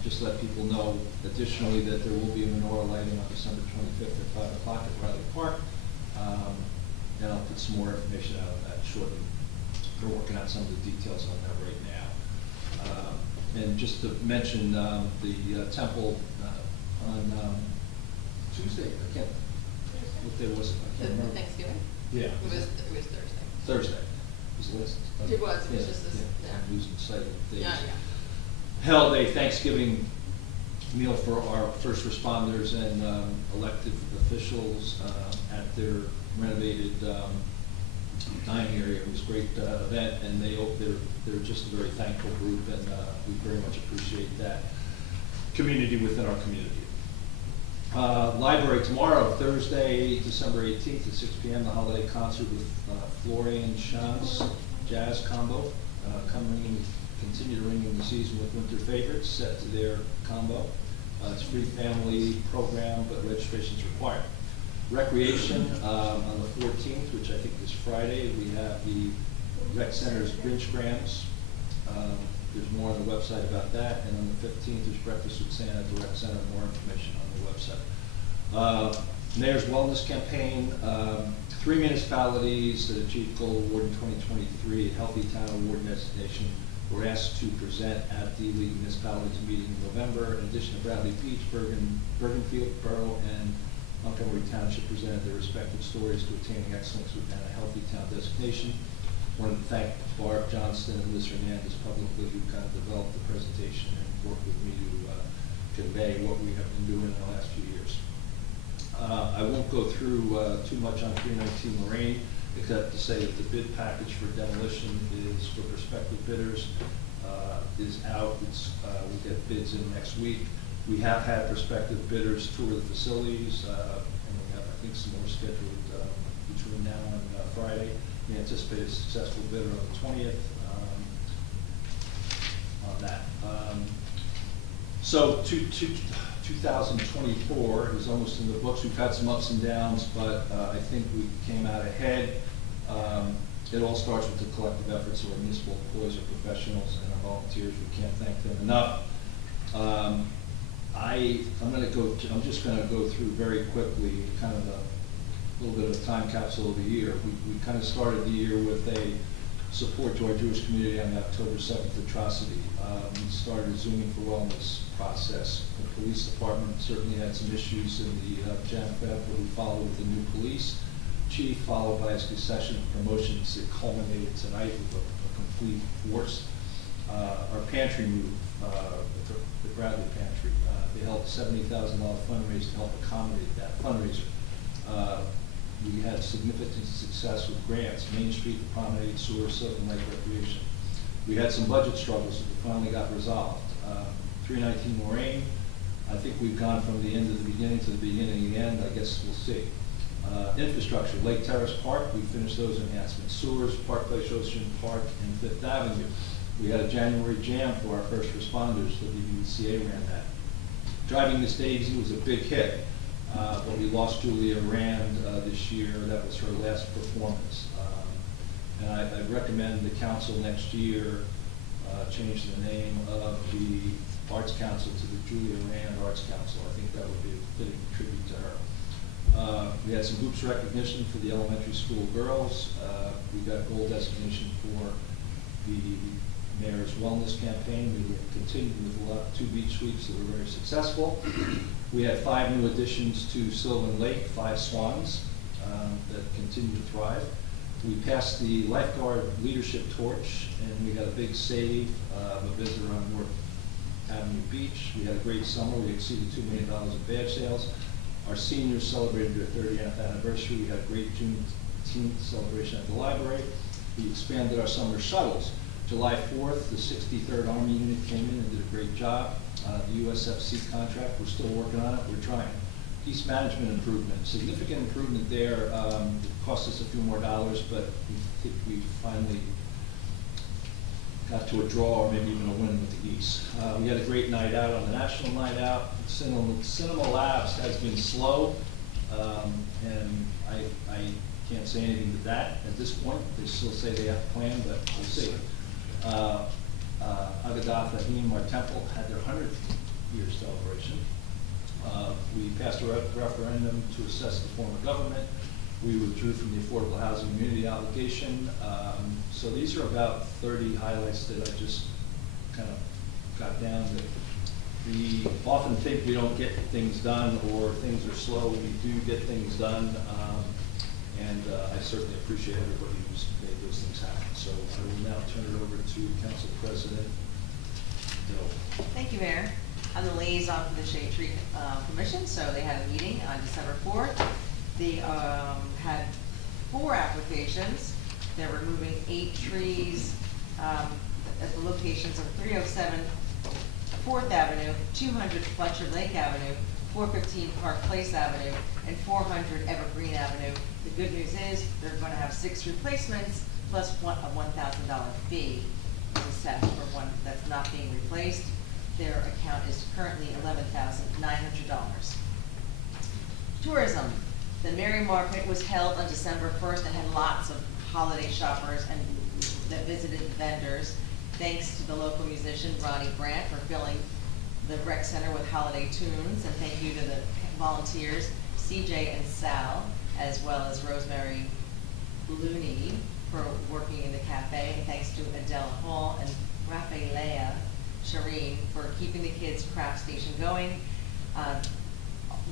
just let people know additionally that there will be a menorah lighting on December 25th at 5 o'clock at Riley Park. And I'll put some more information out on that shortly. We're working out some of the details on that right now. And just to mention the temple on Tuesday, I can't, what day was it? I can't remember. Thanksgiving? Yeah. It was Thursday. Thursday. Was the list? It was just this, yeah. I'm losing sight of the days. Yeah. Held a Thanksgiving meal for our first responders and elected officials at their renovated dining area. It was a great event, and they're just a very thankful group, and we very much appreciate that community within our community. Library tomorrow, Thursday, December 18th at 6 p.m., the holiday concert with Florian Schanz Jazz Combo. Continue to ring in the season with winter favorites set to their combo. It's a free family program, but registration is required. Recreation on the 14th, which I think is Friday, we have the Rec Center's Grinchgrams. There's more on the website about that. And on the 15th, there's Breakfast with Santa at the Rec Center. More information on the website. Mayor's Wellness Campaign, 3 municipalities that achieved Gold Award in 2023, Healthy Town Award designation, were asked to present at the League of Municipalities meeting in November. In addition to Bradley Beach, Bergenfield, Borough, and Montgomery Township presented their respective stories to attaining excellence within a Healthy Town designation. I wanted to thank Barb Johnston and Liz Hernandez publicly, who kind of developed the presentation and worked with me to convey what we have been doing in the last few years. I won't go through too much on 319 Lorraine, except to say that the bid package for demolition is for prospective bidders, is out. We get bids in next week. We have had prospective bidders tour the facilities, and we have, I think, some more scheduled between now and Friday. We anticipate a successful bidder on the 20th on that. So 2024 is almost in the books. We've had some ups and downs, but I think we came out ahead. It all starts with the collective efforts of our municipal employees, our professionals, and our volunteers. We can't thank them enough. I'm just going to go through very quickly kind of a little bit of a time capsule of the year. We kind of started the year with a support to our Jewish community on the October 7th atrocity. We started a Zooming for Wellness process. The police department certainly had some issues in the Jan Feb, but we followed with the new police chief, followed by a succession of promotions that culminated tonight with a complete force. Our pantry move, the Bradley Pantry, they held a $70,000 fundraiser to help accommodate that fundraiser. We had significant success with grants, Main Street, the Promenade, Sewer, Sylvan Lake Recreation. We had some budget struggles that finally got resolved. 319 Lorraine, I think we've gone from the end of the beginning to the beginning of the end. I guess we'll see. Infrastructure, Lake Terrace Park, we finished those enhancements. Sewers, Park Place, Ocean Park, and Fifth Avenue. We had a January jam for our first responders. The WBCA ran that. Driving Miss Daisy was a big hit, but we lost Julia Rand this year. That was her last performance. And I'd recommend the council next year change the name of the Arts Council to the Julia Rand Arts Council. I think that would be a fitting tribute to her. We had some hoops recognition for the elementary school girls. We got gold designation for the Mayor's Wellness Campaign. We continued with a lot of 2 beach sweeps that were very successful. We had 5 new additions to Sylvan Lake, 5 swans that continue to thrive. We passed the lifeguard leadership torch, and we had a big save of a visitor on North Avenue Beach. We had a great summer. We exceeded $2 million in badge sales. Our seniors celebrated their 30th anniversary. We had a great Juneteenth celebration at the library. We expanded our summer shuttles. July 4th, the 63rd Army Unit came in and did a great job. The USFC contract, we're still working on it. We're trying. Peace management improvement, significant improvement there. It cost us a few more dollars, but we finally got to a draw or maybe even a win with the Geese. We had a great night out on the National Night Out. Cinema Labs has been slow, and I can't say anything to that at this point. They still say they have a plan, but we'll see. Agadah Fahim, our temple, had their 100th year celebration. We passed a referendum to assess the form of government. We withdrew from the Affordable Housing Community Obligation. So these are about 30 highlights that I just kind of got down. That we often think we don't get things done or things are slow. We do get things done, and I certainly appreciate everybody who's made those things happen. So I will now turn it over to Council President Dill. Thank you, Mayor. I'm the liaison for the Shade Tree Commission, so they had a meeting on December 4th. They had 4 applications. They're removing 8 trees at the locations of 307 4th Avenue, 200 Fletcher Lake Avenue, 415 Park Place Avenue, and 400 Evergreen Avenue. The good news is they're going to have 6 replacements plus a $1,000 fee is assessed for one that's not being replaced. Their account is currently $11,900. Tourism. The Merry Market was held on December 1st and had lots of holiday shoppers and that visited the vendors. Thanks to the local musician Ronnie Brandt for filling the rec center with holiday tunes, and thank you to the volunteers, CJ and Sal, as well as Rosemary Looney for working in the cafe. And thanks to Adela Hall and Rafaela Shireen for keeping the kids' craft station going.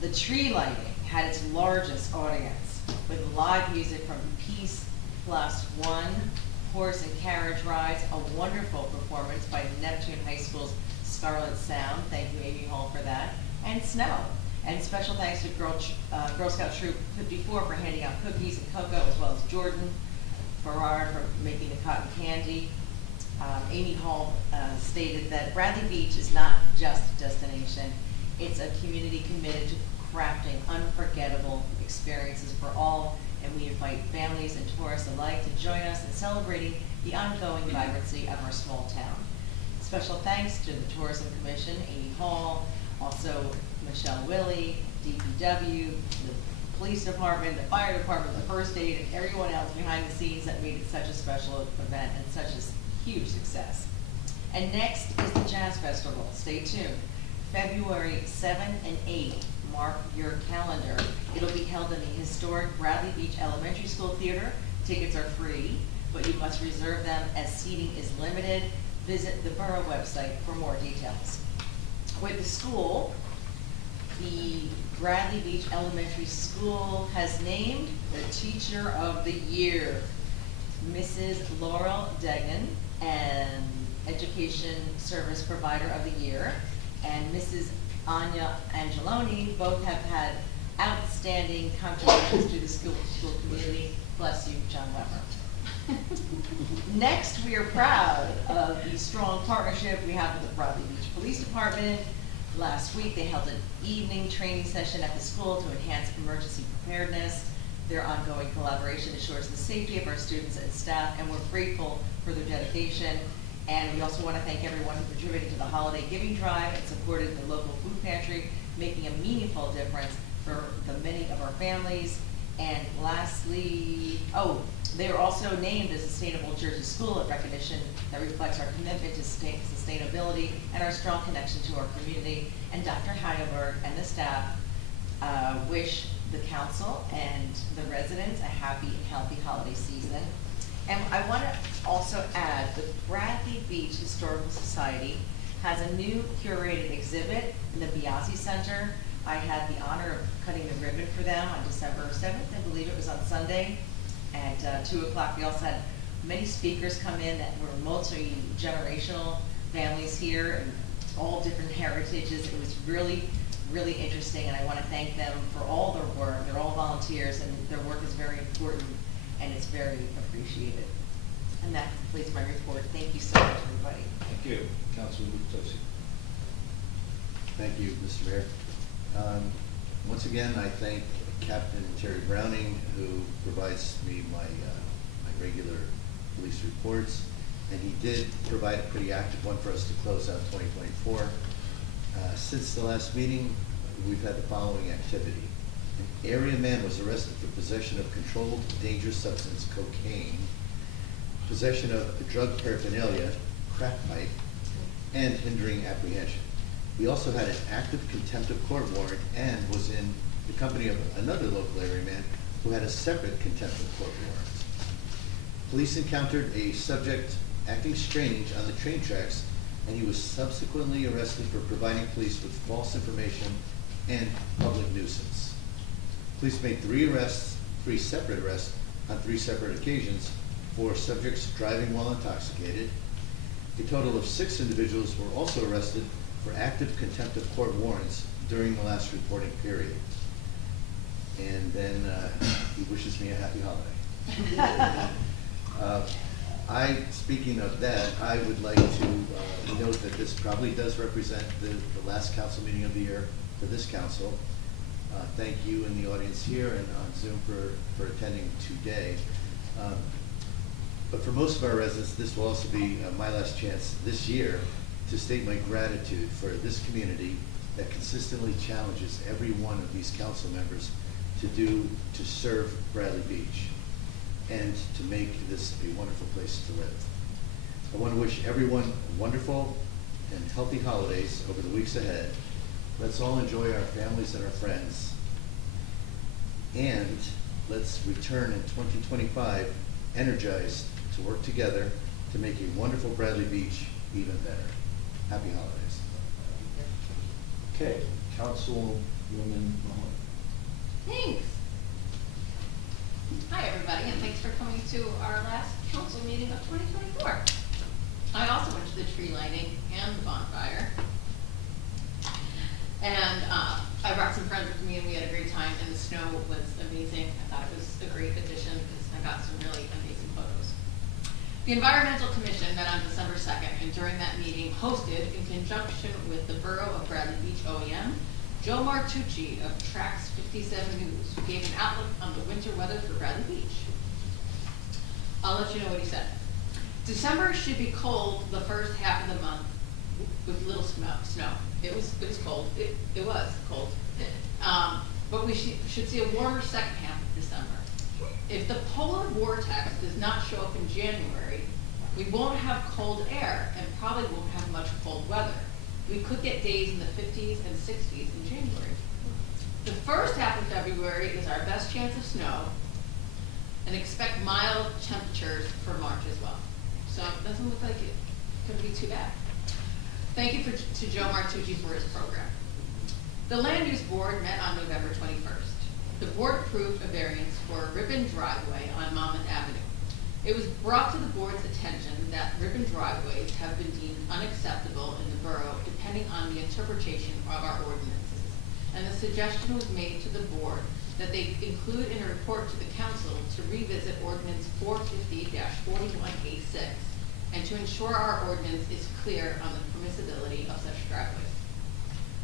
The tree lighting had its largest audience with live music from Peace Plus One, horse and carriage rides, a wonderful performance by Neptune High School's Scarlet Sound. Thank you, Amy Hall, for that. And snow. And special thanks to Girl Scout Troop 54 for handing out cookies and cocoa, as well as Jordan Farrar for making the cotton candy. Amy Hall stated that Bradley Beach is not just a destination, it's a community committed to crafting unforgettable experiences for all, and we invite families and tourists alike to join us in celebrating the ongoing vibrancy of our small town. Special thanks to the Tourism Commission, Amy Hall, also Michelle Willey, DPW, the Police Department, the Fire Department, the First Aid, and everyone else behind the scenes that made it such a special event and such a huge success. And next is the Jazz Festival. Stay tuned. February 7 and 8, mark your calendar. It'll be held in the historic Bradley Beach Elementary School Theater. Tickets are free, but you must reserve them as seating is limited. Visit the borough website for more details. With the school, the Bradley Beach Elementary School has named the Teacher of the Year, Mrs. Laurel Degnan, and Education Service Provider of the Year, and Mrs. Anya Angeloni. Both have had outstanding contributions to the school community. Bless you, John Weber. Next, we are proud of the strong partnership we have with the Bradley Beach Police Department. Last week, they held an evening training session at the school to enhance emergency preparedness. Their ongoing collaboration ensures the safety of our students and staff, and we're grateful for their dedication. And we also want to thank everyone who contributed to the holiday giving drive and supported the local food pantry, making a meaningful difference for the many of our families. And lastly, they were also named a Sustainable Jersey School, a recognition that reflects our commitment to sustainability and our strong connection to our community. And Dr. Heidelberg and the staff wish the council and the residents a happy and healthy holiday season. And I want to also add the Bradley Beach Historical Society has a new curated exhibit in the Biasi Center. I had the honor of cutting the ribbon for them on December 7th. I believe it was on Sunday at 2 o'clock. We also had many speakers come in that were multi-generational families here and all different heritages. It was really, really interesting, and I want to thank them for all their work. They're all volunteers, and their work is very important, and it's very appreciated. And that completes my report. Thank you so much, everybody. Thank you. Councilman Lutosi. Thank you, Mr. Mayor. Once again, I thank Captain Terry Browning, who provides me my regular police reports, and he did provide a pretty active one for us to close out 2024. Since the last meeting, we've had the following activity. An area man was arrested for possession of controlled dangerous substance, cocaine, possession of drug paraphernalia, crack pipe, and hindering apprehension. We also had an active contempt of court warrant and was in the company of another local area man who had a separate contempt of court warrant. Police encountered a subject acting strange on the train tracks, and he was subsequently arrested for providing police with false information and public nuisance. Police made three separate arrests on 3 separate occasions for subjects driving while intoxicated. A total of 6 individuals were also arrested for active contempt of court warrants during the last reporting period. And then he wishes me a happy holiday. Speaking of that, I would like to note that this probably does represent the last council meeting of the year for this council. Thank you in the audience here and on Zoom for attending today. But for most of our residents, this will also be my last chance this year to state my gratitude for this community that consistently challenges every one of these council members to serve Bradley Beach and to make this a wonderful place to live. I want to wish everyone wonderful and healthy holidays over the weeks ahead. Let's all enjoy our families and our friends. And let's return in 2025 energized to work together to make a wonderful Bradley Beach even better. Happy holidays. Okay, Councilwoman Mahoney. Thanks. Hi, everybody, and thanks for coming to our last council meeting of 2024. I also went to the tree lighting and the bonfire. And I brought some friends with me, and we had a great time, and the snow was amazing. I thought it was a great addition because I got some really amazing photos. The Environmental Commission met on December 2nd, and during that meeting, hosted, in conjunction with the Borough of Bradley Beach OEM, Joe Martucci of Trax 57 News, who gave an outlook on the winter weather for Bradley Beach. I'll let you know what he said. December should be cold the first half of the month with little snow. It was cold. It was cold. But we should see a warmer second half of December. If the polar vortex does not show up in January, we won't have cold air and probably won't have much cold weather. We could get days in the 50s and 60s in January. The first half of February is our best chance of snow, and expect mild temperatures for March as well. So it doesn't look like it could be too bad. Thank you to Joe Martucci for his program. The Land Use Board met on November 21st. The board approved a variance for a ribbon driveway on Monmouth Avenue. It was brought to the board's attention that ribbon driveways have been deemed unacceptable in the borough depending on the interpretation of our ordinances. And the suggestion was made to the board that they include in a report to the council to revisit ordinance 450-41A6 and to ensure our ordinance is clear on the permissibility of such driveways.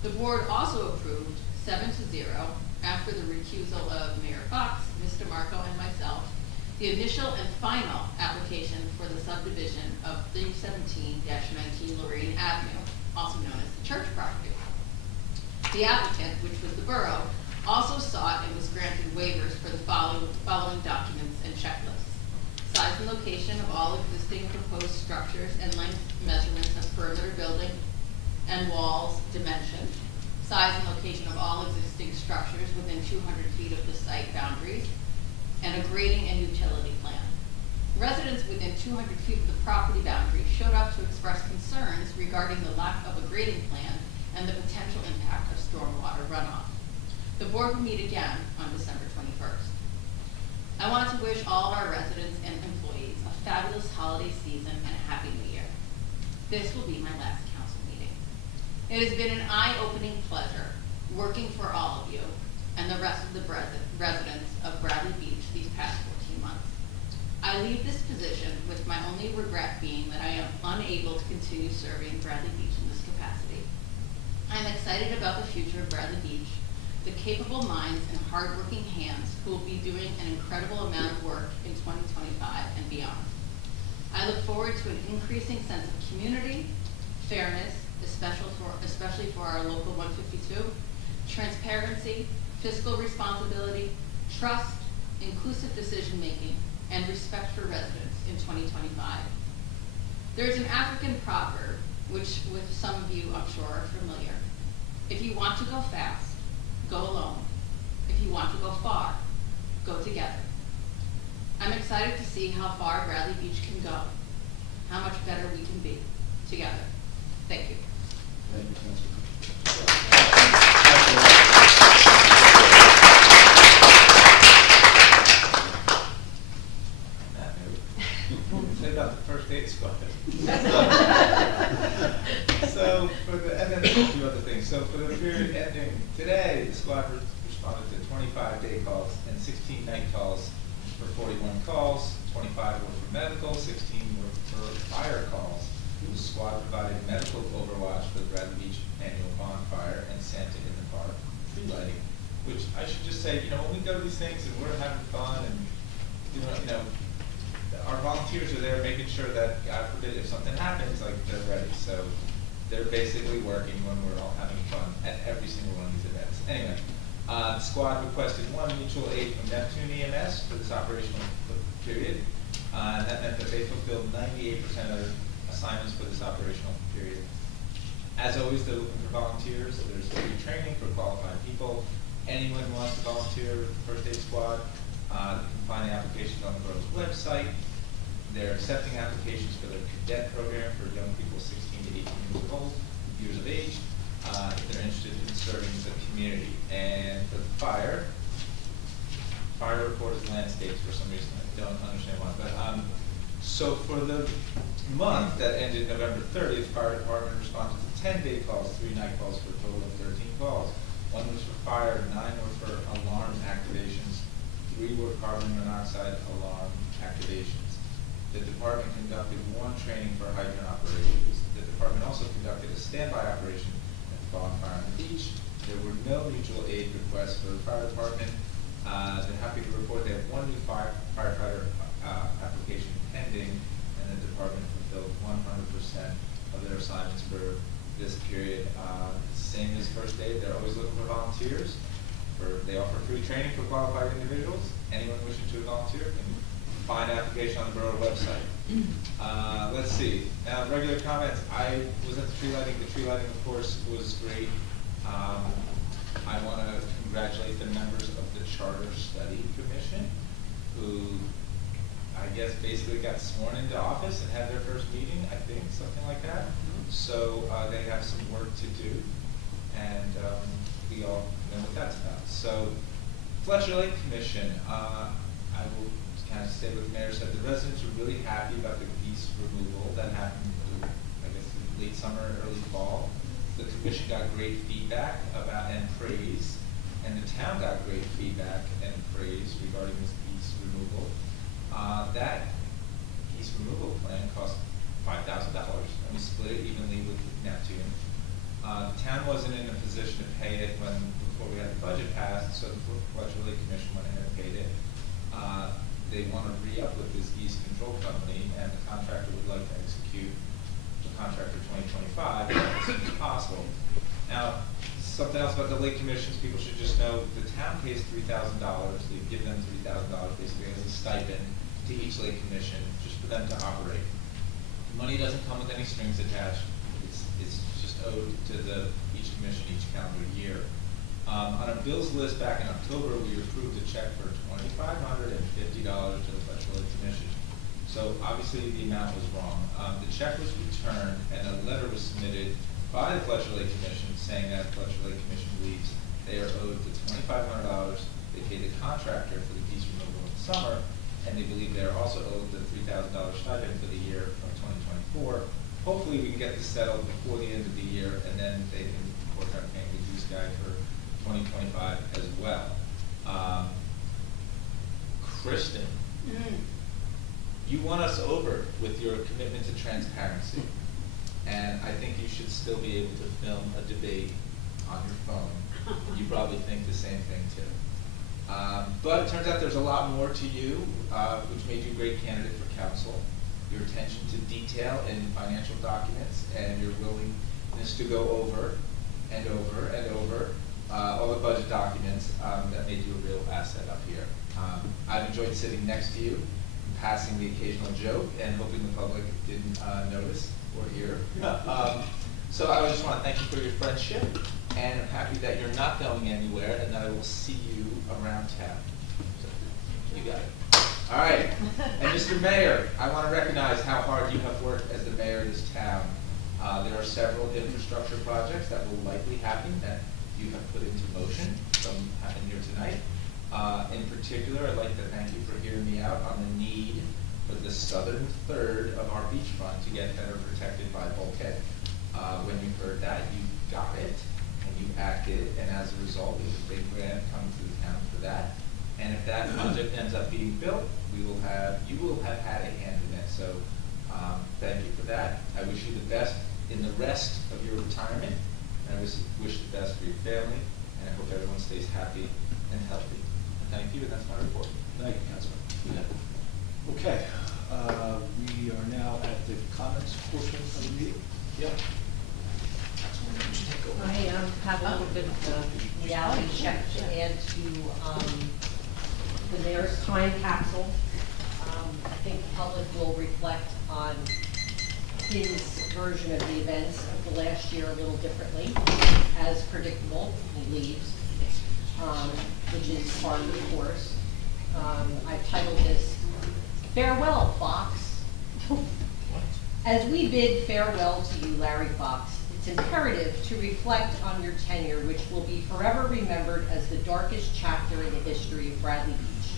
The board also approved 7-0 after the recusal of Mayor Fox, Mr. Marco, and myself, the initial and final application for the subdivision of 317-19 Lorraine Avenue, also known as the church property. The applicant, which was the borough, also sought and was granted waivers for the following documents and checklists: size and location of all existing proposed structures and length measurements of perimeter building and walls dimension, size and location of all existing structures within 200 feet of the site boundaries, and a grading and utility plan. Residents within 200 feet of the property boundary showed up to express concerns regarding the lack of a grading plan and the potential impact of stormwater runoff. The board will meet again on December 21st. I want to wish all of our residents and employees a fabulous holiday season and a happy new year. This will be my last council meeting. It has been an eye-opening pleasure working for all of you and the rest of the residents of Bradley Beach these past 14 months. I leave this position with my only regret being that I am unable to continue serving Bradley Beach in this capacity. I'm excited about the future of Bradley Beach, the capable minds and hardworking hands who will be doing an incredible amount of work in 2025 and beyond. I look forward to an increasing sense of community, fairness, especially for our local 152, transparency, fiscal responsibility, trust, inclusive decision-making, and respect for residents in 2025. There's an African proverb, which with some of you I'm sure are familiar. If you want to go fast, go alone. If you want to go far, go together. I'm excited to see how far Bradley Beach can go, how much better we can be together. Thank you. Thank you, Councilman. Say about the first aid squad. So for the, and then a few other things. So for the period ending today, the squad responded to 25 day calls and 16 night calls for 41 calls. 25 were for medical, 16 were for fire calls. The squad provided medical overwatch for the Bradley Beach annual bonfire and Santa in the Park tree lighting. Which I should just say, you know, when we go to these things and we're having fun and doing, you know, our volunteers are there making sure that, God forbid, if something happens, like they're ready. So they're basically working when we're all having fun at every single one of these events. Anyway, the squad requested one mutual aid from Neptune EMS for this operational period. That meant that they fulfilled 98% of their assignments for this operational period. As always, they're looking for volunteers. There's free training for qualified people. anyone who wants to volunteer with the First Aid Squad, you can find the applications on the borough's website. They're accepting applications for their cadet program for young people 16 to 18 years of age, if they're interested in serving the community. And for the fire report is landscapes for some reason. I don't understand why. But so for the month that ended November 30th, the fire department responded to 10 day calls, 3 night calls for a total of 13 calls. 1 was for fire, 9 were for alarm activations, 3 were carbon monoxide alarm activations. The department conducted 1 training for hydrant operations. The department also conducted a standby operation at the bonfire on the beach. There were no mutual aid requests for the fire department. They're happy to report they have 1 new firefighter application pending, and the department fulfilled 100% of their assignments for this period. Same as First Aid, they're always looking for volunteers. They offer free training for qualified individuals. Anyone wishing to volunteer can find an application on the borough website. Let's see. Now, regular comments. I was at the tree lighting. The tree lighting, of course, was great. I want to congratulate the members of the Charter Study Commission, who I guess basically got sworn into office and had their first meeting, I think, something like that. So they have some work to do, and we all know what that's about. So Fletcher Lake Commission, I will kind of say what the mayor said. The residents are really happy about the geese removal that happened, I guess, late summer, early fall. The commission got great feedback about and praise, and the town got great feedback and praise regarding this geese removal. That geese removal plan cost $5,000, and we split it evenly with Neptune. The town wasn't in a position to pay it before we had the budget passed, so the Fletcher Lake Commission went ahead and paid it. They want to re-up with this geese control company, and the contractor would like to execute the contract for 2025 as soon as possible. Now, something else about the Lake Commissions, people should just know the town pays $3,000. They give them $3,000 basically as a stipend to each Lake Commission just for them to operate. Money doesn't come with any strings attached. It's just owed to each commission each calendar year. On a bills list back in October, we approved a check for $2,550 to the Fletcher Lake Commission. So obviously the amount was wrong. The check was returned, and a letter was submitted by the Fletcher Lake Commission saying that the Fletcher Lake Commission believes they are owed the $2,500 they paid the contractor for the geese removal in the summer, and they believe they are also owed the $3,000 stipend for the year from 2024. Hopefully we can get this settled before the end of the year, and then they can, of course, start paying the geese guy for 2025 as well. Kristen, you won us over with your commitment to transparency, and I think you should still be able to film a debate on your phone. You probably think the same thing too. But it turns out there's a lot more to you, which made you a great candidate for council. Your attention to detail in financial documents and your willingness to go over and over and over all the budget documents that made you a real asset up here. I've enjoyed sitting next to you, passing the occasional joke, and hoping the public didn't notice or hear. So I just want to thank you for your friendship, and I'm happy that you're not going anywhere, and that I will see you around town. So, you got it. All right. And Mr. Mayor, I want to recognize how hard you have worked as the mayor of this town. There are several infrastructure projects that will likely happen that you have put into motion from happening here tonight. In particular, I'd like to thank you for hearing me out on the need for the southern third of our beachfront to get better protected by bulkhead. When you heard that, you got it, and you acted, and as a result, there's a big grant coming to the town for that. And if that project ends up being built, you will have had a hand in it. So thank you for that. I wish you the best in the rest of your retirement, and I wish the best for your family, and I hope everyone stays happy and healthy. And thank you, and that's my report. Thank you, Councilman. Okay, we are now at the comments portion of the meeting. Yep. I have a little bit of a reality check to add to the mayor's time capsule. I think the public will reflect on his version of the events of the last year a little differently. As predictable, he leaves. which is part of the course. I've titled this, Farewell, Fox. As we bid farewell to you, Larry Fox, it's imperative to reflect on your tenure, which will be forever remembered as the darkest chapter in the history of Bradley Beach.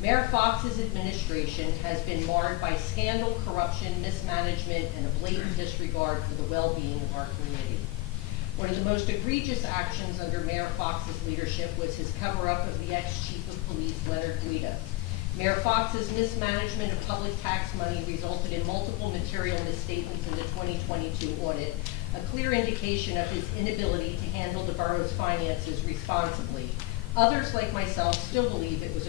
Mayor Fox's administration has been marred by scandal, corruption, mismanagement, and a blatant disregard for the well-being of our community. One of the most egregious actions under Mayor Fox's leadership was his cover-up of the ex-chief of police, Leonard Guida. Mayor Fox's mismanagement of public tax money resulted in multiple material misstatements in the 2022 audit, a clear indication of his inability to handle the borough's finances responsibly. Others, like myself, still believe it was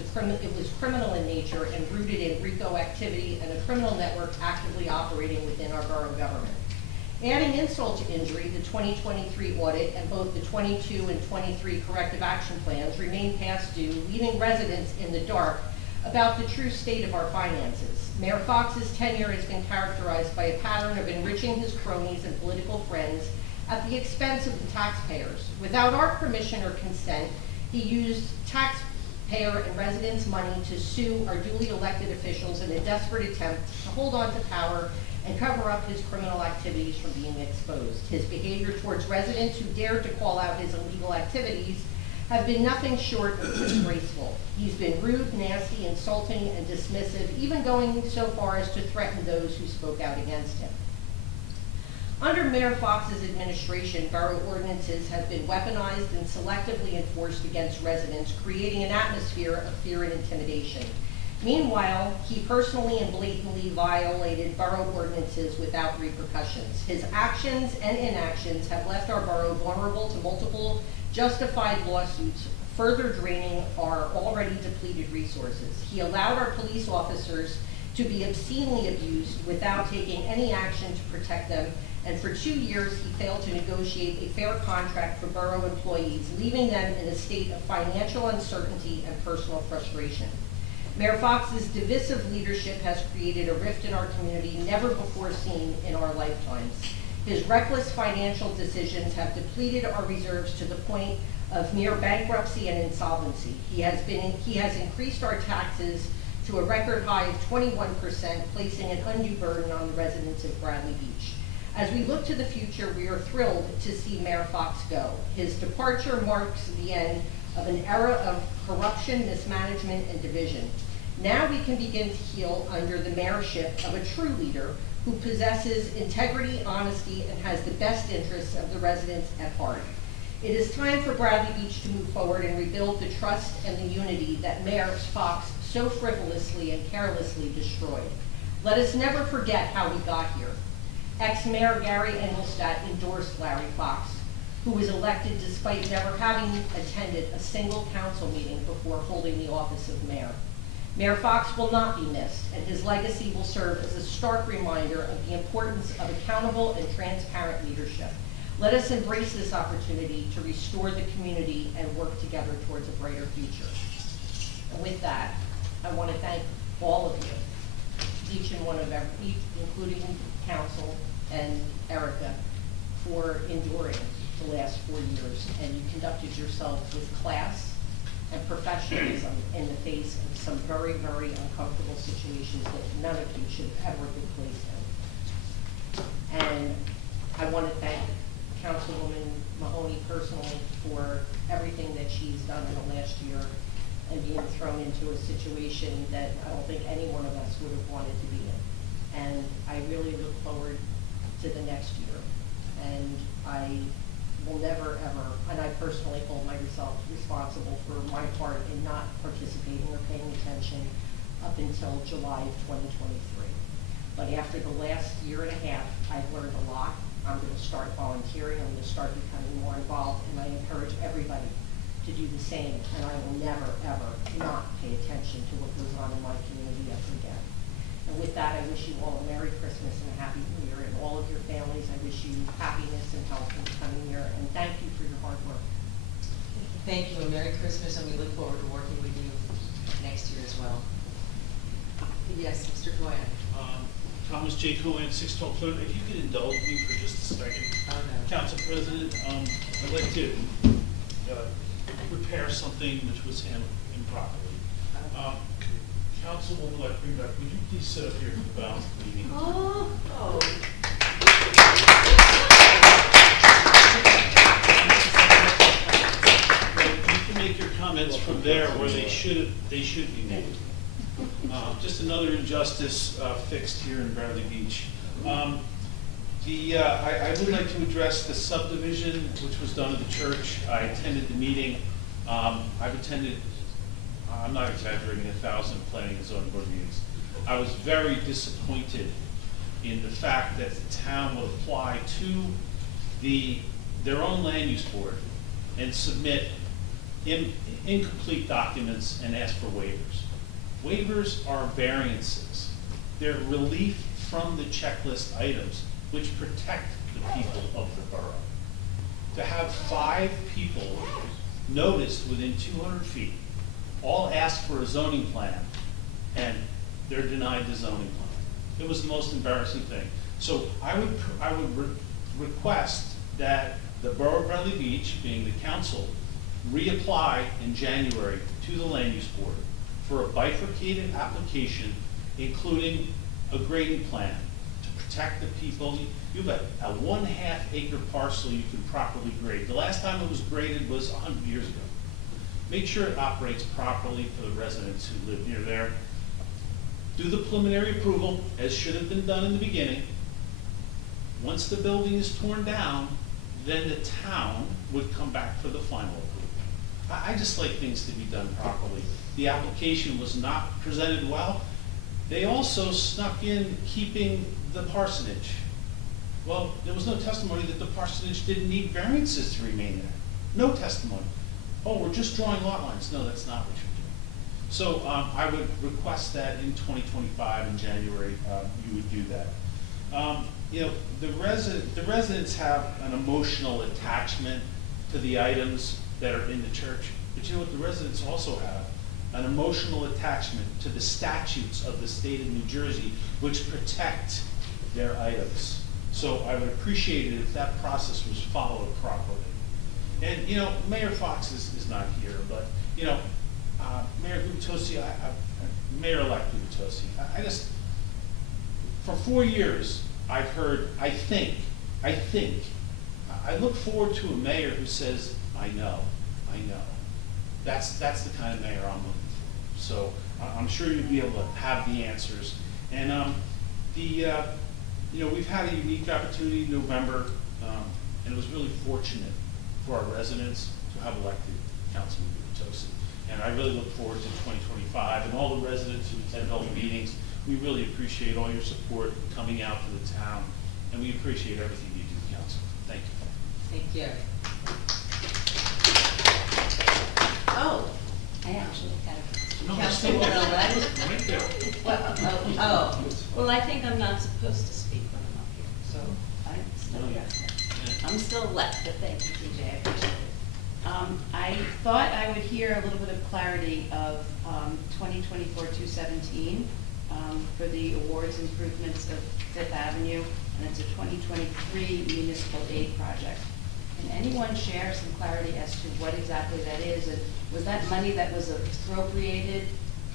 criminal in nature and rooted in RICO activity and a criminal network actively operating within our borough government. Adding insult to injury, the 2023 audit and both the 22 and 23 corrective action plans remain past due, leaving residents in the dark about the true state of our finances. Mayor Fox's tenure has been characterized by a pattern of enriching his cronies and political friends at the expense of the taxpayers. Without our permission or consent, he used taxpayer and residents' money to sue our duly elected officials in a desperate attempt to hold on to power and cover up his criminal activities from being exposed. His behavior towards residents who dared to call out his illegal activities have been nothing short of disgraceful. He's been rude, nasty, insulting, and dismissive, even going so far as to threaten those who spoke out against him. Under Mayor Fox's administration, borough ordinances have been weaponized and selectively enforced against residents, creating an atmosphere of fear and intimidation. Meanwhile, he personally and blatantly violated borough ordinances without repercussions. His actions and inactions have left our borough vulnerable to multiple justified lawsuits, further draining our already depleted resources. He allowed our police officers to be obscenely abused without taking any action to protect them, and for 2 years he failed to negotiate a fair contract for borough employees, leaving them in a state of financial uncertainty and personal frustration. Mayor Fox's divisive leadership has created a rift in our community never before seen in our lifetimes. His reckless financial decisions have depleted our reserves to the point of near bankruptcy and insolvency. He has increased our taxes to a record high of 21%, placing an undue burden on the residents of Bradley Beach. As we look to the future, we are thrilled to see Mayor Fox go. His departure marks the end of an era of corruption, mismanagement, and division. Now we can begin to heal under the mayorship of a true leader who possesses integrity, honesty, and has the best interests of the residents at heart. It is time for Bradley Beach to move forward and rebuild the trust and the unity that Mayor Fox so frivolously and carelessly destroyed. Let us never forget how we got here. Ex-Mayor Gary Engelstadt endorsed Larry Fox, who was elected despite never having attended a single council meeting before holding the office of mayor. Mayor Fox will not be missed, and his legacy will serve as a stark reminder of the importance of accountable and transparent leadership. Let us embrace this opportunity to restore the community and work together towards a brighter future. And with that, I want to thank all of you, each and one of each, including council and Erica, for enduring the last 4 years, and you conducted yourselves with class and professionalism in the face of some very, very uncomfortable situations that none of you should have ever been placed in. And I want to thank Councilwoman Mahoney personally for everything that she's done in the last year and being thrown into a situation that I don't think any one of us would have wanted to be in. And I really look forward to the next year. And I will never ever, and I personally hold myself responsible for my part in not participating or paying attention up until July of 2023. But after the last year and a half, I've learned a lot. I'm going to start volunteering. I'm going to start becoming more involved, and I encourage everybody to do the same. And I will never, ever not pay attention to what goes on in my community ever again. And with that, I wish you all a Merry Christmas and a Happy New Year, and all of your families. I wish you happiness and health in the coming year, and thank you for your hard work. Thank you, and Merry Christmas, and we look forward to working with you next year as well. Yes, Mr. Cohen. Thomas J. Cohen, 612 Plymouth. If you could indulge me for just a second, Council President, I'd like to repair something which was handled improperly. Councilwoman Greenberg, would you please sit up here for the balance of the meeting? You can make your comments from there, or they should be made. Just another injustice fixed here in Bradley Beach. I would like to address the subdivision which was done at the church. I attended the meeting. I've attended, I'm not exaggerating, 1,000 planning and zoning board meetings. I was very disappointed in the fact that the town will apply to their own land use board and submit incomplete documents and ask for waivers. Waivers are variances. They're relief from the checklist items which protect the people of the borough. To have 5 people noticed within 200 feet, all ask for a zoning plan, and they're denied the zoning plan. It was the most embarrassing thing. So I would request that the Borough of Bradley Beach, being the council, reapply in January to the Land Use Board for a bifurcated application, including a grading plan to protect the people. You have a 1/2 acre parcel you can properly grade. The last time it was graded was 100 years ago. Make sure it operates properly for the residents who live near there. Do the preliminary approval, as should have been done in the beginning. Once the building is torn down, then the town would come back for the final approval. I just like things to be done properly. The application was not presented well. They also snuck in keeping the parsonage. Well, there was no testimony that the parsonage didn't need variances to remain there. No testimony. Oh, we're just drawing lot lines. No, that's not what you're doing. So I would request that in 2025 in January you would do that. You know, the residents have an emotional attachment to the items that are in the church, but you know what the residents also have? An emotional attachment to the statutes of the state of New Jersey, which protect their items. So I would appreciate it if that process was followed properly. And, you know, Mayor Fox is not here, but, you know, Mayor Gubitosi, Mayor-elect Gubitosi, I just, for 4 years, I've heard, I think, I look forward to a mayor who says, I know. That's the kind of mayor I'm looking for. So I'm sure you'll be able to have the answers. And you know, we've had a unique opportunity in November, and it was really fortunate for our residents to have elected Councilman Gubitosi. And I really look forward to 2025 and all the residents who attend all the meetings. We really appreciate all your support coming out to the town, and we appreciate everything you do, Council. Thank you. Thank you. Oh, I actually had No, Councilwoman-elect. Right there. Well, I think I'm not supposed to speak when I'm up here, so I'm still resident. I'm still elect, but thank you, TJ, I appreciate it. I thought I would hear a little bit of clarity of 2024-217 for the awards improvements of Fifth Avenue, and it's a 2023 municipal aid project. Can anyone share some clarity as to what exactly that is? And was that money that was appropriated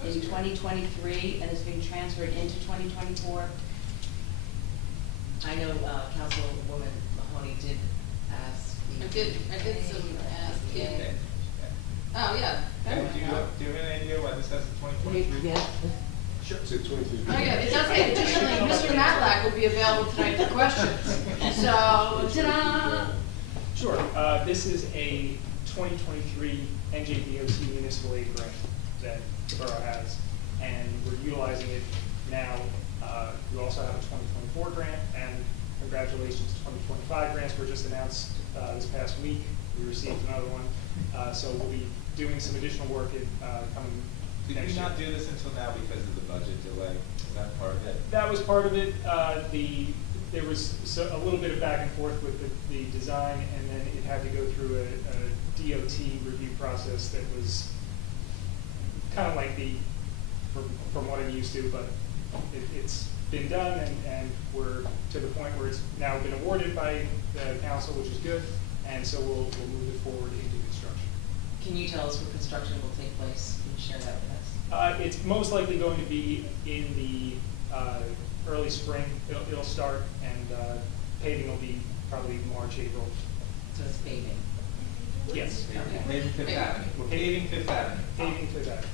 in 2023 and is being transferred into 2024? I know Councilwoman Mahoney did ask. I did some asking. Oh, yeah. Do you have any idea why this has a 2023? Yeah. Sure. It's 23. Oh, yeah, it does say additionally, Mr. Matlack will be available tonight for questions. So, ta-da! Sure. This is a 2023 NJDOT municipal aid grant that the borough has, and we're utilizing it now. We also have a 2024 grant, and congratulations to 2025 grants were just announced this past week. We received another one, so we'll be doing some additional work coming Did next you year. not do this until now because of the budget delay? Is that part of it? That was part of it. There was a little bit of back and forth with the design, and then it had to go through a DOT review process that was kind of lengthy from what I'm used to, but it's been done, and we're to the point where it's now been awarded by the council, which is good, and so we'll move it forward into construction. Can you tell us where construction will take place? Can you share that with us? It's most likely going to be in the early spring. It'll start, and paving will be probably March, April. So it's paving. Yes. Paving Fifth Avenue. We're paving Fifth Avenue. Paving Fifth Avenue.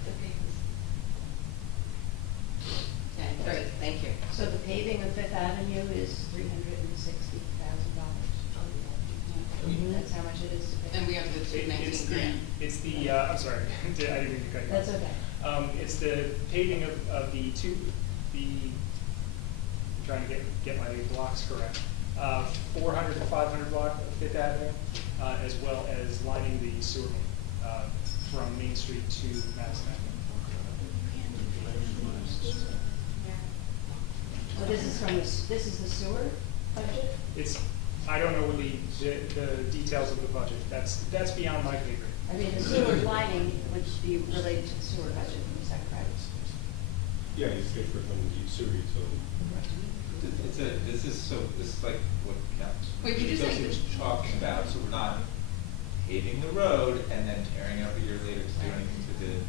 Okay, great, thank you. So the paving of Fifth Avenue is $360,000. That's how much it is to pave. And we have the It's 219 the, grant. it's the, I'm sorry, I didn't mean to cut you off. That's okay. It's the paving of I'm trying to get my blocks correct. 400 to 500 block of Fifth Avenue, as well as lining the sewer main, from Main Street to Madison Avenue. So this is the sewer budget? I don't know what the details of the budget. That's beyond my pay grade. I mean, the sewer lining would be related to the sewer budget, is that correct? Yeah, it's good for from the sewer utility. This is like what Wait, did you say Josie was talking about, so we're not paving the road and then tearing it up a year later to do anything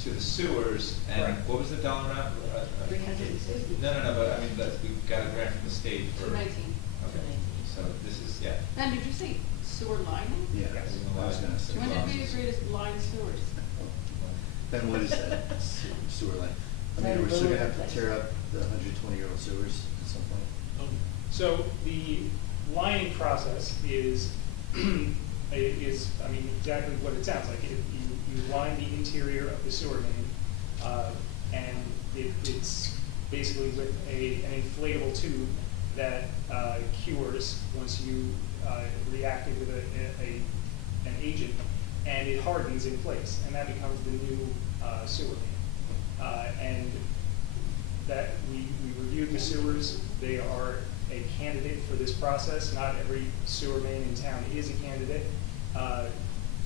to the sewers, and Right. what was the dollar amount? 360. No, but I mean, we got a grant from the state for. 219. Okay, so this is, yeah. Ben, did you say sewer lining? Yeah, I was gonna say. 200 feet is greatest line sewers. Then what is that? Sewer line? I mean, we're still gonna have to tear up the 120-year-old sewers at some point? So the lining process is, exactly what it sounds like. You line the interior of the sewer main, and it's basically with an inflatable tube that cures once you react it with an agent, and it hardens in place, and that becomes the new sewer main. And that we reviewed the sewers. They are a candidate for this process. Not every sewer main in town is a candidate.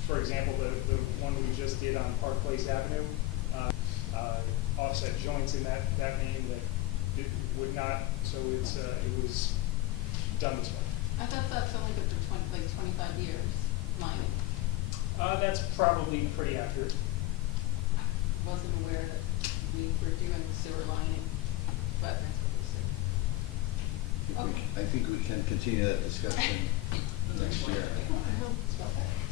For example, the one we just did on Park Place Avenue, offset joints in that main that would not, so it was done this way. I thought that's only good for 25 years, mining. That's probably pretty accurate. Wasn't aware that we were doing sewer lining, but that's what we said. I think we can continue that discussion next year.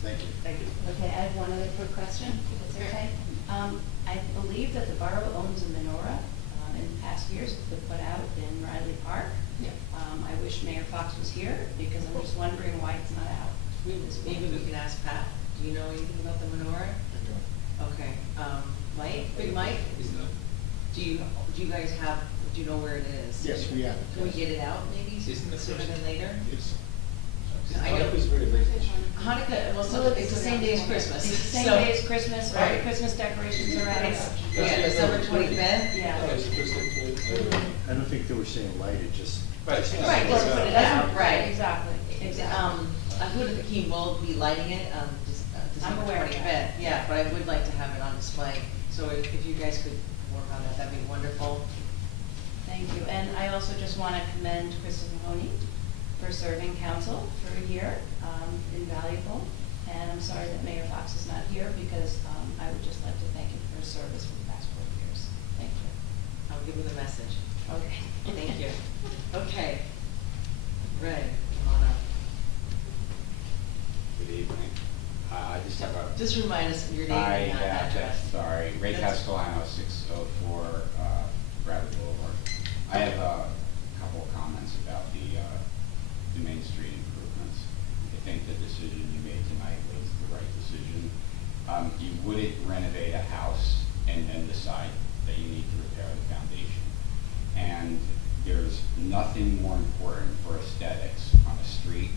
Thank you. Thank you. Okay, I have one other quick question, if it's okay. I believe that the borough owns a menorah, in past years, it's been put out in Riley Park. Yeah. I wish Mayor Fox was here, because I'm just wondering why it's not out. Maybe we can ask Pat. Do you know anything about the menorah? I don't. Okay, Mike, Big Mike? Do you guys have, do you know where it is? Yes, we have. Can we get it out maybe sooner than later? I know. Hanukkah's very late. Hanukkah, well, so it's the same day as Christmas. It's the same So- day as Christmas, all the Right. Christmas decorations are out. Yeah, December 25th? Yeah. I don't think they were saying lighted, just. Right, just put it Doesn't- out, right. Exactly. Huda Hakeem will be lighting it on December aware of that. 25th. Yeah, but I would like to have it on display. So if you guys could work on that, that'd be wonderful. Thank you, and I also just want to commend Kristen Mahoney for serving council for a year, invaluable. And I'm sorry that Mayor Fox is not here, because I would just like to thank him for his service for the past 4 years. Thank you. I'll give you the message. Okay. Thank you. Okay. Ray, come on up. Good evening. I just have a. Just remind us of your name and address. Sorry, Ray That's- Castellano, 604 Bradley Boulevard. I have a couple of comments about the Main Street improvements. I think the decision you made tonight was the right decision. You wouldn't renovate a house and then decide that you need to repair the foundation. And there's nothing more important for aesthetics on a street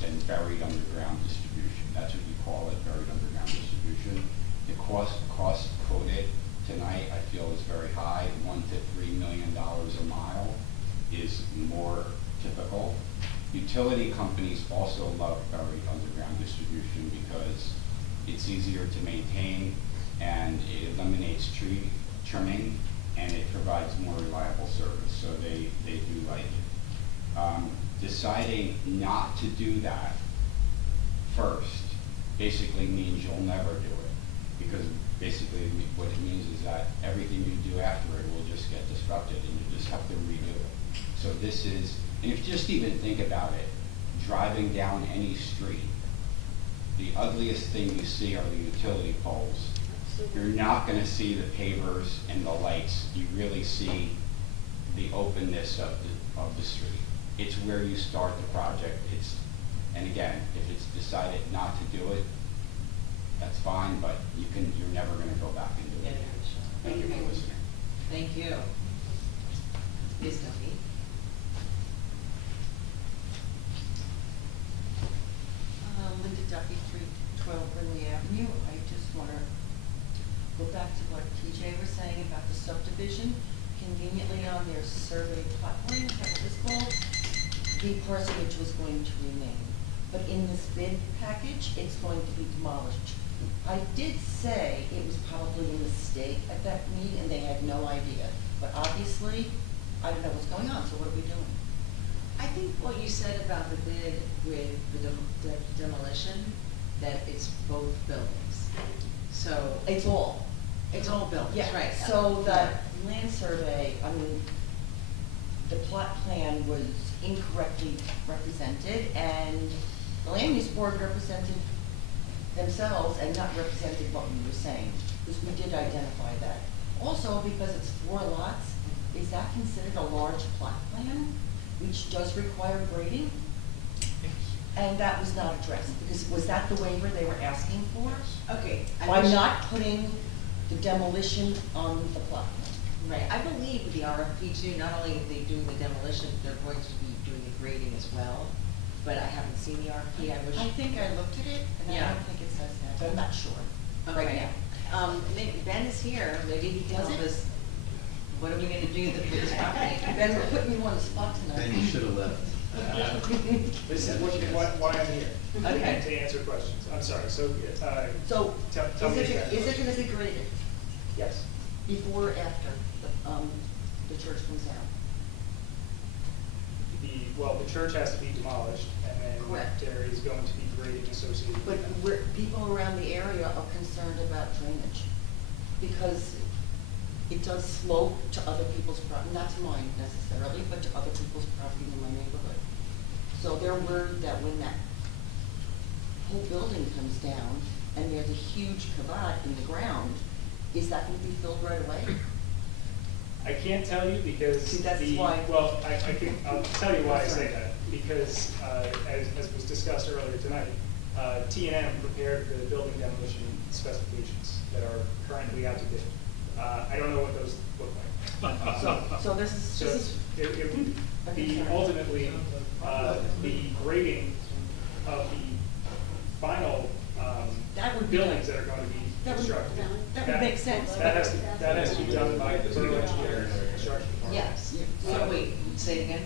than buried underground distribution. That's what you call it, buried underground distribution. The cost quoted tonight, I feel, is very high. $1 to $3 million a mile is more typical. Utility companies also love buried underground distribution because it's easier to maintain, and it eliminates tree trimming, and it provides more reliable service, so they do like it. Deciding not to do that first basically means you'll never do it. Because basically what it means is that everything you do after it will just get disrupted and you just have to redo it. So this is, and if you just even think about it, driving down any street, the ugliest thing you see are the utility poles. You're not gonna see the pavers and the lights. You really see the openness of the street. It's where you start the project. And again, if it's decided not to do it, that's fine, but you're never gonna go back and do it. Thank you for listening. Thank you. Ms. Duffy? Linda Duffy, 312 Brindley Avenue. I just want to go back to what TJ was saying about the subdivision. Conveniently on their survey plot line, that was called, the parsonage was going to remain. But in this bid package, it's going to be demolished. I did say it was probably a mistake at that meeting and they had no idea. But obviously, I don't know what's going on, so what are we doing? I think what you said about the bid with the demolition, that it's both buildings. So. It's all. It's all buildings, Yeah, right. so the land survey, I mean, the plot plan was incorrectly represented, and the land use board represented themselves and not represented what we were saying, because we did identify that. Also, because it's 4 lots, is that considered a large plot plan, which does require grading? And that was not addressed, because was that the waiver they were asking for? Okay. By not putting the demolition on the plot plan? Right, I believe the RFP too, not only are they doing the demolition, they're going to be doing the grading as well, but I haven't seen the RFP, I wish. I think I looked at it, and I Yeah. don't think it says that, but I'm not sure right Okay. now. Ben is here, maybe he can Does help it? us, what are we gonna do with this property? Ben, we're putting you on the spot tonight. Then you should have left. This is why I'm here. Okay. To answer questions. I'm sorry, so, So, tell me is exactly. it gonna be graded Yes. before or after the church comes down? Well, the church has to be demolished, and then Correct. there is going to be grading associated But with that. people around the area are concerned about drainage, because it does slope to other people's property, not to mine necessarily, but to other people's property in my neighborhood. So they're worried that when that whole building comes down and there's a huge cavite in the ground, is that gonna be filled right away? I can't tell you because See, that's the, why- well, I'll tell you why I say that. Because, as was discussed earlier tonight, T&M prepared the building demolition specifications that are currently out to bid. I don't know what those look like. So this is. It would be ultimately, the grading of the final, That would be buildings like- that are going to be that would- constructed. that would make sense. That has to be done by the borough engineer and the construction department. Yes, so wait, say it again?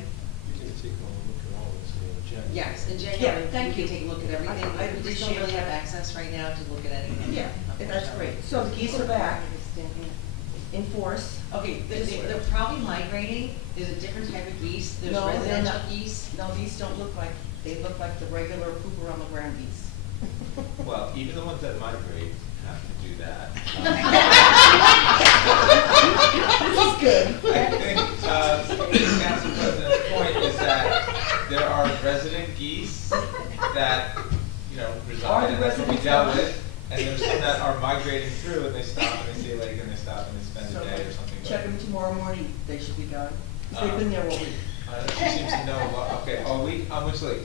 You can take a look at all this in January. Yes, in Yeah, January, thank you you. can take a look at everything, I we just don't don't really know have that. access right now to look at anything. Yeah, that's great. So the geese are back in force. Okay, they're probably migrating, there's a different type of geese, there's No, they're residential not. geese. No, these don't look like, they look like the regular pooper on the ground geese. Well, even the ones that migrate have to do that. That's good. I think, Council President's point is that there are resident geese that, reside, and that's what we dealt with. And there's some that are migrating through and they stop and they see a lake and they stop and they spend a day or something. Check them tomorrow morning, they should be gone. They've been there all week. She seems to know, okay, all week, on which lake?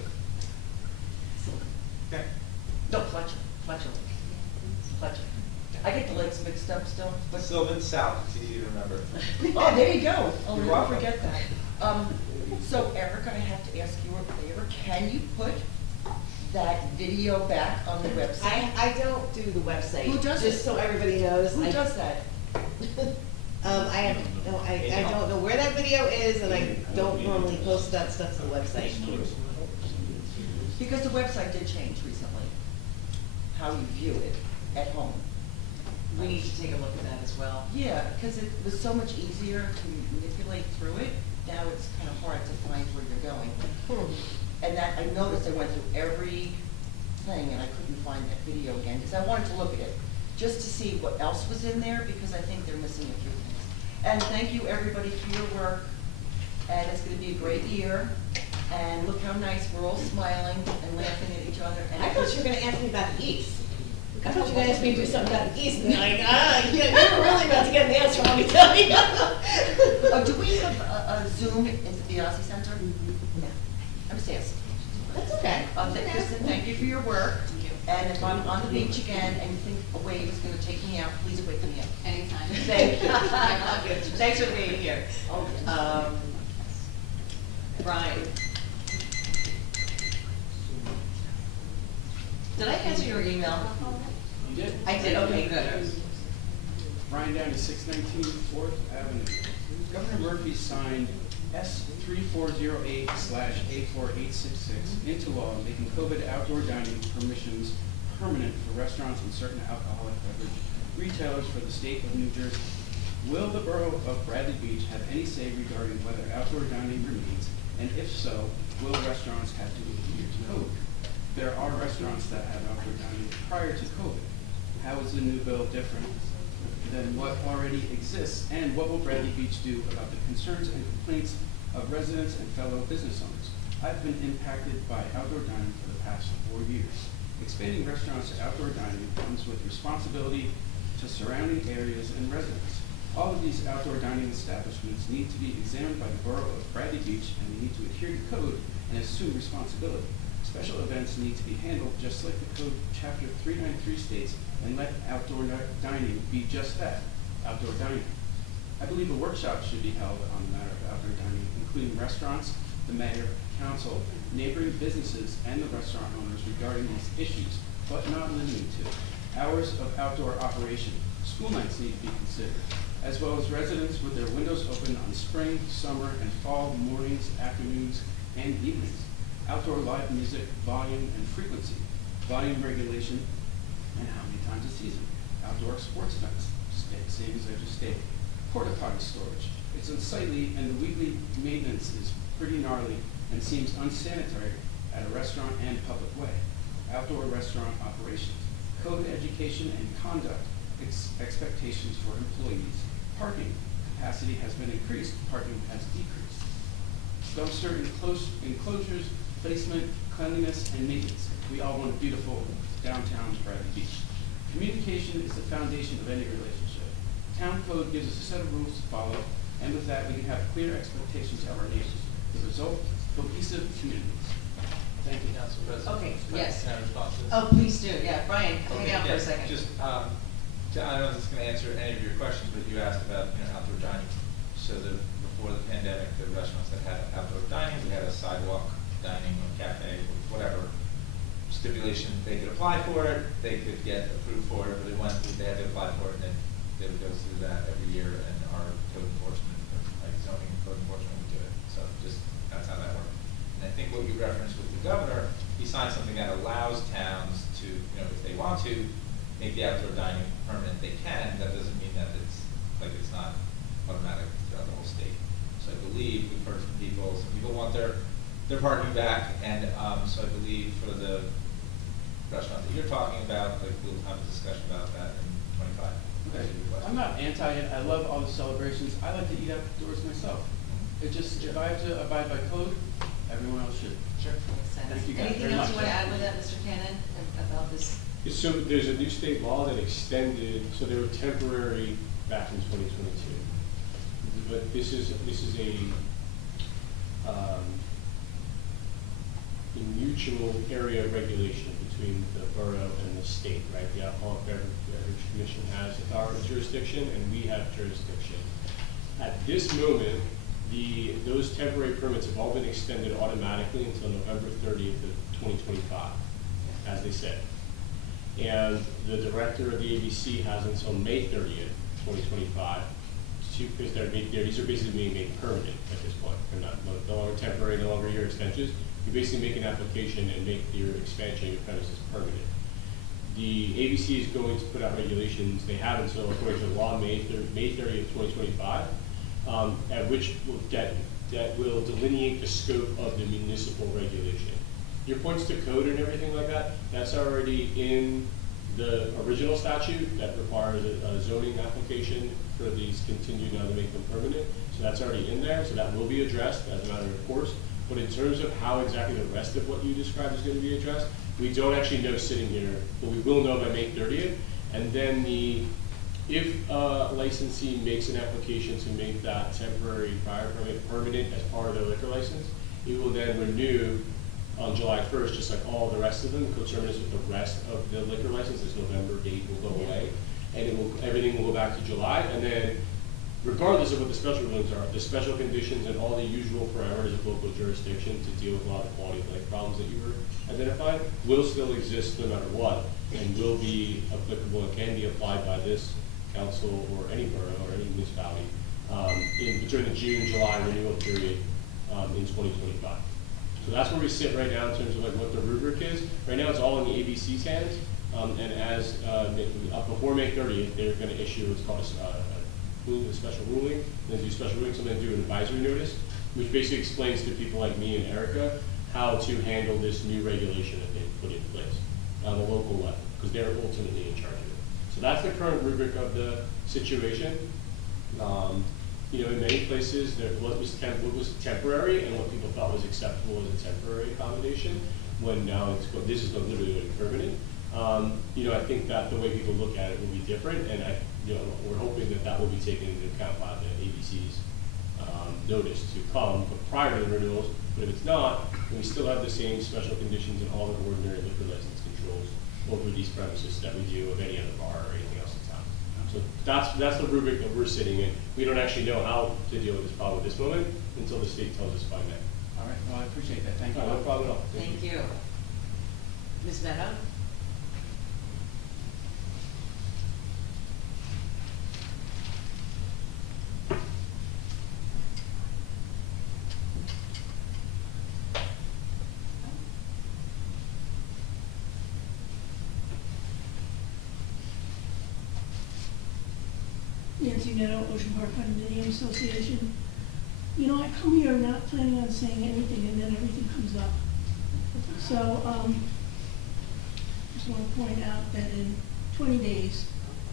Okay. No, Fletcher. I get the lakes mixed up still, but. Sylvan South, it's easy to remember. Oh, there you go. I'll You're never welcome. forget that. So Erica, I have to ask you a favor. Can you put that video back on the website? I don't do the website. Who does Just it? so everybody knows. Who does that? I don't know where that video is, and I don't normally post that stuff to the website. Because the website did change recently, how you view it at home. We need to take a look at that as well. Yeah, because it was so much easier to manipulate through it. Now it's kind of hard to find where you're going. And that, I noticed I went through every thing and I couldn't find that video again, because I wanted to look at it, just to see what else was in there, because I think they're missing a few things. And thank you, everybody, for your work, and it's gonna be a great year, and look how nice, we're all smiling and laughing at each other. And I thought you were gonna ask me about the geese. I thought you were gonna ask me to do something about the geese, and like, yeah, you were really about to get an answer, let me tell you. Oh, do we have a Zoom into the Ozzie Center? No. I'm just asking. That's okay. Kristen, thank you for your work. And if I'm on the beach again and you think a wave is gonna take me out, please wake me up. Anytime. Thank you. Thanks for being here. Brian. Did I answer your email? You did? I did, okay, good. Brian Downey, 619 4th Avenue. Governor Murphy signed S3408/A4866 into law, making COVID outdoor dining permissions permanent for restaurants and certain alcoholic beverage retailers for the state of New Jersey. Will the borough of Bradley Beach have any say regarding whether outdoor dining remains, and if so, will restaurants have to adhere to code? There are restaurants that have outdoor dining prior to COVID. How is the new bill different than what already exists, and what will Bradley Beach do about the concerns and complaints of residents and fellow business owners? I've been impacted by outdoor dining for the past 4 years. Expanding restaurants to outdoor dining comes with responsibility to surrounding areas and residents. All of these outdoor dining establishments need to be examined by the borough of Bradley Beach, and they need to adhere to code and assume responsibility. Special events need to be handled just like the code chapter 393 states, and let outdoor dining be just that, outdoor dining. I believe a workshop should be held on the matter of outdoor dining, including restaurants, the mayor, council, neighboring businesses, and the restaurant owners regarding these issues, but not limited to. Hours of outdoor operation, school nights need to be considered, as well as residents with their windows open on spring, summer, and fall mornings, afternoons, and evenings. Outdoor live music, volume and frequency, volume regulation, and how many times a season. Outdoor sports events, same as I just stated. Porta potty storage, it's unsightly, and the weekly maintenance is pretty gnarly and seems unsanitary at a restaurant and public way. Outdoor restaurant operations, code education and conduct expectations for employees. Parking capacity has been increased, parking has decreased. Dumpster enclosures, placement, cleanliness, and maintenance. We all want a beautiful downtown Bradley Beach. Communication is the foundation of any relationship. Town code gives us a set of rules to follow, and with that, we can have clear expectations of our neighbors. The result, cohesive communities. Thank you, Council President. Okay, yes. Can I respond to this? Oh, please do, yeah, Brian, hang out for a Yeah, second. Just, I don't know if this is going to answer any of your questions, but you asked about, outdoor dining. So before the pandemic, the restaurants that had outdoor dining, we had a sidewalk dining or cafe, whatever stipulation, they could apply for it, they could get approved for it, but they had to apply for it, and then they would go through that every year, and our code enforcement, like zoning code enforcement would do it. So that's how that worked. And I think what you referenced with the governor, he signed something that allows towns to, if they want to, make the outdoor dining permanent, they can. That doesn't mean that it's not automatic throughout the whole state. So I believe we've heard from people, some people want their parking back, and so I believe for the restaurant that you're talking about, we'll have a discussion about that in 25. Okay. I'm not anti it. I love all the celebrations. I like to eat outdoors myself. It just, if I have to abide by code, everyone else should. Sure, makes sense. Thank you guys Anything very else much. you want to add with that, Mr. Cannon, about this? So there's a new state law that extended, so they were temporary back in 2022. But this is a mutual area of regulation between the borough and the state, right? The Alcoholic Beverage Commission has jurisdiction, and we have jurisdiction. At this moment, those temporary permits have all been extended automatically until November 30th of 2025, as they said. And the director of the ABC has until May 30th, 2025, because these are basically being made permanent at this point. They're no longer temporary, no longer year extensions. You basically make an application and make your expansion of your premises permanent. The ABC is going to put out regulations. They have until, according to the law, May 30th, 2025, at which that will delineate the scope of the municipal regulation. Your points to code and everything like that, that's already in the original statute that requires a zoning application for these continued now to make them permanent. So that's already in there, so that will be addressed as a matter of course. But in terms of how exactly the rest of what you described is going to be addressed, we don't actually know sitting here, but we will know by May 30th. And then if a licensee makes an application to make that temporary prior permit permanent as part of their liquor license, it will then renew on July 1st, just like all the rest of them, coterminous with the rest of the liquor license. This November date will go away, and everything will go back to July. And then, regardless of what the special rulings are, the special conditions and all the usual parameters of local jurisdiction to deal with a lot of quality of life problems that you were identifying will still exist no matter what, and will be applicable and can be applied by this council or any borough or any municipality during the June-July renewal period in 2025. So that's where we sit right now in terms of like what the rubric is. Right now it's all in the ABC's hands, and as before May 30th, they're going to issue what's called a special ruling. Then do special rulings, and then do an advisory notice, which basically explains to people like me and Erica how to handle this new regulation that they've put in place on the local level, because they're ultimately in charge of it. So that's the current rubric of the situation. You know, in many places, what was temporary and what people thought was acceptable as a temporary accommodation, when now this is literally permanent. You know, I think that the way people look at it will be different, and we're hoping that that will be taken into account by the ABC's notice to come prior to the renewals. But if it's not, then we still have the same special conditions and all the ordinary liquor license controls over these premises that we do of any other bar or anything else in town. So that's the rubric that we're sitting in. We don't actually know how to deal with this problem at this moment until the state tells us by May. All right, well, I appreciate that, thank you. No problem at all. Thank you. Ms. Meadow? Nancy Meadow, Ocean Park Condominium Association. You know, I come here not planning on saying anything, and then everything comes up. So, just want to point out that in 20 days,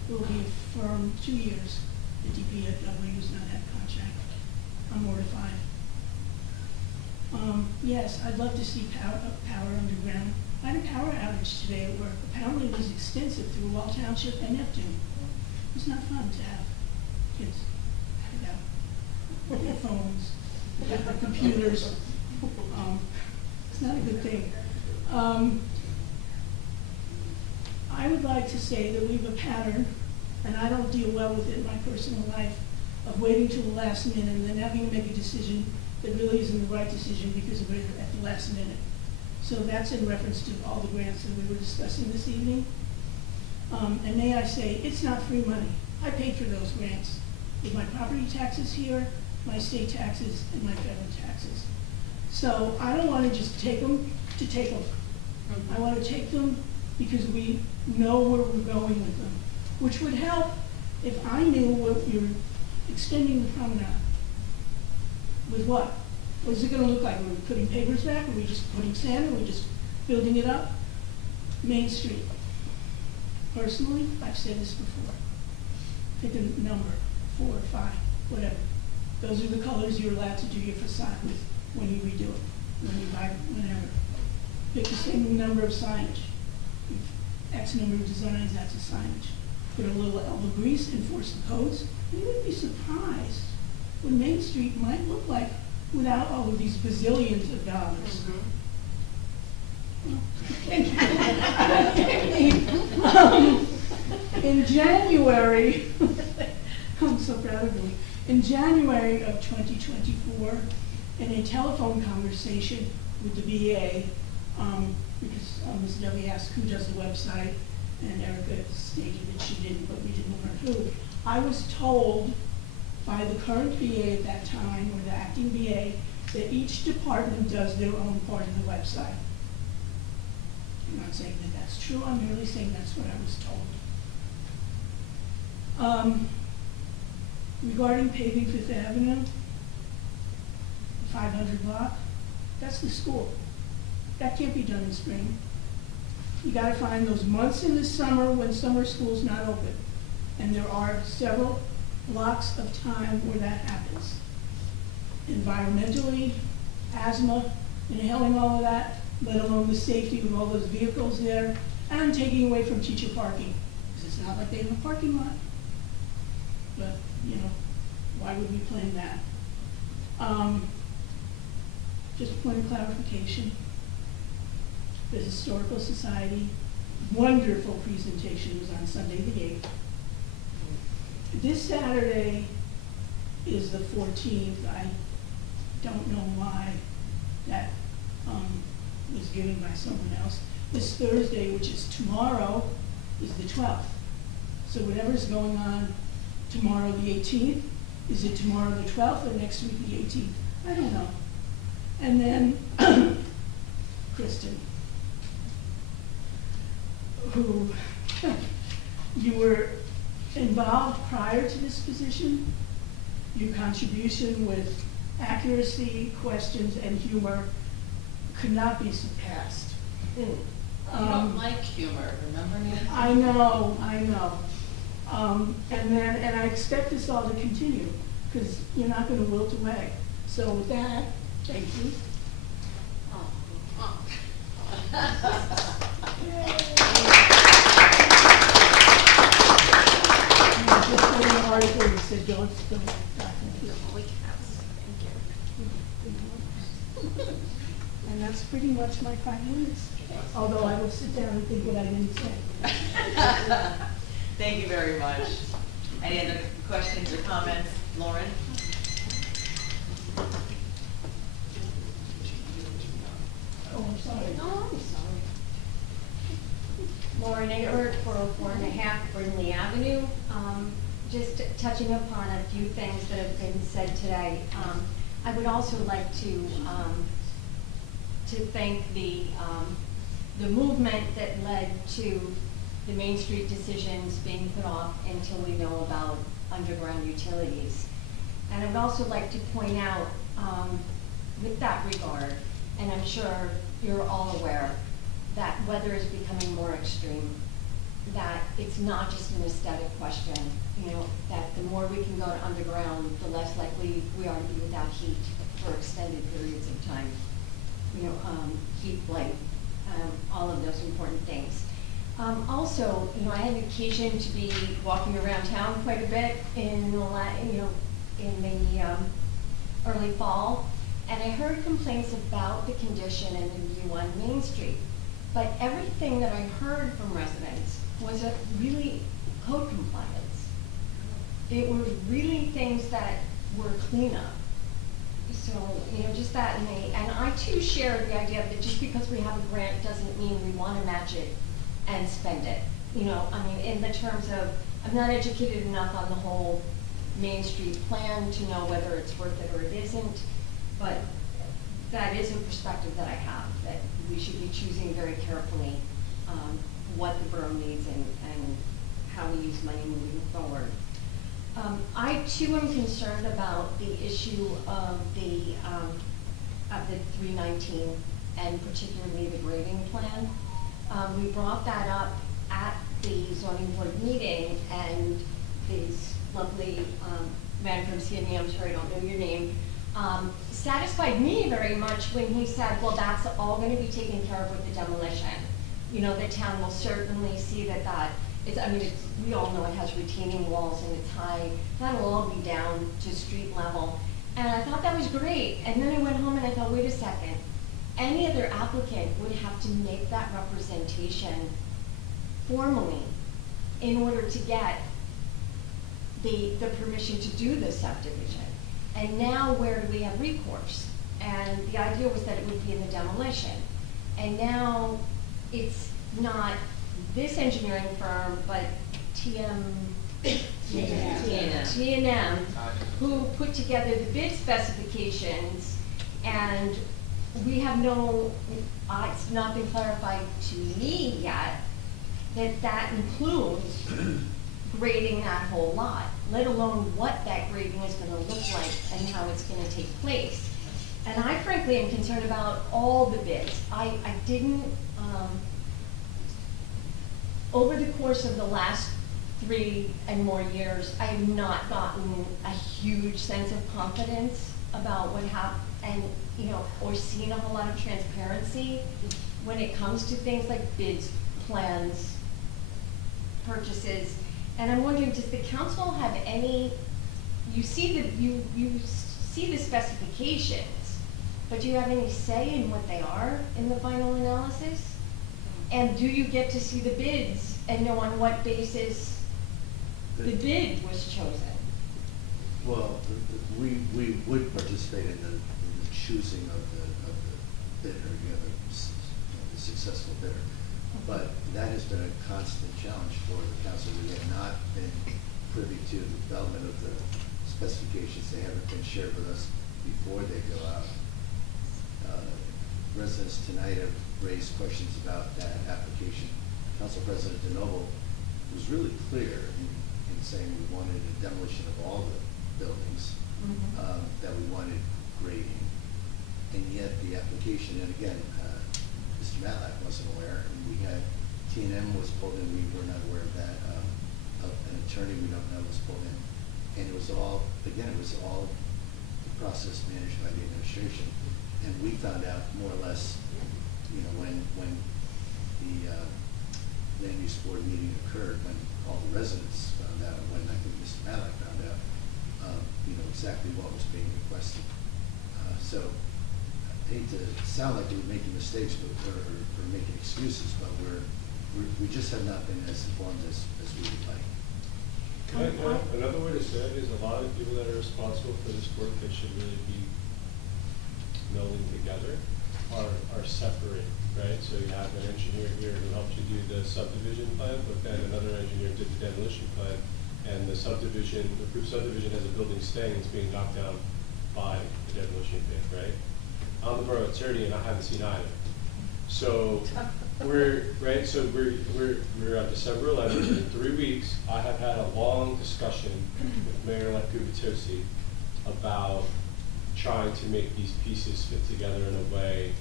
it will be affirmed 2 years that DPW has not had a contract. I'm mortified. Yes, I'd love to see power underground. I had a power outage today at work. Apparently it was extensive through Wall Township and Neptune. It's not fun to have kids have their phones, have their computers. It's not a good thing. I would like to say that we have a pattern, and I don't deal well with it in my personal life, of waiting till the last minute and then having to make a decision that really isn't the right decision because of it at the last minute. So that's in reference to all the grants that we were discussing this evening. And may I say, it's not free money. I paid for those grants with my property taxes here, my state taxes, and my federal taxes. So I don't want to just take them to take them. I want to take them because we know where we're going with them, which would help if I knew what you're extending the promenade. With what? What is it going to look like? Are we putting pavers back? Are we just putting sand? Are we just building it up? Main Street. Personally, I've said this before. Pick a number, 4 or 5, whatever. Those are the colors you're allowed to do your facade with when you redo it, when you buy, whenever. Pick the same number of signage. X number of designs, that's a signage. Put a little elbow grease, enforce the codes. You would be surprised what Main Street might look like without all of these bazillions of dollars. In January, I'm so proud of me. In January of 2024, in a telephone conversation with the VA, because Ms. W asked who does the website, and Erica stated that she didn't, but we didn't learn who. I was told by the current VA at that time, or the acting VA, that each department does their own part of the website. I'm not saying that that's true, I'm merely saying that's what I was told. Regarding paving Fifth Avenue, 500 block, that's the school. That can't be done in spring. You gotta find those months in the summer when summer school's not open. And there are several blocks of time where that happens. Environmentally, asthma, inhaling all of that, let alone the safety of all those vehicles there, and taking away from teacher parking. Because it's not like they have a parking lot. But, you know, why would we plan that? Just a point of clarification. The Historical Society, wonderful presentation, was on Sunday the 8th. This Saturday is the 14th. I don't know why that was given by someone else. This Thursday, which is tomorrow, is the 12th. So whatever's going on tomorrow the 18th, is it tomorrow the 12th or next week the 18th? I don't know. And then Kristen, who you were involved prior to this position. Your contribution with accuracy, questions, and humor could not be surpassed. You don't like humor, remember me? I know. And I expect this all to continue, because you're not going to wilt away. So with that, thank you. Just read an article that said don't And that's pretty much my 5 minutes. Although I will sit down and think what I didn't say. Thank you very much. Any other questions or comments? Lauren? Oh, I'm sorry. Oh, I'm sorry. Lauren Egbert, 404.5 Brindley Avenue. Just touching upon a few things that have been said today. I would also like to thank the movement that led to the Main Street decisions being put off until we know about underground utilities. And I would also like to point out, with that regard, and I'm sure you're all aware, that weather is becoming more extreme, that it's not just an aesthetic question, you know, that the more we can go to underground, the less likely we are to be without heat for extended periods of time. You know, heat, light, all of those important things. Also, you know, I had an occasion to be walking around town quite a bit in the early fall, and I heard complaints about the condition and the view on Main Street. But everything that I heard from residents was a really code compliance. It was really things that were cleanup. So, you know, just that, and I too share the idea that just because we have a grant doesn't mean we want to match it and spend it. You know, I mean, in the terms of, I'm not educated enough on the whole Main Street plan to know whether it's worth it or it isn't, but that is a perspective that I have, that we should be choosing very carefully what the borough needs and how we use money moving forward. I too am concerned about the issue of the 319 and particularly the grading plan. We brought that up at the zoning board meeting, and this lovely man from CME, I'm sorry I don't know your name, satisfied me very much when he said, well, that's all going to be taken care of with the demolition. You know, the town will certainly see that we all know it has retaining walls and it's high. That'll all be down to street level. And I thought that was great. And then I went home and I thought, wait a second. Any other applicant would have to make that representation formally in order to get the permission to do the subdivision. And now where do we have recourse? And the idea was that it would be in the demolition. And now it's not this engineering firm, but T&M, who put together the bid specifications, and we have it's not been clarified to me yet that includes grading that whole lot, let alone what that grading is going to look like and how it's going to take place. And I frankly am concerned about all the bids. I didn't, over the course of the last 3 and more years, I have not gotten a huge sense of confidence about what happened, and, you know, or seen a whole lot of transparency when it comes to things like bids, plans, purchases. And I'm wondering, does the council have any, you see the specifications, but do you have any say in what they are in the final analysis? And do you get to see the bids and know on what basis the bid was chosen? Well, we would participate in the choosing of the bidder, the successful bidder. But that has been a constant challenge for the council. We have not been privy to the development of the specifications. They haven't been shared with us before they go out. Residents tonight have raised questions about that application. Council President DeNoble was really clear in saying we wanted a demolition of all the buildings, that we wanted grading. And yet the application, and again, Mr. Matlack wasn't aware, and we had, T&M was pulled in, we were not aware of that, an attorney we don't know was pulled in. And it was all, again, it was all the process managed by the administration. And we found out more or less, you know, when the land use board meeting occurred, when all the residents found out, when I think Mr. Matlack found out, you know, exactly what was being requested. So I hate to sound like we're making mistakes or making excuses, but we just have not been as informed as we would like. Another way to say it is a lot of people that are responsible for this work that should really be melding together are separate, right? So you have an engineer here who helps you do the subdivision plan, but then another engineer did the demolition plan, and the approved subdivision has a building staying, it's being knocked down by the demolition bid, right? I'm the borough attorney and I haven't seen either. So we're on December 11th, in 3 weeks, I have had a long discussion with Mayor-elect Gubitosi about trying to make these pieces fit together in a way,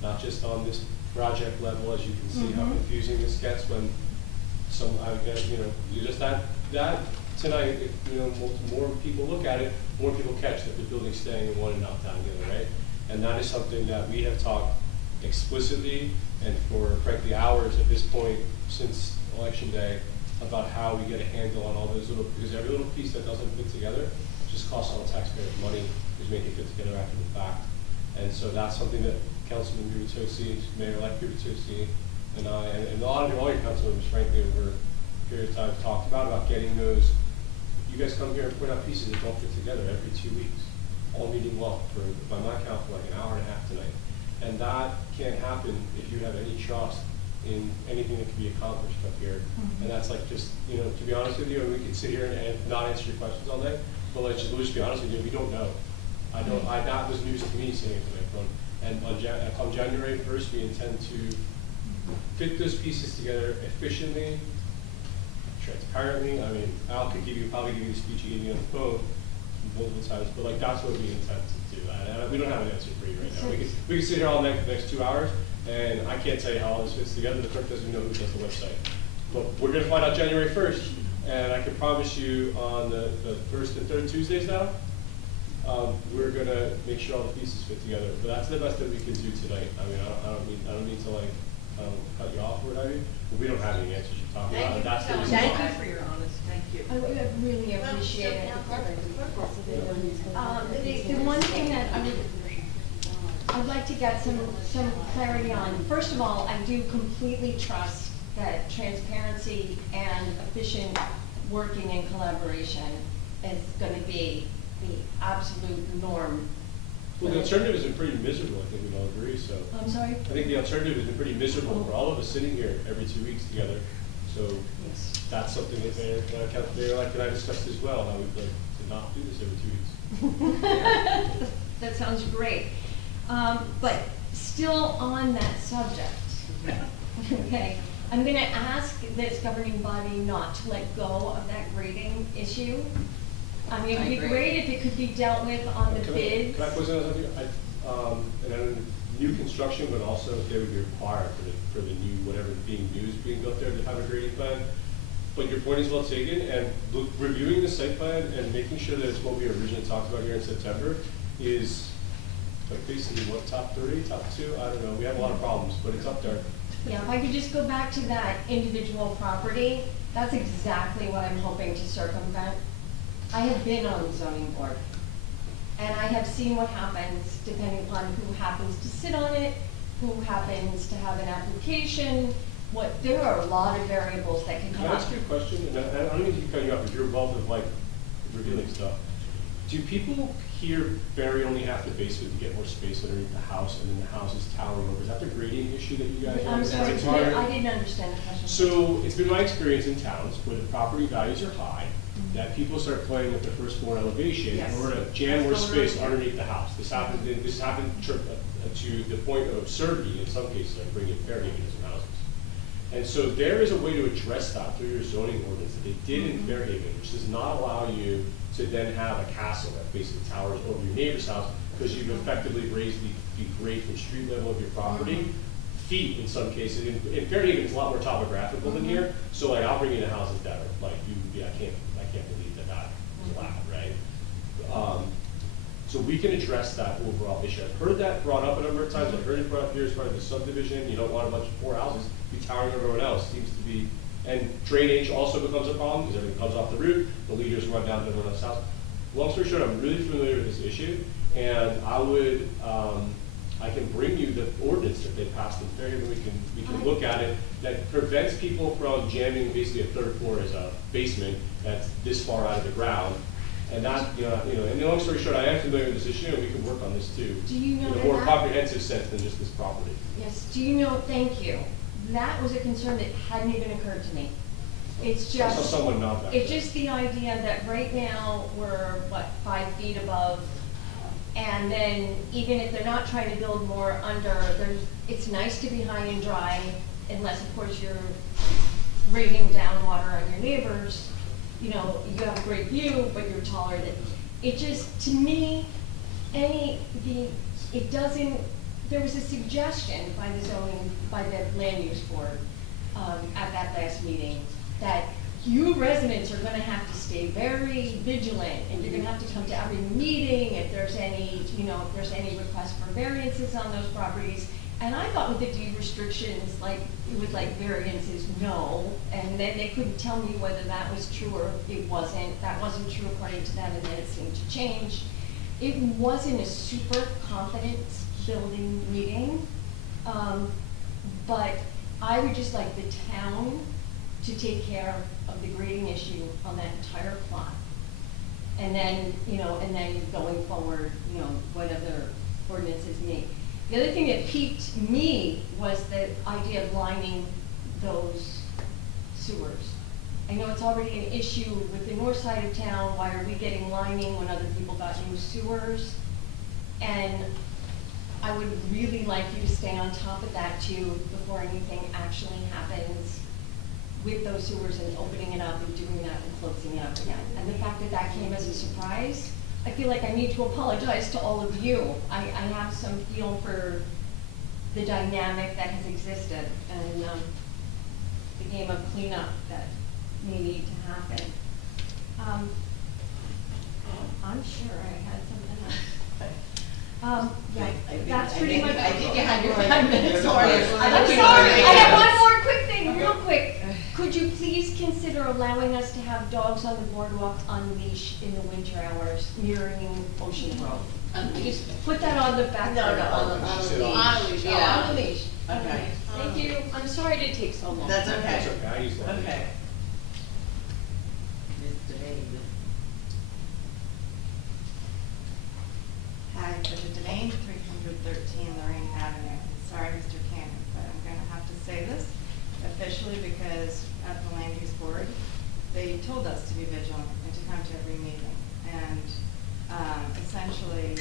not just on this project level, as you can see how confusing this gets when you just that tonight, if, you know, more people look at it, more people catch that the building's staying and one and knocked down the other, right? And that is something that we have talked explicitly and for frankly hours at this point since election day about how we get a handle on all those because every little piece that doesn't fit together just costs all the taxpayers money to make it fit together after the fact. And so that's something that Councilman Gubitosi, Mayor-elect Gubitosi, and I, and a lot of all your council members, frankly, over a period of time talked about getting those. You guys come here and point out pieces that don't fit together every 2 weeks, all meeting long for, by my count, for like an hour and a half tonight. And that can't happen if you have any trust in anything that can be accomplished up here. And that's like just, you know, to be honest with you, we could sit here and not answer your questions all day, but we'll just be honest with you, we don't know. That was news to me saying tonight. And come January 1st, we intend to fit those pieces together efficiently, transparently. I mean, Al could probably give you the speech he gave me on the phone multiple times, but like that's what we intend to do. We don't have an answer for you right now. We can sit here all the next 2 hours, and I can't tell you how all this fits together. The clerk doesn't know who does the website. But we're going to find out January 1st, and I can promise you on the first and third Tuesdays now, we're going to make sure all the pieces fit together. But that's the best that we can do tonight. I mean, I don't mean to like cut you off or what have you. But we don't have any answers you're talking about. That's the reason Thank you for your honesty. Thank you. I would really appreciate it. The one thing that I'd like to get some clarity on. First of all, I do completely trust that transparency and efficient working and collaboration is going to be the absolute norm. Well, the alternative has been pretty miserable, I think we'd all agree, so. I'm sorry? I think the alternative has been pretty miserable for all of us sitting here every 2 weeks together. So that's something that Mayor-elect and I discussed as well, how we'd like to not do this every 2 weeks. That sounds great. But still on that subject, okay, I'm going to ask this governing body not to let go of that grading issue. I mean, it would be great if it could be dealt with on the bids. Can I pose another something? and then new construction, but also if they would be required for the new, whatever being new is being built there to have a grading plan. But your point is well taken, and reviewing the site plan and making sure that it's what we originally talked about here in September is like basically what, top 30, top 2? I don't know, we have a lot of problems, but it's up there. Yeah, if I could just go back to that individual property, that's exactly what I'm hoping to circumvent. I have been on the zoning board, and I have seen what happens depending upon who happens to sit on it, who happens to have an application. There are a lot of variables that can come Can I up. ask you a question? And I don't mean to keep cutting you off, if you're involved with like revealing stuff. Do people here bury only half the basement to get more space underneath the house, and then the house is towering over? Is that the grading issue that you guys have? I'm sorry, Is it part of- I didn't understand the question. So it's been my experience in towns where the property values are high, that people start playing with the first floor elevation Yes. in order to jam more That's space totally right. underneath the house. This happened to the point of absurdity in some cases, like bringing Fairhaven to some houses. And so there is a way to address that through your zoning ordinance that they did in Fairhaven, which does not allow you to then have a castle that basically towers over your neighbor's house, because you've effectively raised the grade from street level of your property feet in some cases. In Fairhaven, it's a lot more topographical than here, so like I'll bring in houses that are like, I can't believe that was allowed, right? So we can address that overall issue. I've heard that brought up a number of times. I've heard it brought up here as part of the subdivision. You don't want a bunch of poor houses be towering over everyone else. Seems to be, and drainage also becomes a problem because everything comes off the roof. The leaders run down to everyone else's house. Long story short, I'm really familiar with this issue, and I would, I can bring you the ordinance that they passed in Fairhaven. We can look at it that prevents people from jamming basically a third floor as a basement that's this far out of the ground. And not, and the long story short, I am familiar with this issue, and we can work on this too. Do you know in a more that- comprehensive sense than just this property. Yes, do you know, thank you. That was a concern that hadn't even occurred to me. It's I saw just, someone nod back it's there. just the idea that right now we're, 5 feet above, and then even if they're not trying to build more under, it's nice to be high and dry, unless of course you're raining down water on your neighbors. You have a great view, but you're taller than, it just, to me, it doesn't, there was a suggestion by the land use board, at that last meeting, that you residents are gonna have to stay very vigilant, and you're gonna have to come to every meeting if there's any request for variances on those properties. And I thought with the deed restrictions, it was like variances, no, and then they couldn't tell me whether that was true or it wasn't. That wasn't true according to them, and then it seemed to change. It wasn't a super confidence building meeting, but I would just like the town to take care of the grading issue on that entire plot. And then, going forward, what other ordinances make. The other thing that piqued me was the idea of lining those sewers. I know it's already an issue with the north side of town. Why are we getting lining when other people got new sewers? And I would really like you to stay on top of that too before anything actually happens with those sewers and opening it up and doing that and closing it up again. And the fact that that came as a surprise, I feel like I need to apologize to all of you. I have some feel for the dynamic that has existed and the game of cleanup that may need to happen. I'm sure I had something else. That's pretty much. I think you had your 5 minutes. Sorry. I'm sorry, I have one more quick thing, real quick. Could you please consider allowing us to have dogs on the boardwalk on leash in the winter hours, mirroring Ocean Grove? Just put that on the back. No, on a leash, yeah. On a leash. Okay. Thank you. I'm sorry it did take so long. That's okay. That's okay, I use that. Okay. Hi, Bridget Devane, 313 Lorraine Avenue. Sorry, Mr. Cannon, but I'm going to have to say this officially because at the Land Use Board, they told us to be vigilant and to come to every meeting. And essentially,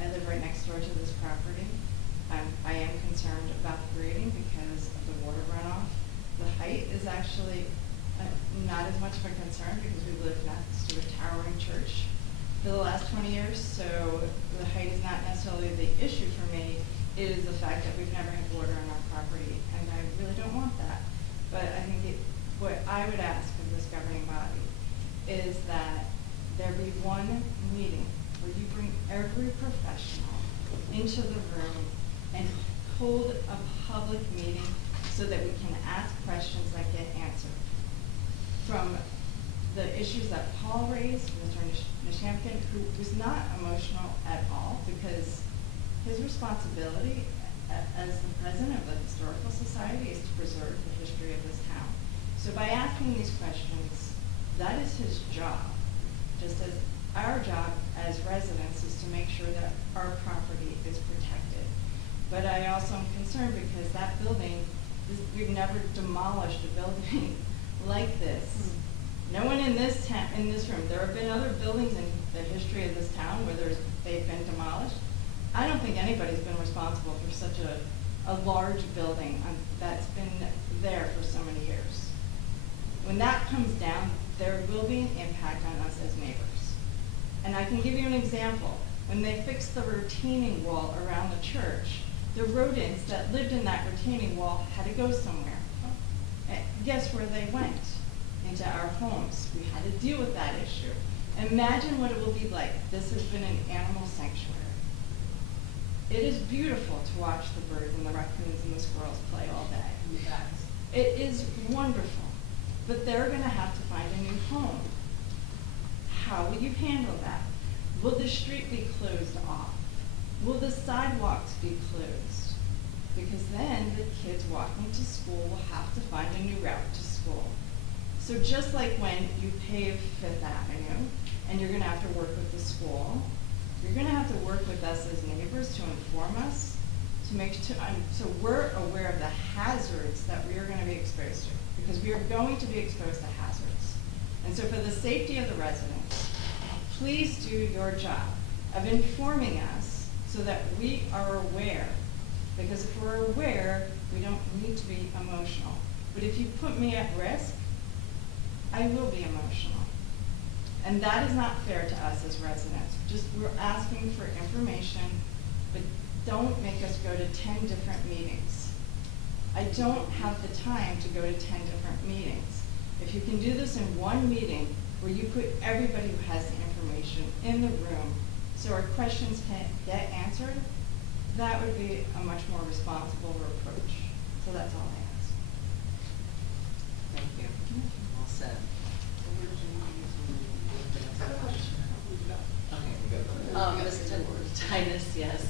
I live right next door to this property. I am concerned about the grading because of the water runoff. The height is actually not as much of a concern because we live next to a towering church. for the last 20 years, so the height is not necessarily the issue for me. It is the fact that we've never had water on our property, and I really don't want that. But I think what I would ask of this governing body is that there be one meeting where you bring every professional into the room and hold a public meeting so that we can ask questions that get answered. From the issues that Paul raised, Mr. Nishampkin, who was not emotional at all, because his responsibility as the president of the Historical Society is to preserve the history of this town. So by asking these questions, that is his job, just as our job as residents is to make sure that our property is protected. But I also am concerned because that building, we've never demolished a building like this. No one in this room, there have been other buildings in the history of this town where they've been demolished. I don't think anybody's been responsible for such a large building that's been there for so many years. When that comes down, there will be an impact on us as neighbors. And I can give you an example. When they fixed the retaining wall around the church, the rodents that lived in that retaining wall had to go somewhere. And guess where they went? Into our homes. We had to deal with that issue. Imagine what it will be like. This has been an animal sanctuary. It is beautiful to watch the birds and the raccoons and the squirrels play all day. It is wonderful. But they're going to have to find a new home. How will you handle that? Will the street be closed off? Will the sidewalks be closed? Because then the kids walking to school will have to find a new route to school. So just like when you pave Fifth Avenue and you're going to have to work with the school, you're going to have to work with us as neighbors to inform us, so we're aware of the hazards that we are going to be exposed to, because we are going to be exposed to hazards. And so for the safety of the residents, please do your job of informing us so that we are aware, because if we're aware, we don't need to be emotional. But if you put me at risk, I will be emotional. And that is not fair to us as residents. We're asking for information, but don't make us go to 10 different meetings. I don't have the time to go to 10 different meetings. If you can do this in one meeting where you put everybody who has the information in the room so our questions can get answered, that would be a much more responsible approach. So that's all I ask. Thank you. All set. Okay. Mr. Tynes, yes.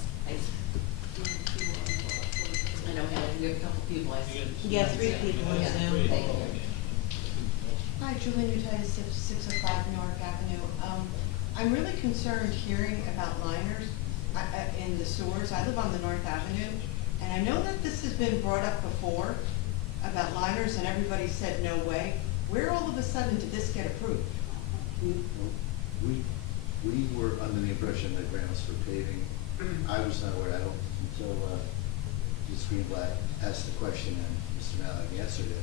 I know we have a couple people. I see. Yeah, 3 people on Yeah, Zoom. thank you. Hi, Julie Nutitis, 605 Newark Avenue. I'm really concerned hearing about liners in the sewers. I live on the North Avenue, and I know that this has been brought up before about liners, and everybody said no way. Where all of a sudden did this get approved? We were under the impression that grounds for paving, I was not aware, until Ms. Greenblatt asked the question and Mr. Malik answered it.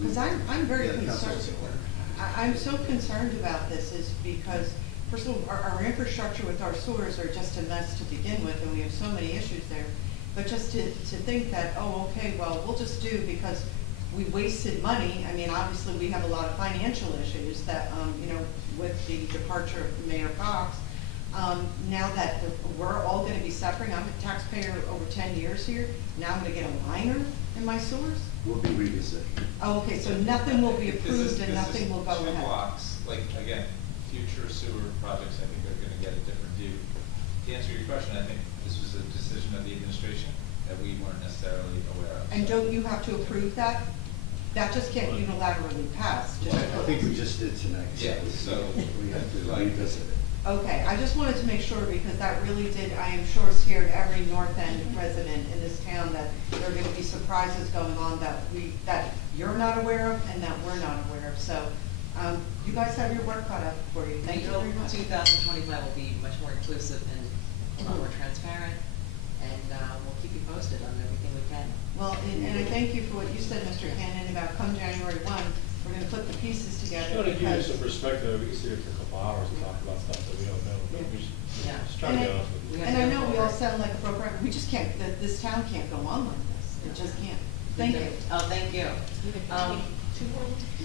Because I'm very Yeah, the council concerned. was aware. I'm so concerned about this is because, first of all, our infrastructure with our sewers are just a mess to begin with, and we have so many issues there. But just to think that, oh, okay, well, we'll just do because we wasted money. I mean, obviously, we have a lot of financial issues that, with the departure of Mayor Fox. Now that we're all going to be suffering, I'm a taxpayer over 10 years here. Now I'm going to get a liner in my sewers? We'll be revisiting. Oh, okay, so nothing will be approved and nothing will go This is ahead. blocks, like, again, future sewer projects, I think are gonna get a different view. To answer your question, I think this was a decision of the administration that we weren't necessarily aware of. And don't you have to approve that? That just can't unilaterally pass. I think we just did tonight. Yeah, so We have to like- revisit it. Okay, I just wanted to make sure because that really did, I am sure, scared every North End resident in this town that there are gonna be surprises going on that you're not aware of and that we're not aware of. So, you guys have your work cut out for you. Thank you very much. 2025 will be much more inclusive and a lot more transparent, and we'll keep you posted on everything we can. Well, and I thank you for what you said, Mr. Hannon, about come January 1, we're gonna put the pieces Just together. trying to give you because- some perspective, we can sit here for a couple hours and talk about stuff that we don't know, but we just trying to be honest with you. And I know we all sound like a broken record, we just can't, this town can't go on like this, it just can't. Thank you. Oh, thank you.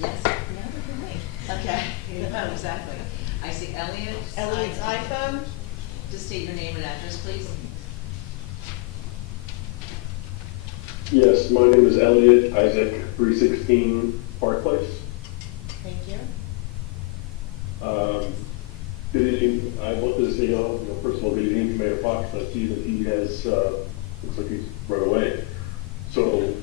Yes. Okay, exactly. I see Elliot's iPhone. Just state your name and address, please. Yes, my name is Elliot Isaac, 316 Park Place. Thank you. Good evening. I wanted to say, first of all, good evening to Mayor Fox. I see that he has, looks like he's run away. So,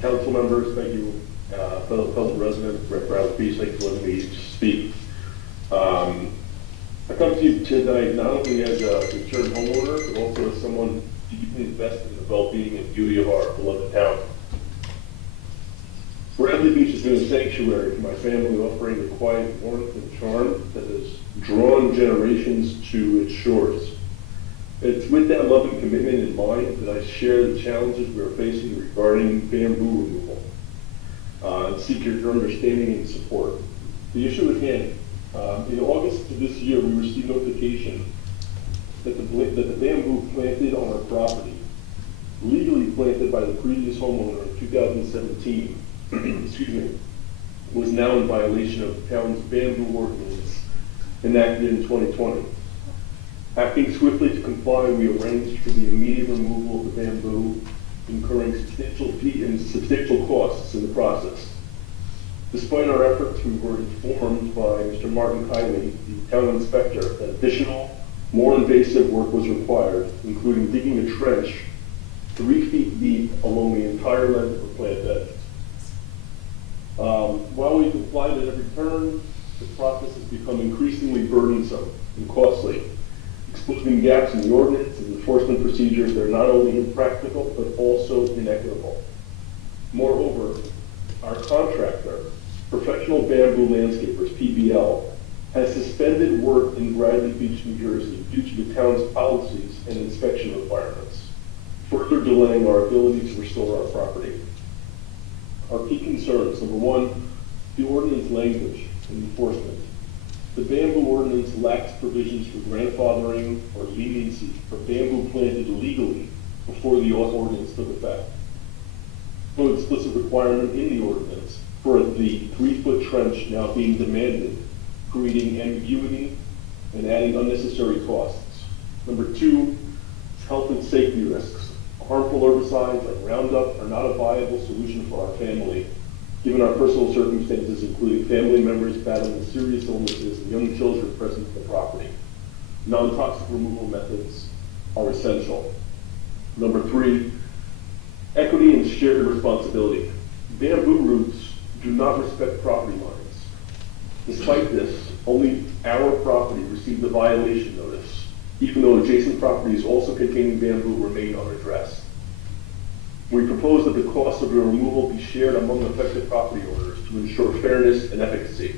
council members, thank you, fellow residents, Bradley Beach, thank you for letting me speak. I come to you tonight not only as a concerned homeowner, but also as someone deeply invested in the well-being and beauty of our beloved town. Bradley Beach has been a sanctuary for my family, offering the quiet warmth and charm that has drawn generations to its shores. It's with that love and commitment in mind that I share the challenges we are facing regarding bamboo removal and seek your understanding and support. The issue at hand, in August of this year, we received notification that the bamboo planted on our property, legally planted by the previous homeowner in 2017, excuse me, was now in violation of the town's bamboo ordinance enacted in 2020. Acting swiftly to comply, we arranged for the immediate removal of the bamboo, incurring substantial fee and substantial costs in the process. Despite our efforts, we were informed by Mr. Martin Kiley, the town inspector, that additional, more invasive work was required, including digging a trench 3 feet deep along the entire length of the plant bed. While we complied at every turn, the process has become increasingly burdensome and costly, exposing gaps in the ordinance and enforcement procedures that are not only impractical, but also inequitable. Moreover, our contractor, Professional Bamboo Landscapers, PBL, has suspended work in Bradley Beach, New Jersey due to the town's policies and inspection requirements, further delaying our ability to restore our property. Our key concerns: number one, the ordinance language and enforcement. The bamboo ordinance lacks provisions for grandfathering or leniency for bamboo planted illegally before the ordinance took effect. No explicit requirement in the ordinance for the 3-foot trench now being demanded, creating ambiguity and adding unnecessary costs. Number two, health and safety risks. Harmful herbicides like Roundup are not a viable solution for our family, given our personal circumstances, including family members battling serious illnesses and young children present at the property. Non-toxic removal methods are essential. Number three, equity and shared responsibility. Bamboo roots do not respect property lines. Despite this, only our property received a violation notice, even though adjacent properties also containing bamboo remain unaddressed. We propose that the cost of the removal be shared among affected property owners to ensure fairness and efficacy.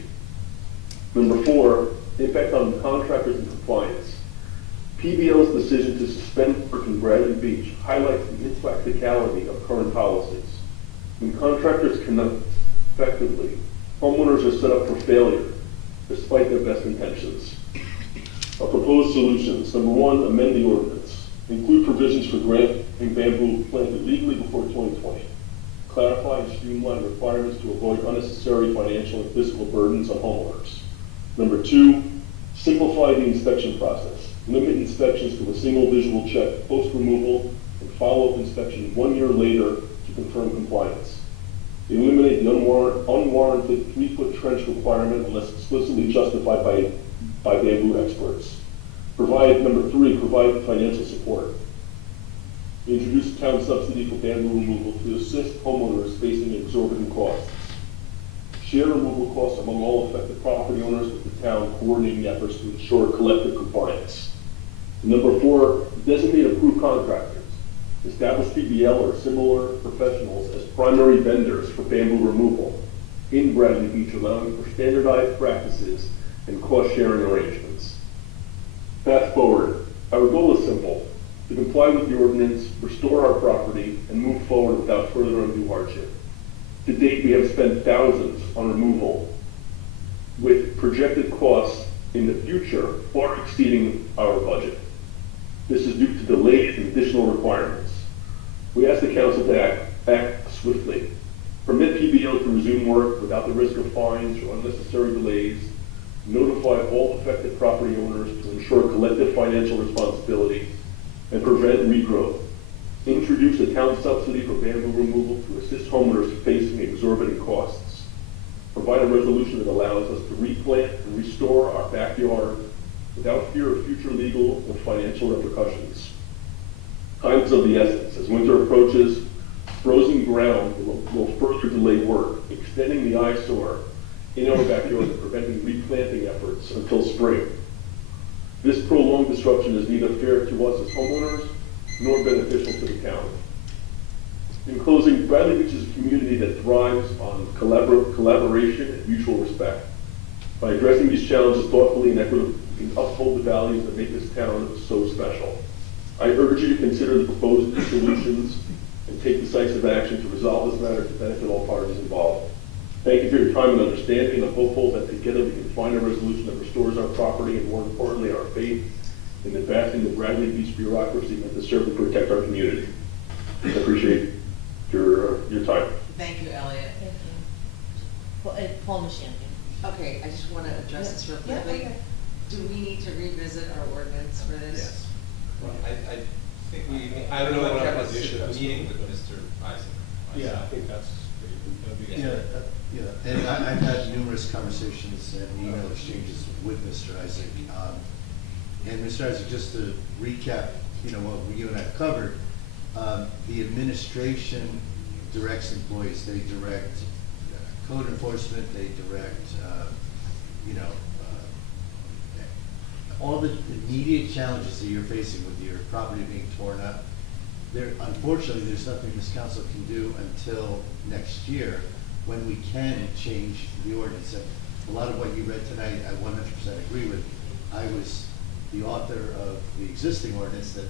Number four, impact on contractors and compliance. PBL's decision to suspend work in Bradley Beach highlights the impracticality of current policies. When contractors cannot effectively, homeowners are set up for failure, despite their best intentions. Our proposed solutions: number one, amend the ordinance. Include provisions for granting bamboo planted legally before 2020. Clarify and streamline requirements to avoid unnecessary financial and physical burdens on homeowners. Number two, simplify the inspection process. Limit inspections to a single visual check post-removal and follow-up inspection 1 year later to confirm compliance. Eliminate the unwarranted 3-foot trench requirement unless explicitly justified by bamboo experts. Number three, provide financial support. Introduce a town subsidy for bamboo removal to assist homeowners facing exorbitant costs. Share removal costs among all affected property owners with the town coordinating efforts to ensure collective compliance. Number four, designate approved contractors. Establish PBL or similar professionals as primary vendors for bamboo removal in Bradley Beach, allowing for standardized practices and cost-sharing arrangements. Fast forward. Our goal is simple: to comply with the ordinance, restore our property, and move forward without further undue hardship. To date, we have spent thousands on removal, with projected costs in the future far exceeding our budget. This is due to delays and additional requirements. We ask the council to act swiftly. Permit PBO to resume work without the risk of fines or unnecessary delays. Notify all affected property owners to ensure collective financial responsibility and prevent regrowth. Introduce a town subsidy for bamboo removal to assist homeowners facing exorbitant costs. Provide a resolution that allows us to replant and restore our backyard without fear of future legal or financial repercussions. Time is of the essence. As winter approaches, frozen ground will further delay work, extending the eyesore in our backyard and preventing replanting efforts until spring. This prolonged disruption is neither fair to us as homeowners nor beneficial to the county. In closing, Bradley Beach is a community that thrives on collaboration and mutual respect. By addressing these challenges thoughtfully and equitably, we can uphold the values that make this town so special. I urge you to consider the proposed solutions and take decisive action to resolve this matter to benefit all parties involved. Thank you for your time and understanding. I'm hopeful that together we can find a resolution that restores our property and, more importantly, our faith in advancing the Bradley Beach bureaucracy meant to serve and protect our community. I appreciate your time. Thank you, Elliot. Paul Mushanky. Okay, I just want to address this real Yeah, quickly. okay. Do we need to revisit our ordinance for this? Yes. Well, I think I don't know what have our a position is. meeting with Mr. Isaac. Yeah, I think that's pretty good. Yeah, and I've had numerous conversations and email exchanges with Mr. Isaac. And Mr. Isaac, just to recap, what you and I have covered, the administration directs employees, they direct code enforcement, they direct, all the immediate challenges that you're facing with your property being torn up. Unfortunately, there's nothing this council can do until next year when we can change the ordinance. And a lot of what you read tonight, I 100% agree with. I was the author of the existing ordinance that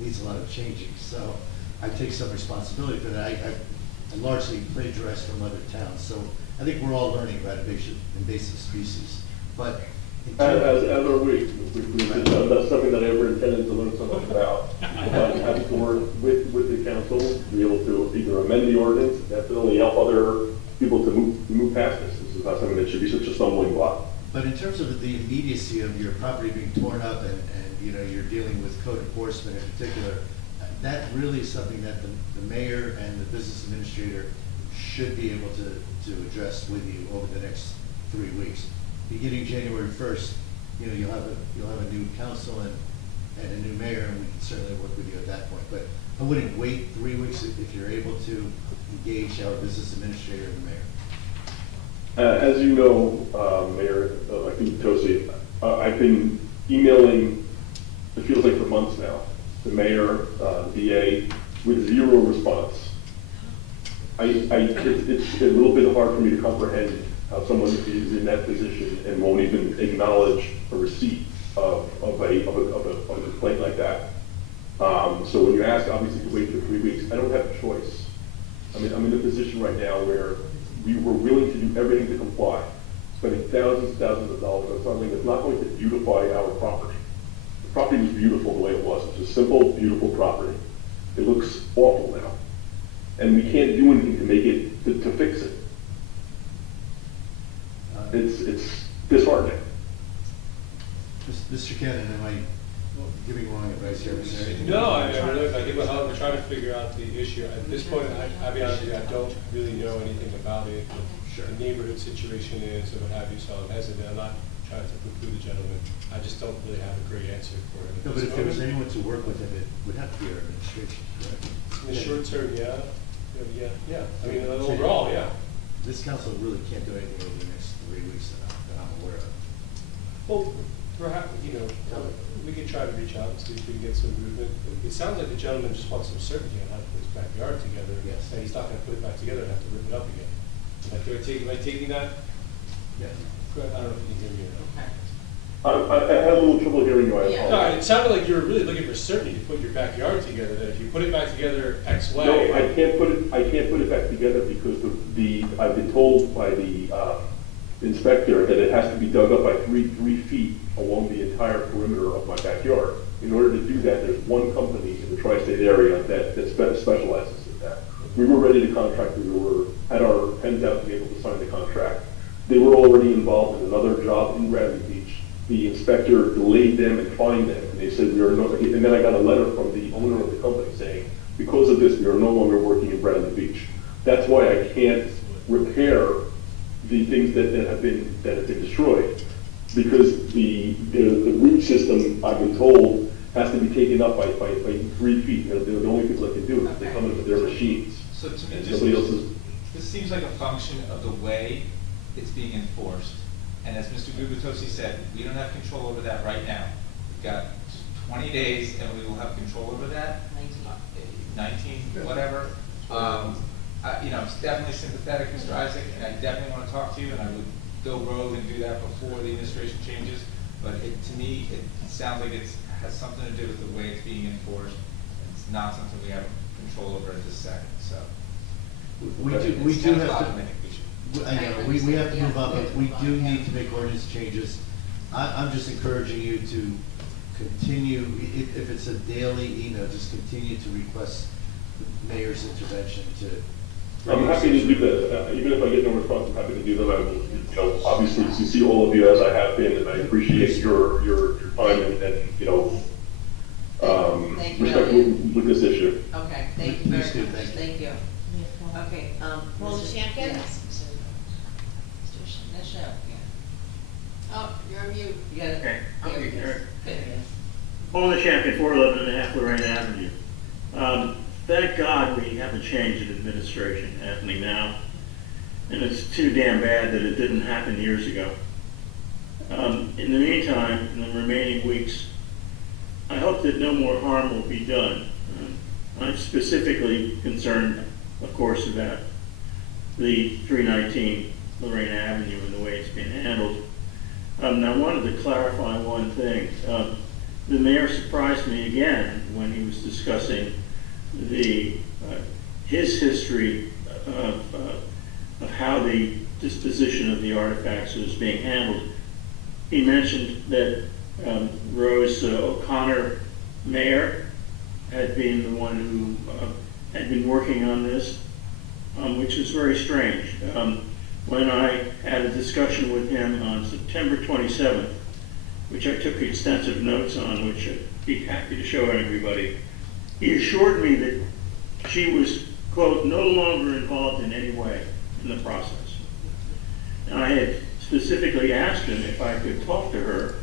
needs a lot of changing. So I take some responsibility for that. I largely plagiarized from other towns. So I think we're all learning about invasive species. But As are we. That's something that I ever intended to learn so much about. Having to work with the council, to be able to either amend the ordinance, definitely help other people to move past this. This is not something that should be such a stumbling block. But in terms of the immediacy of your property being torn up and you're dealing with code enforcement in particular, that really is something that the mayor and the business administrator should be able to address with you over the next 3 weeks. Beginning January 1st, you'll have a new council and a new mayor, and we can certainly work with you at that point. But I wouldn't wait 3 weeks if you're able to engage our business administrator and the mayor. As you know, Mayor, I think Tosi, I've been emailing, it feels like for months now, the mayor, the DA, with zero response. It's a little bit hard for me to comprehend how someone is in that position and won't even acknowledge a receipt of a complaint like that. So when you ask, obviously, to wait for 3 weeks, I don't have a choice. I'm in a position right now where we were willing to do everything to comply, spending thousands and thousands of dollars on something that's not going to beautify our property. The property was beautiful the way it was. It's a simple, beautiful property. It looks awful now. And we can't do anything to make it, to fix it. It's disheartening. Mr. Cannon, am I giving wrong advice here? No, I think we're trying to figure out the issue. At this point, I'll be honest with you, I don't really know anything about it, what the neighborhood situation is, or what have you, so I'm hesitant. I'm not trying to preclude the gentleman. I just don't really have a great answer for him. No, but if there was anyone to work with him, it would have to be our administration, correct? In the short term, yeah. I mean, overall, yeah. This council really can't do anything over the next 3 weeks that I'm aware of. Well, perhaps, we could try to reach out and see if we can get some movement. It sounds like the gentleman just wants some certainty on how to put his backyard together. Yes. And he's not going to put it back together and have to rip it up again. Am I taking that? Yes. Good. I don't know if you can hear me or not. Okay. I had a little trouble hearing you, I Yeah. apologize. No, it sounded like you were really looking for certainty to put your backyard together, that if you put it back together X way. No, I can't put it back together because I've been told by the inspector that it has to be dug up by three feet along the entire perimeter of my backyard. In order to do that, there's one company in the tri-state area that specializes in that. We were ready to contract, had our pens out to be able to sign the contract. They were already involved in another job in Bradley Beach. The inspector delayed them and fined them, and they said we are no, and then I got a letter from the owner of the company saying, because of this, we are no longer working in Bradley Beach. That's why I can't repair the things that have been destroyed, because the root system, I've been told, has to be taken up by 3 feet. They're the only people that can do it. They come in with their machines. So to me, Nobody else is. this seems like a function of the way it's being enforced. And as Mr. Gubitosi said, we don't have control over that right now. We've got 20 days and we will have control over that. 19, whatever. You know, it's definitely sympathetic, Mr. Isaac, and I definitely want to talk to you, and I would go rogue and do that before the administration changes. But to me, it sounds like it has something to do with the way it's being enforced. It's not something we have control over at this second, so. We But do it have sounds to, optimistic. I know, we have to move on, but we do need to make ordinance changes. I'm just encouraging you to continue, if it's a daily, just continue to request the mayor's intervention to. I'm happy to do that. Even if I get no response, I'm happy to do that. I will, obviously, to see all of you as I have been, and I appreciate your time and Thank you, respect Elliot. with this issue. Okay, thank you very Please do, much, thank you. Okay, Roland Mr. Shankin? Yes, Mr. Nisho, yeah. Oh, you're on mute. You gotta. Okay, there okay, it is. Eric. There it is. Roland Shankin, 411.5 Lorraine Avenue. Thank God we have a change in administration happening now, and it's too damn bad that it didn't happen years ago. In the meantime, in the remaining weeks, I hope that no more harm will be done. I'm specifically concerned, of course, about the 319 Lorraine Avenue and the way it's being handled. Now, I wanted to clarify one thing. The mayor surprised me again when he was discussing his history of how the disposition of the artifacts was being handled. He mentioned that Rose O'Connor, mayor, had been the one who had been working on this, which is very strange. When I had a discussion with him on September 27th, which I took extensive notes on, which I'd be happy to show everybody, he assured me that she was, quote, no longer involved in any way in the process. And I had specifically asked him if I could talk to her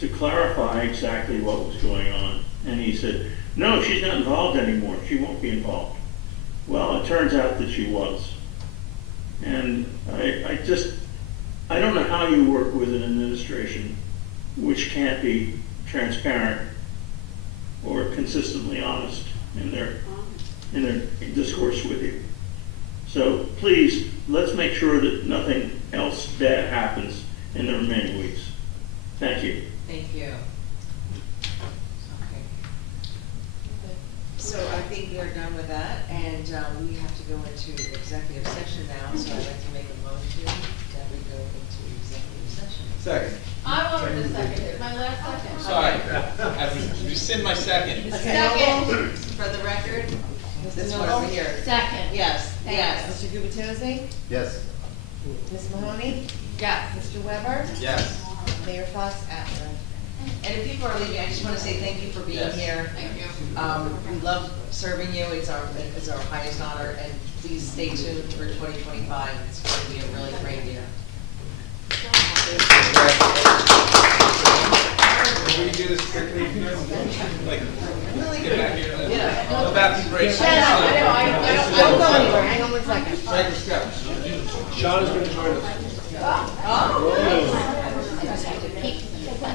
to clarify exactly what was going on. And he said, no, she's not involved anymore. She won't be involved. Well, it turns out that she was. And I don't know how you work with an administration which can't be transparent or consistently honest in their discourse with you. So please, let's make sure that nothing else bad happens in the remaining weeks. Thank you. Thank you. Okay. So I think we are done with that, and we have to go into executive session now, so I'd like to make a motion that we go into executive session. Second. I wanted to second it, my last second. Sorry, I rescind my second. Second, for the record, this one over here. Second. Yes, Thank yes. you. Mr. Gubitosi? Yes. Ms. Mahoney? Yes. Mr. Weber? Yes. Mayor Fox, absent. And if people are leaving, I just want to say thank you for being Yes. here. Thank you. We love serving you, it's our highest honor, and please stay tuned for 2025, it's going to be a really great year. Can we do this quickly? Like, get back here. Yeah. No bathroom break. Don't go anywhere, hang on one second. Right, let's go. Sean is going to join us. Oh.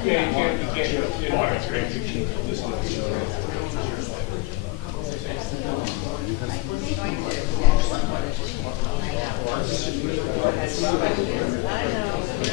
Yeah, you can't, it's great. Listen to